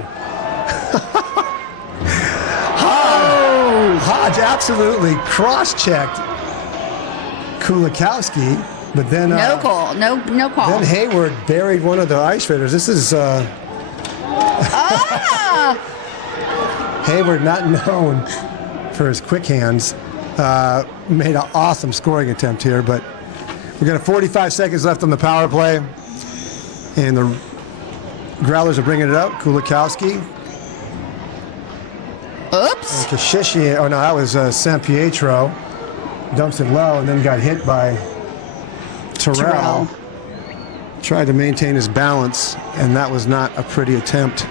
Hodge absolutely cross-checked Kulikowski, but then No call. No call. then Hayward buried one of the Ice Raiders. This is Hayward, not known for his quick hands, made an awesome scoring attempt here, but we got 45 seconds left on the power play, and the Growlers are bringing it up. Kulikowski. Oops. And Kashishian, oh no, that was San Pietro. Dumps it low and then got hit by Terrell. Tried to maintain his balance, and that was not a pretty attempt.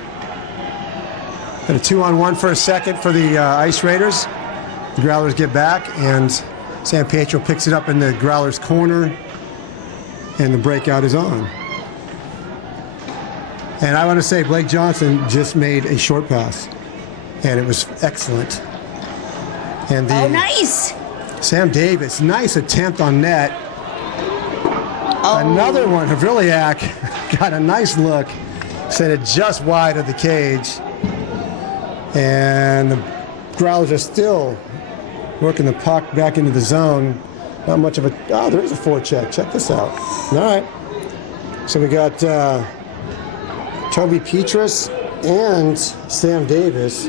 Got a 2-on-1 for a second for the Ice Raiders. The Growlers get back, and San Pietro picks it up in the Growlers' corner, and the breakout is on. And I want to say Blake Johnson just made a short pass, and it was excellent. And the Nice. Sam Davis, nice attempt on net. Another one, Haviliak got a nice look, sent it just wide of the cage. And the Growlers are still working the puck back into the zone. Not much of a, there is a forecheck. Check this out. All right. So we got Toby Petrus and Sam Davis.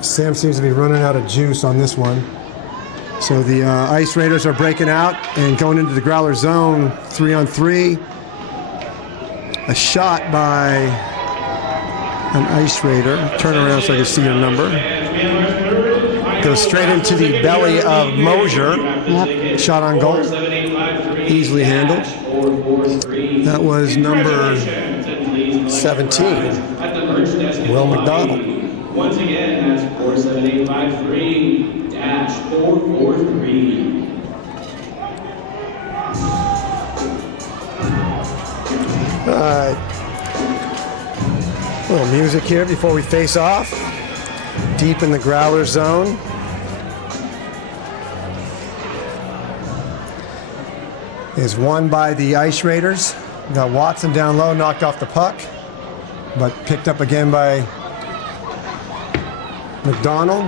Sam seems to be running out of juice on this one. So the Ice Raiders are breaking out and going into the Growler zone, 3-on-3. A shot by an Ice Raider. Turn around so I can see your number. Goes straight into the belly of Mosier. Yep. Shot on goal. Easily handled. That was number 17, Will McDonald. Once again, that's 47853-443. All right. A little music here before we face off. Deep in the Growler zone. Is won by the Ice Raiders. Got Watson down low, knocked off the puck, but picked up again by McDonald,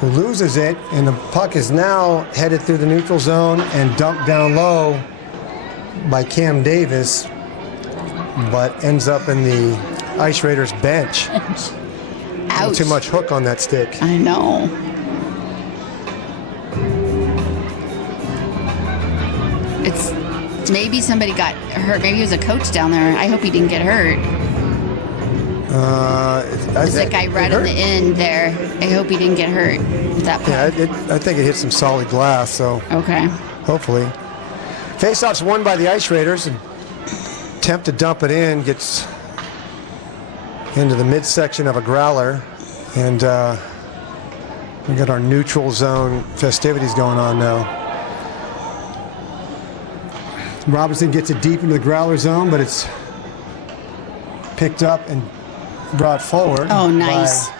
who loses it, and the puck is now headed through the neutral zone and dumped down low by Cam Davis, but ends up in the Ice Raiders bench. Ouch. Too much hook on that stick. I know. It's maybe somebody got hurt. Maybe he was a coach down there. I hope he didn't get hurt. There's that guy right on the end there. I hope he didn't get hurt with that puck. Yeah, I think it hit some solid glass, so Okay. hopefully. Faceoff's won by the Ice Raiders. Attempt to dump it in, gets into the midsection of a growler, and we got our neutral zone festivities going on now. Robinson gets it deep into the growler zone, but it's picked up and brought forward. Oh, nice. by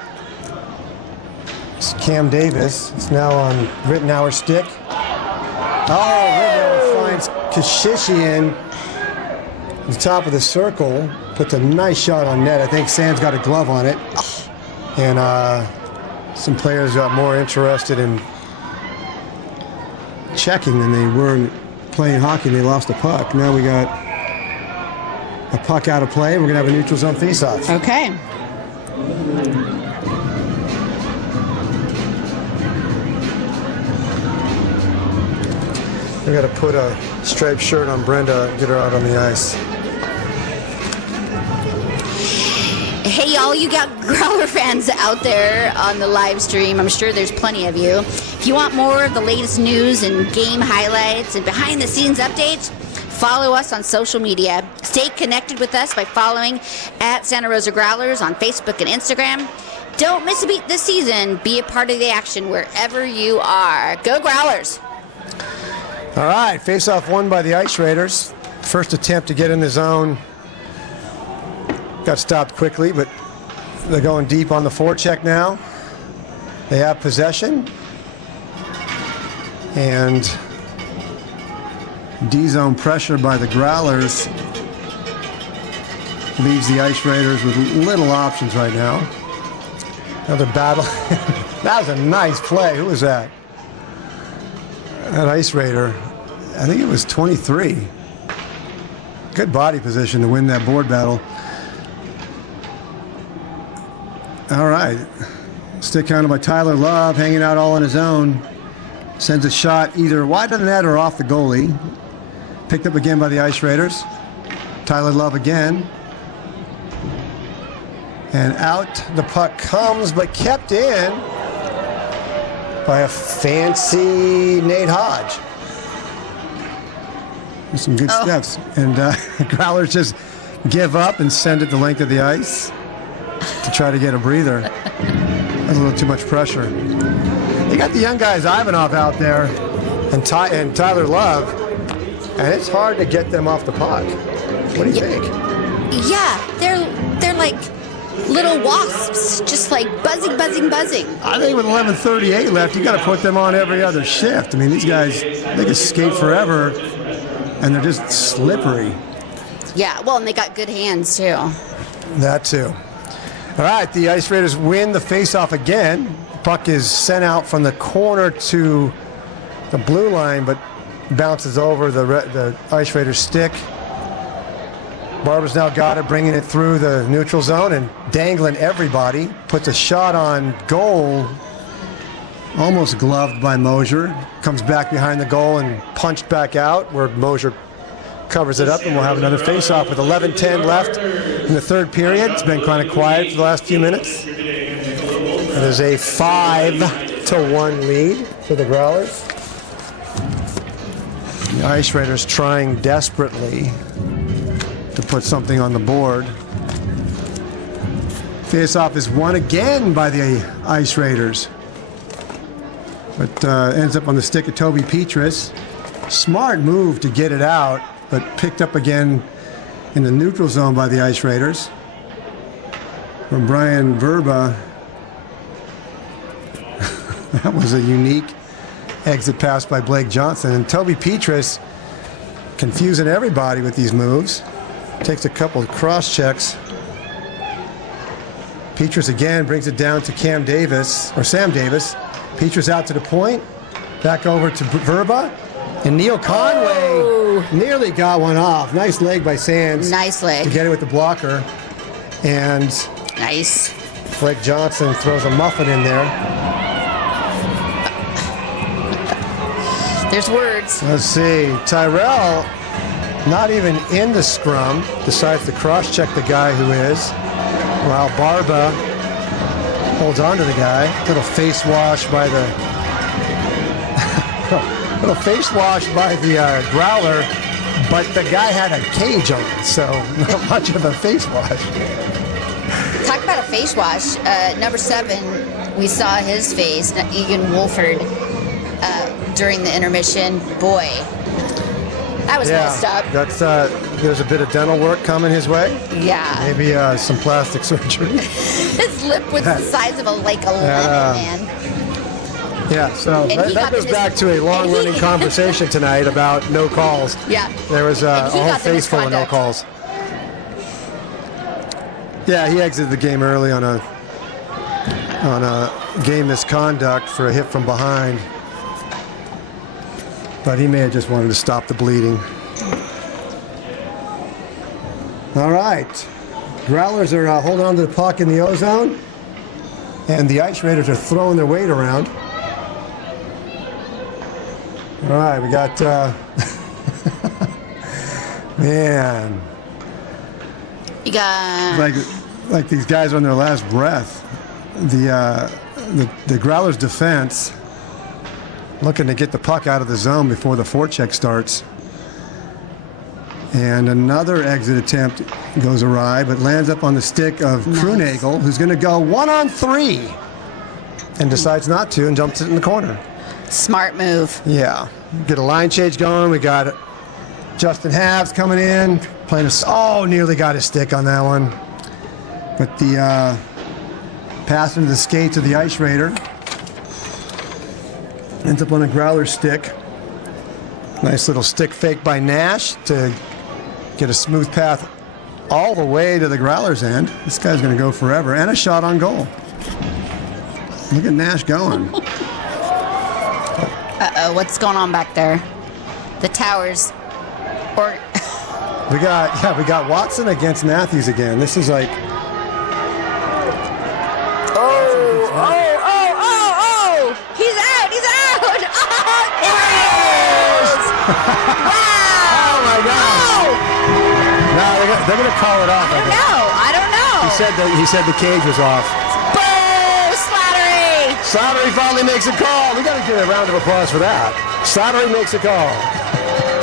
Cam Davis. It's now on Rittenauer's stick. Oh, Rittenauer finds Kashishian at the top of the circle. Puts a nice shot on net. I think Sam's got a glove on it. And some players got more interested in checking than they were playing hockey. They lost a puck. Now we got a puck out of play. We're going to have a neutral zone faceoff. Okay. We got to put a striped shirt on Brenda, get her out on the ice. Hey, y'all, you got Growler fans out there on the live stream. I'm sure there's plenty of you. If you want more of the latest news and game highlights and behind-the-scenes updates, follow us on social media. Stay connected with us by following at Santa Rosa Growlers on Facebook and Instagram. Don't miss a beat this season. Be a part of the action wherever you are. Go Growlers! All right, face-off won by the Ice Raiders. First attempt to get in the zone. Got stopped quickly, but they're going deep on the forecheck now. They have possession. And D-zone pressure by the Growlers leaves the Ice Raiders with little options right now. Another battle. That was a nice play. Who was that? That Ice Raider. I think it was 23. Good body position to win that board battle. All right. Stick counted by Tyler Love, hanging out all on his own. Sends a shot either wide of the net or off the goalie. Picked up again by the Ice Raiders. Tyler Love again. And out the puck comes, but kept in by a fancy Nate Hodge. There's some good steps. And Growlers just give up and send it the length of the ice to try to get a breather. That's a little too much pressure. You got the young guys Ivanov out there and Tyler Love, and it's hard to get them off the puck. What do you think? Yeah, they're like little wasps, just like buzzing. I think with 11:38 left, you got to put them on every other shift. I mean, these guys, they can skate forever, and they're just slippery. Yeah, well, and they got good hands too. That too. All right, the Ice Raiders win the faceoff again. The puck is sent out from the corner to the blue line, but bounces over the Ice Raiders stick. Barber's now got it, bringing it through the neutral zone and dangling everybody. Puts a shot on goal, almost gloved by Mosier. Comes back behind the goal and punched back out, where Mosier covers it up, and we'll have another face-off with 11:10 left in the third period. It's been kind of quiet for the last few minutes. It is a 5-1 lead for the Growlers. The Ice Raiders trying desperately to put something on the board. Face-off is won again by the Ice Raiders, but ends up on the stick of Toby Petrus. Smart move to get it out, but picked up again in the neutral zone by the Ice Raiders. From Brian Verba. That was a unique exit pass by Blake Johnson. And Toby Petrus confusing everybody with these moves. Takes a couple of cross checks. Petrus again brings it down to Sam Davis. Petrus out to the point. Back over to Verba. And Neil Conway nearly got one off. Nice leg by Sands. Nice leg. To get it with the blocker. And Nice. Blake Johnson throws a muffin in there. There's words. Let's see. Tyrell, not even in the scrum, decides to cross-check the guy who is, while Barba holds on to the guy. Little face wash by the Growler, but the guy had a cage on, so not much of a face wash. Talk about a face wash. Number 7, we saw his face, Egan Wolford, during the intermission. Boy, that was messed up. That's there's a bit of dental work coming his way. Yeah. Maybe some plastic surgery. His lip was the size of a lemon, man. Yeah, so that goes back to a long-running conversation tonight about no calls. Yeah. There was a whole got the face full of no misconduct. calls. Yeah, he exited the game early on a game misconduct for a hit from behind. But he may have just wanted to stop the bleeding. All right. Growlers are holding on to the puck in the O-zone. And the Ice Raiders are throwing their weight around. All right, we got... man. You got... Like these guys on their last breath. The Growlers' defense looking to get the puck out of the zone before the forecheck starts. And another exit attempt goes awry, but lands up on the stick of Krunagel, who's going to go 1-on-3 and decides not to and jumps it in the corner. Smart move. Yeah. Get a line change going. We got Justin Halves coming in, playing nearly got his stick on that one. But the pass into the skates of the Ice Raider ends up on a Growler stick. Nice little stick fake by Nash to get a smooth path all the way to the Growler's end. This guy's going to go forever. And a shot on goal. Look at Nash going. Uh-oh, what's going on back there? The towers. Or... we got Watson against Matthews again. This is like... Oh! He's out! Oh, there he is! Wow! Oh my God! Oh! No, they're going to call it off. I don't know. He said the cage was off. Boo! Slattery! Slattery finally makes a call. We got to give a round of applause for that. Slattery makes a call.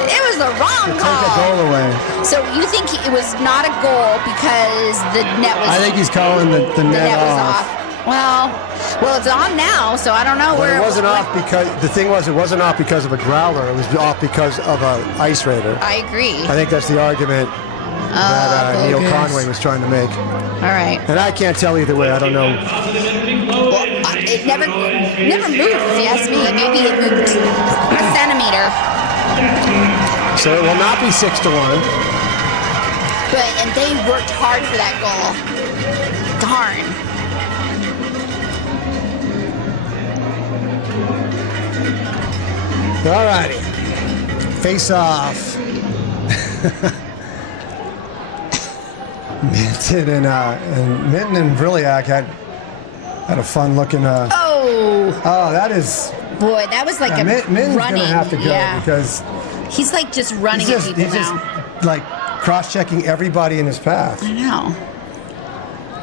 It was the wrong Take a call. goal away. So you think it was not a goal because the net was... I think he's calling the net was off. Well, it's on now, so I don't know But where it wasn't off because the thing was it wasn't off because of a Growler. It was off because of an Ice Raider. I agree. I think that's the argument that Neil Conway was trying to make. All right. And I can't tell either way. I don't know. Well, it never moved, if you ask me. Maybe it moved a centimeter. So it will not be 6-1. And they worked hard for that goal. Darn. All righty. Face off. Minton and Vriliak had a fun looking. Oh, that is. Boy, that was like Minton's running. Gonna have to go because he's like just running at people now. Just like cross-checking everybody in his path. I know.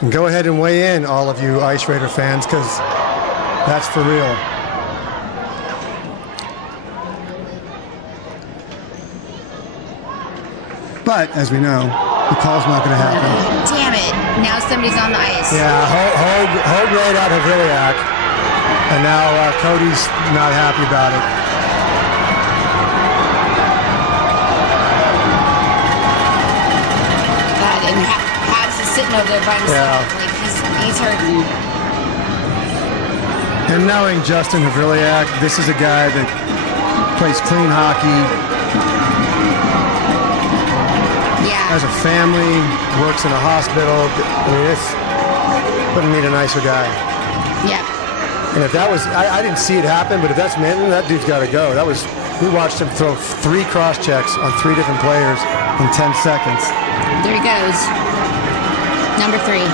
And go ahead and weigh in, all of you Ice Raider fans, because that's for real. But, as we know, the call's not going to happen. Damn it. Now somebody's on the ice. Yeah, Hogue laid out Haviliak, and now Cody's not happy about it. God, and Habs is sitting over there by himself. Yeah. Like he's hurting. And knowing Justin Haviliak, this is a guy that plays clean hockey, has a family, works in a hospital. I mean, this couldn't meet a nicer guy. Yeah. And if that was, I didn't see it happen, but if that's Minton, that dude's got to go. That was We watched him throw 3 cross checks on 3 different players in 10 seconds. There he goes. Number 3.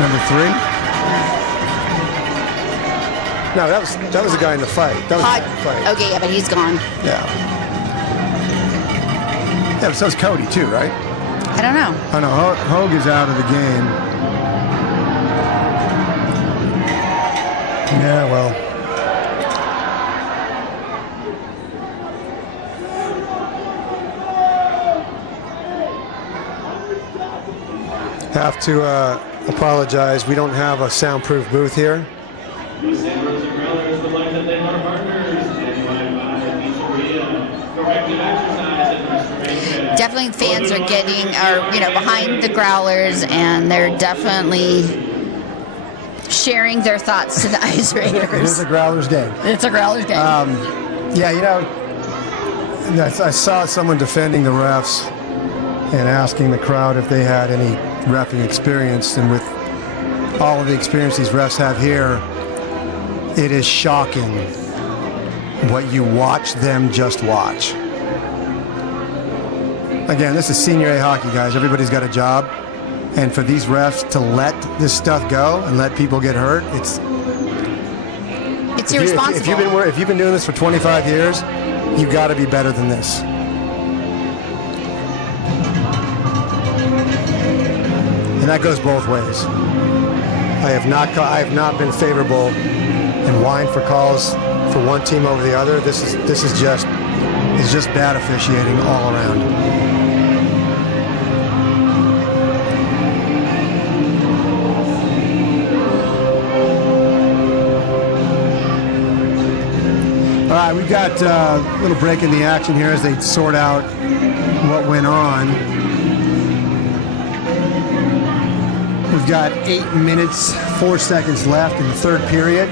Number 3? No, that was the guy in the fight. That was the guy in the fight. Okay, yeah, but he's gone. Yeah. Yeah, but so's Cody too, right? I don't know. Oh no, Hogue is out of the game. Yeah, well. Have to apologize. We don't have a soundproof booth here. The Santa Rosa Growlers would like to thank our partners, NYY, Pizzeria, Corrective Exercise, and Restoration. Definitely fans are behind the Growlers, and they're definitely sharing their thoughts to the Ice Raiders. It is a Growlers game. It's a Growlers game. Yeah, I saw someone defending the refs and asking the crowd if they had any reffing experience, and with all of the experience these refs have here, it is shocking what you watch them just watch. Again, this is senior A hockey, guys. Everybody's got a job, and for these refs to let this stuff go and let people get hurt, it's irresponsible. If you've been doing this for 25 years, you got to be better than this. And that goes both ways. I have not been favorable and whined for calls for one team over the other. This is just bad officiating all around. All right, we've got a little break in the action here as they sort out what went on. We've got 8 minutes, 4 seconds left in the third period.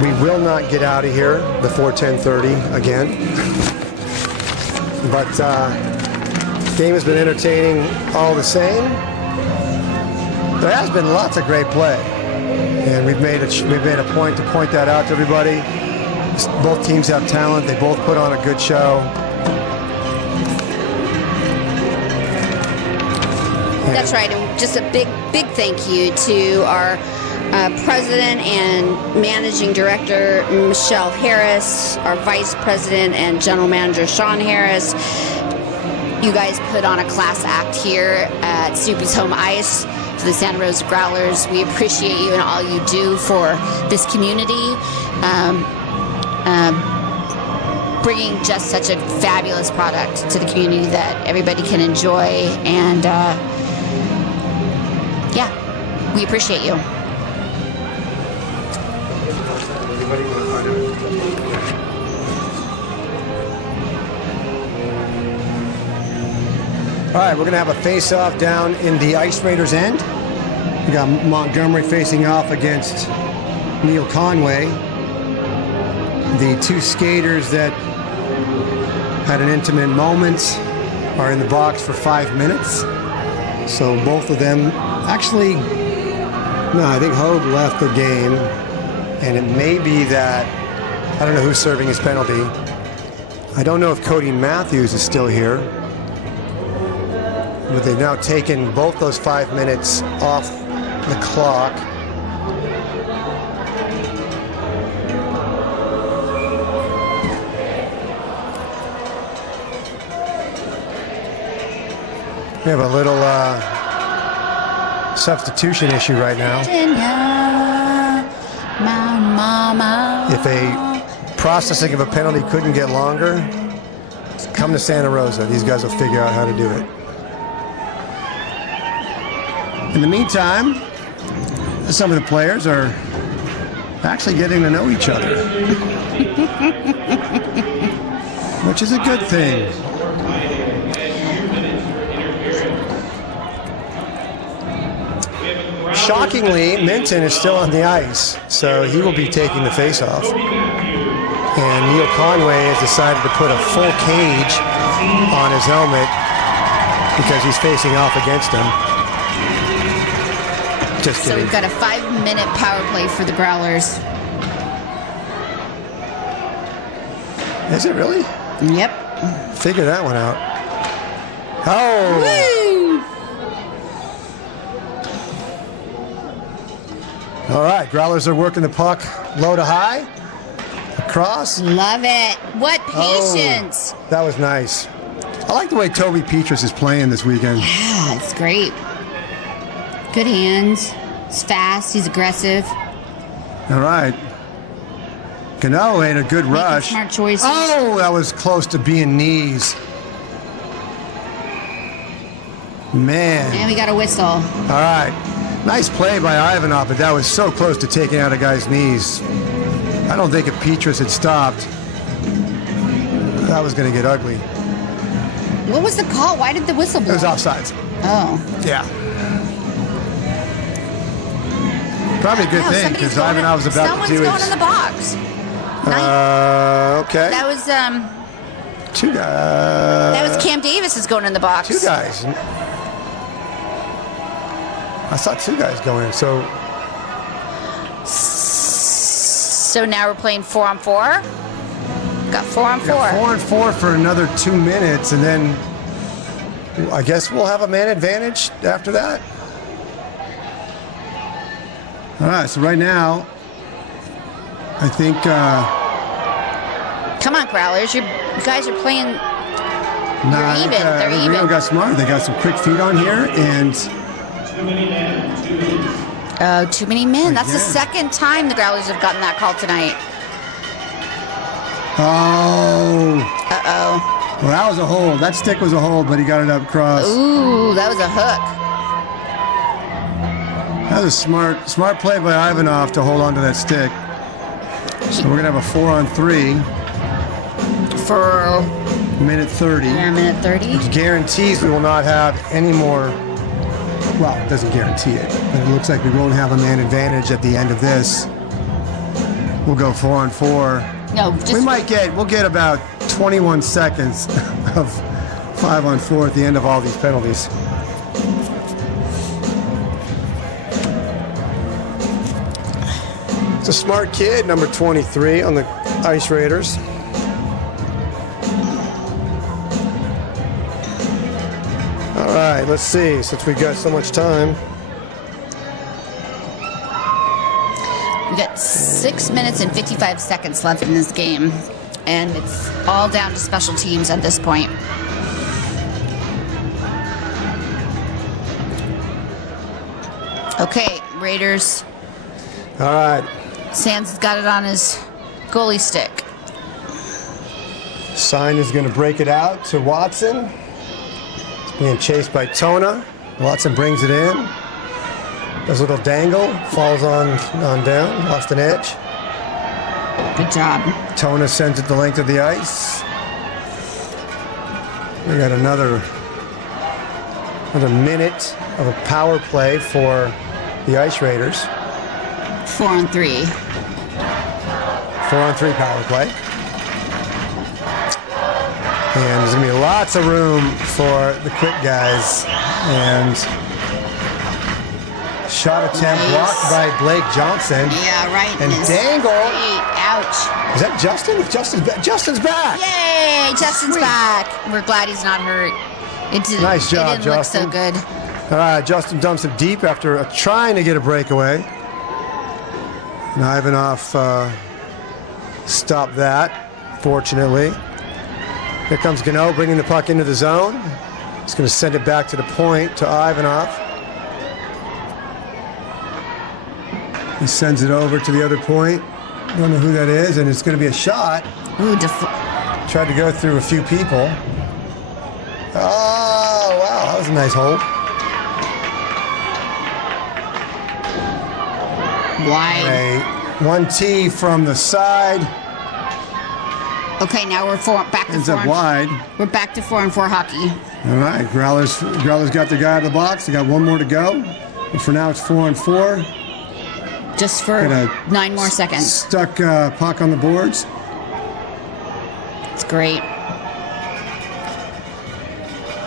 We will not get out of here before 10:30 again. But game has been entertaining all the same. There has been lots of great play, and we've made a point to point that out to everybody. Both teams have talent. They both put on a good show. That's right, and just a big thank you to our President and Managing Director Michelle Harris, our Vice President and General Manager Sean Harris. You guys put on a class act here at Snoopy's Home Ice for the Santa Rosa Growlers. We appreciate you and all you do for this community. Bringing just such a fabulous product to the community that everybody can enjoy, and yeah, we appreciate you. All right, we're going to have a face-off down in the Ice Raiders' end. We got Montgomery facing off against Neil Conway. The two skaters that had an intimate moment are in the box for 5 minutes. So both of them, actually, no, I think Hogue left the game. And it may be that, I don't know who's serving his penalty. I don't know if Cody Matthews is still here. But they've now taken both those 5 minutes off the clock. We have a little substitution issue right now. If a processing of a penalty couldn't get longer, come to Santa Rosa. These guys will figure out how to do it. In the meantime, some of the players are actually getting to know each other, which is a good thing. Shockingly, Minton is still on the ice, so he will be taking the face-off. And Neil Conway has decided to put a full cage on his helmet because he's facing off against him. Just kidding. So we've got a 5-minute power play for the Growlers. Is it really? Yep. Figure that one out. Oh! Woo! All right, Growlers are working the puck low to high. Across. Love it. What patience. Oh, that was nice. I like the way Toby Petrus is playing this weekend. Yeah, it's great. Good hands. He's fast. He's aggressive. All right. Cano made a good rush. Smart choices. Oh, that was close to being knees. Man. And we got a whistle. All right. Nice play by Ivanov, but that was so close to taking out a guy's knees. I don't think if Petrus had stopped, that was going to get ugly. What was the call? Why did the whistle blow? It was offsides. Oh. Yeah. Probably a good thing, because Ivanov was about to do Someone's going his... in the box. Okay. That was Two guys. that was Cam Davis is going in the box. Two guys. I saw two guys going in, so... So now we're playing 4-on-4. Got 4-on-4. Got 4-on-4 for another 2 minutes, and then I guess we'll have a man advantage after that. All right, so right now, I think... Come on, Growlers. You guys are playing... Nah, even. They're Reno even. got smart. They got some quick feet on here, and... Too many men, 2 minutes. Oh, too many men. That's the Again. second time the Growlers have gotten that call tonight. Oh. Uh-oh. Well, that was a hold. That stick was a hold, but he got it up across. Ooh, that was a hook. That was a smart play by Ivanov to hold on to that stick. So we're going to have a 4-on-3. For Minute 30. a minute 30. Which guarantees we will not have any more. Well, it doesn't guarantee it, but it looks like we won't have a man advantage at the end of this. We'll go 4-on-4. No, just... We'll get about 21 seconds of 5-on-4 at the end of all these penalties. It's a smart kid, number 23 on the Ice Raiders. All right, let's see, since we've got so much time. We got 6 minutes and 55 seconds left in this game, and it's all down to special teams at this point. Okay, Raiders. All right. Sands got it on his goalie stick. Sign is going to break it out to Watson. It's being chased by Tona. Watson brings it in. Does a little dangle, falls on down, lost an edge. Good job. Tona sends it the length of the ice. We got another minute of a power play for the Ice Raiders. 4-on-3. 4-on-3 power play. And there's going to be lots of room for the quick guys. And shot attempt Nice. blocked by Blake Johnson. Yeah, right. And in his dangle. feet. Ouch. Is that Justin? Justin's back. Yay! Justin's Sweet. back. We're glad he's not hurt. Nice job, It didn't Justin. look so good. All right, Justin dumps it deep after trying to get a breakaway. And Ivanov stopped that, fortunately. Here comes Gano bringing the puck into the zone. He's going to send it back to the point to Ivanov. He sends it over to the other point. Don't know who that is, and it's going to be a shot. Ooh, Tried to go through a few people. Oh, wow, that was a nice hold. wide. A 1T from the side. Okay, now we're back to Ends four. up wide. We're back to 4-on-4 hockey. All right, Growlers got the guy out of the box. They got one more to go. But for now, it's 4-on-4. Just for Got a 9 more seconds. Stuck puck on the boards. It's great.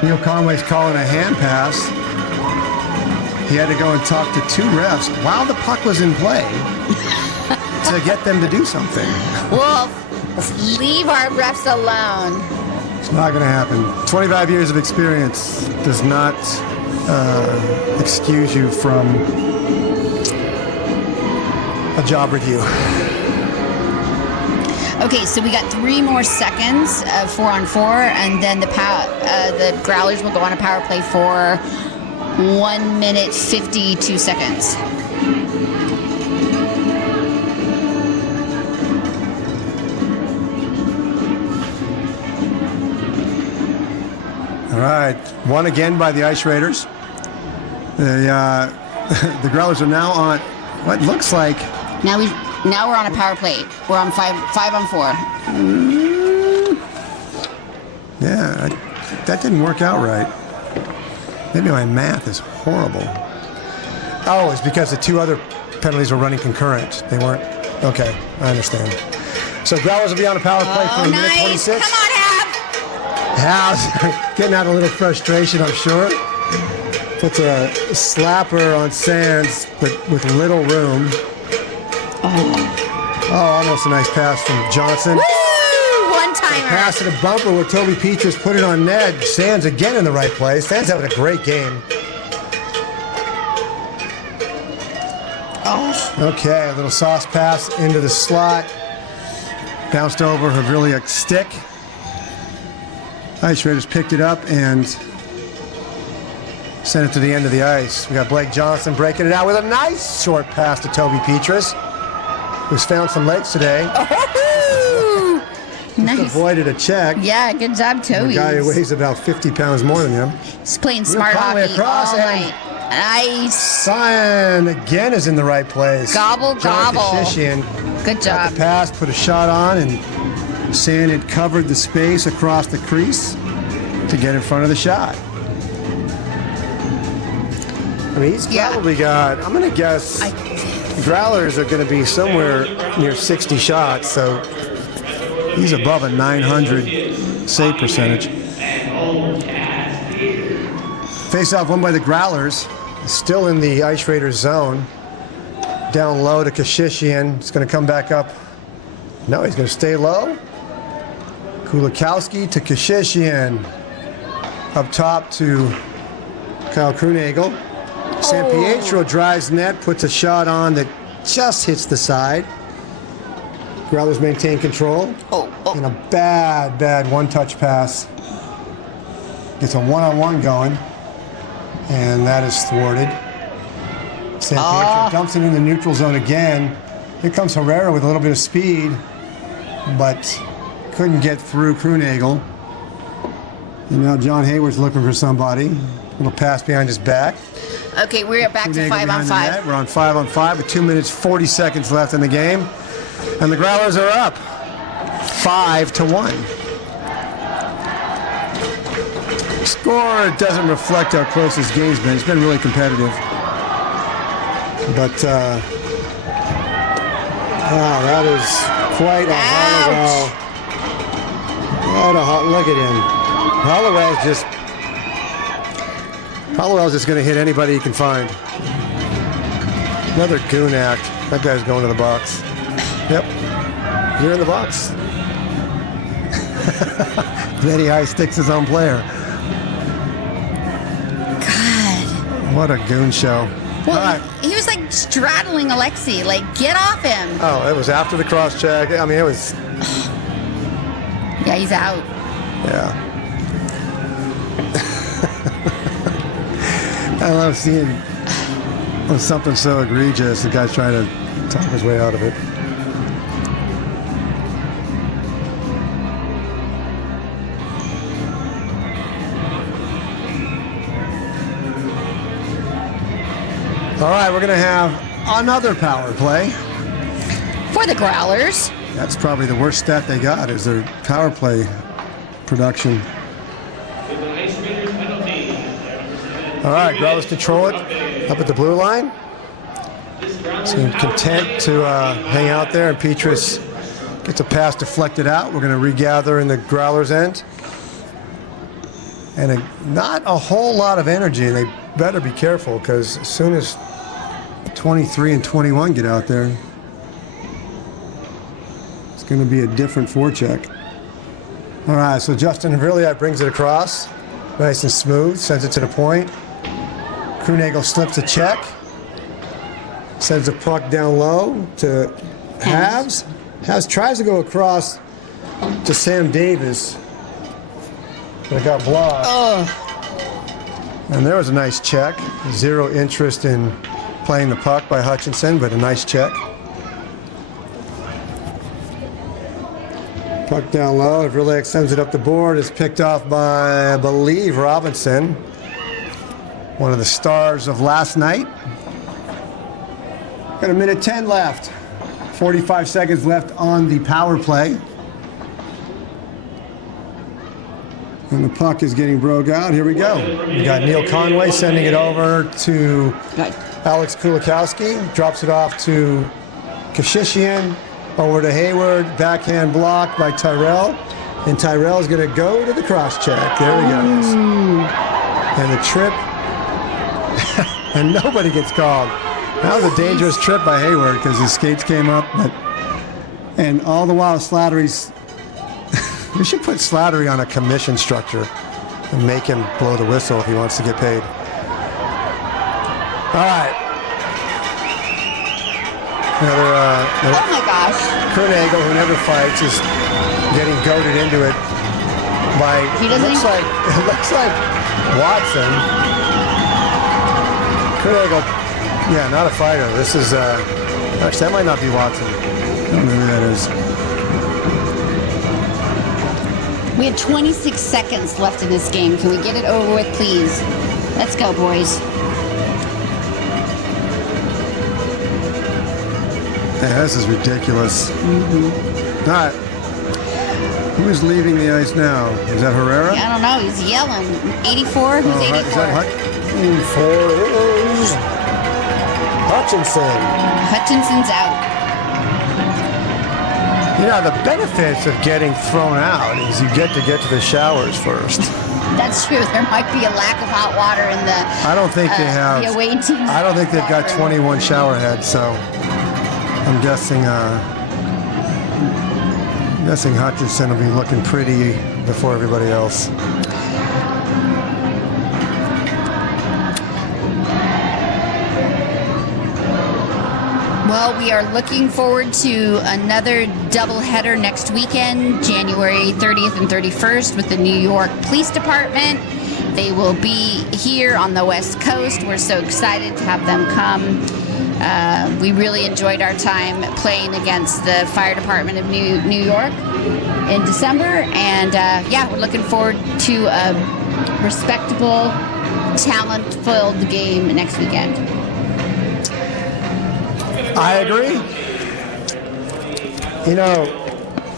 Neil Conway's calling a hand pass. He had to go and talk to 2 refs while the puck was in play to get them to do something. Well, Let's leave our refs alone. It's not going to happen. 25 years of experience does not excuse you from a job review. Okay, so we got 3 more seconds of 4-on-4, and then the Growlers will go on a power play for 1 minute 52 seconds. All right, won again by the Ice Raiders. The Growlers are now on what looks like. Now we're on a power play. We're on 5-on-4. Yeah, that didn't work out right. Maybe my math is horrible. Oh, it's because the 2 other penalties were running concurrent. They weren't. Okay, I understand. So Growlers will be on a power play for a minute 26. Come on, Hal's getting out a little frustration, I'm sure. Puts a slapper on Sands, but with little room. Oh, almost a nice pass from Johnson. Woo! One-timer. Pass to the bumper where Toby Petrus put it on Ned. Sands again in the right place. Sands having a great game. Oh. Okay, a little sauce pass into the slot. Bounced over Havrilik's stick. Ice Raiders picked it up and sent it to the end of the ice. We got Blake Johnson breaking it out with a nice short pass to Toby Petrus, who's found some legs today. Oh, nice. Avoided a check. Yeah, good job, Toby. A guy who weighs about 50 pounds more than him. He's playing smart Conway hockey across all and night. Nice. Sion again is in the right place. Gobble, John gobble. Kashishian Good got job. the pass, put a shot on, and Sand had covered the space across the crease to get in front of the shot. I mean, he's probably got, I'm going to guess, Growlers are going to be somewhere near 60 shots, so he's above a 900 save percentage. Face-off won by the Growlers, still in the Ice Raiders zone. Down low to Kashishian. It's going to come back up. No, he's going to stay low. Kulikowski to Kashishian. Up top to Kyle Krunagel. San Pietro drives net, puts a shot on that just hits the side. Growlers maintain control. And a bad one-touch pass. Gets a one-on-one going. And that is thwarted. San Pietro dumps it in the neutral zone again. Here comes Herrera with a little bit of speed, but couldn't get through Krunagel. And now John Hayward's looking for somebody. A little pass behind his back. Okay, we're back to 5-on-5. We're on 5-on-5 with 2 minutes 40 seconds left in the game. And the Growlers are up 5-1. Score doesn't reflect how close this game's been. It's been really competitive. But, wow, that is quite a Hollowell. What a hot look at him. Hollowell's just going to hit anybody he can find. Another goon act. That guy's going to the box. Yep. You're in the box. Then he high sticks his own player. God. What a goon show. Well, all right. He was like straddling Alexei. Like, get off him. Oh, it was after the cross check. I mean, it was. Yeah, he's out. Yeah. I love seeing when something so egregious, the guy's trying to talk his way out of it. All right, we're going to have another power play. For the Growlers. That's probably the worst stat they got is their power play production. All right, Growlers control it up at the blue line. Seem content to hang out there, and Petrus gets a pass deflected out. We're going to regather in the Growlers' end. And not a whole lot of energy. They better be careful because as soon as 23 and 21 get out there, it's going to be a different forecheck. All right, so Justin Verlier brings it across. Nice and smooth, sends it to the point. Krunagel slips a check. Sends the puck down low to Habs. Habs tries to go across to Sam Davis. But it got blocked. And there was a nice check. Zero interest in playing the puck by Hutchinson, but a nice check. Puck down low. Verlier sends it up the board. It's picked off by, I believe, Robinson. One of the stars of last night. Got a minute 10 left. 45 seconds left on the power play. And the puck is getting broke out. Here we go. We got Neil Conway sending it over to Alex Kulikowski. Drops it off to Kashishian. Over to Hayward. Backhand blocked by Tyrell. And Tyrell is going to go to the cross check. There he goes. And the trip. And nobody gets called. That was a dangerous trip by Hayward because his skates came up. And all the while, Slattery's. We should put Slattery on a commission structure and make him blow the whistle if he wants to get paid. All right. Oh my gosh. Krunagel, who never fights, is getting goaded into it by. It looks like Watson. Krunagel, yeah, not a fighter. This is actually that might not be Watson. I don't know who that is. We have 26 seconds left in this game. Can we get it over with, please? Let's go, boys. Yeah, this is ridiculous. All right. Who's leaving the ice now? Is that Herrera? I don't know. He's yelling. 84? Who's 84? Is that Hutchinson. Hutchinson's out. You know, the benefits of getting thrown out is you get to the showers first. That's true. There might be a lack of hot water in the. I don't think they have. The away team. I don't think they've got 21 shower heads, so I'm guessing. Hutchinson will be looking pretty before everybody else. Well, we are looking forward to another doubleheader next weekend, January 30th and 31st, with the New York Police Department. They will be here on the West Coast. We're so excited to have them come. We really enjoyed our time playing against the Fire Department of New York in December. And yeah, we're looking forward to a respectable, talent-filled game next weekend. I agree. You know,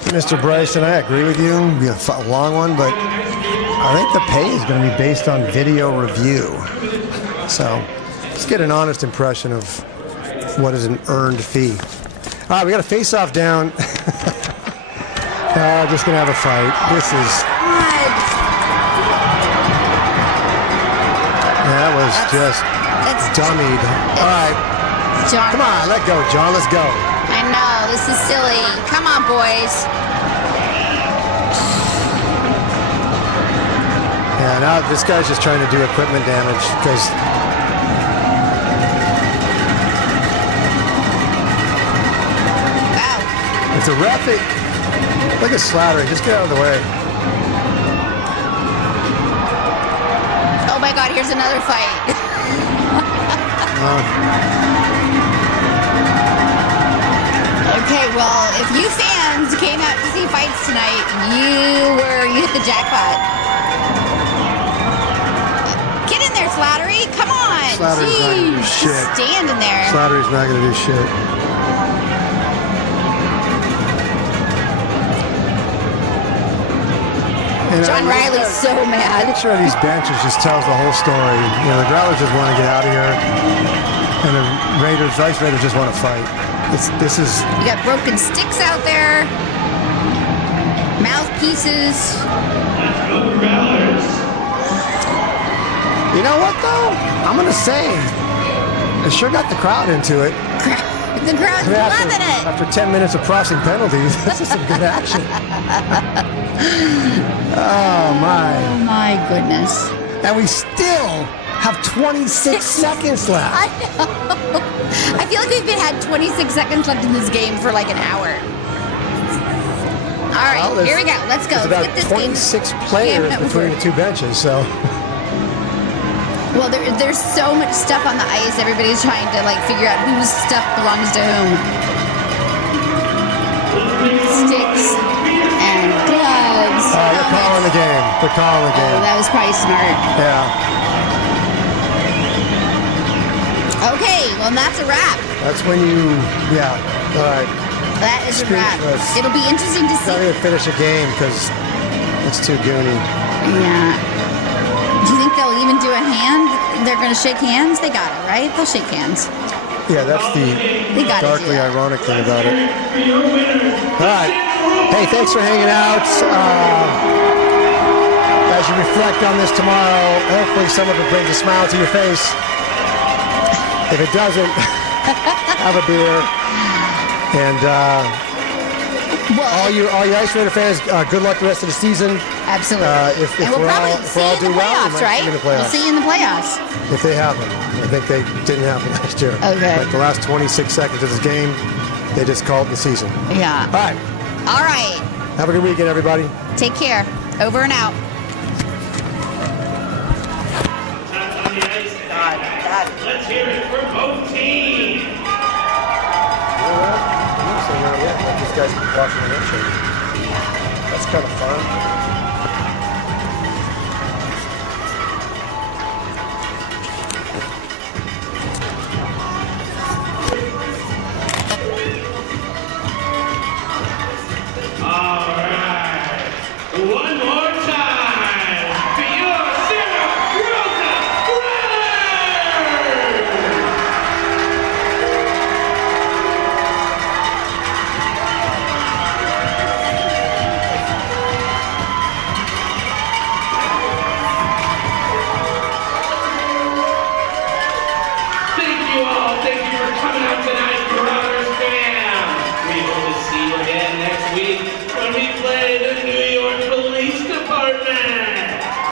Mr. Bryson, I agree with you. It'll be a long one, but I think the pay is going to be based on video review. So let's get an honest impression of what is an earned fee. All right, we got a face-off down. Just going to have a fight. This is... That was just dummied. All right. John, come on, let go, John. Let's go. I know, this is silly. Come on, boys. Yeah, now this guy's just trying to do equipment damage because. Wow. If the ref, look at Slattery. Just get out of the way. Oh my God! Here's another fight. Okay, well, if you fans came out to see fights tonight, you hit the jackpot. Get in there, Slattery. Come on. Slattery's not gonna do Just shit. stand in there. Slattery's not going to do shit. John Riley's so mad. Each of these benches just tells the whole story. You know, the Growlers just want to get out of here, and the Vice Raiders just want to fight. This is. You got broken sticks out there, mouthpieces. You know what though? I'm gonna say, it sure got the crowd into it. The crowd's loving it. After 10 minutes of crossing penalties, this is some good action. Oh, my. Oh, my goodness. And we still have 26 seconds left. I know. I feel like we've had 26 seconds left in this game for like an hour. All right, Well, here we go. Let's go. There's Let's about get this 26 game players over. between the two benches, so. Well, there's so much stuff on the ice. Everybody's trying to like figure out whose stuff belongs to whom. Sticks and gloves. They're calling the game. They're calling the Oh, game. that was probably smart. Yeah. Okay, well, that's a wrap. That's when you, yeah. All right. That is a wrap. Speechless. It'll be interesting to Not see. even finish a game because it's too goony. Yeah. Do you think they'll even do a hand? They're going to shake hands? They got it, right? They'll shake hands. Yeah, that's the They got darkly it. ironic thing about it. All right. Hey, thanks for hanging out. As you reflect on this tomorrow, hopefully some of it brings a smile to your face. If it doesn't, have a beer. And all you Ice Raider fans, good luck the rest of the season. Absolutely. If And we'll we're probably all see you in the do well, we playoffs, might right? see you in the We'll playoffs. see you in the playoffs. If they happen. I think they didn't happen last year. Okay. Like the last 26 seconds of this game, they just called the season. Yeah. All right. All right. Have a good weekend, everybody. Take care. Over and out. On the ice. Let's hear it for both teams. Like these guys keep watching the show. That's kind of fun. All right. One more time for your Santa Rosa Growlers! Thank you all. Thank you for coming out tonight, Growlers.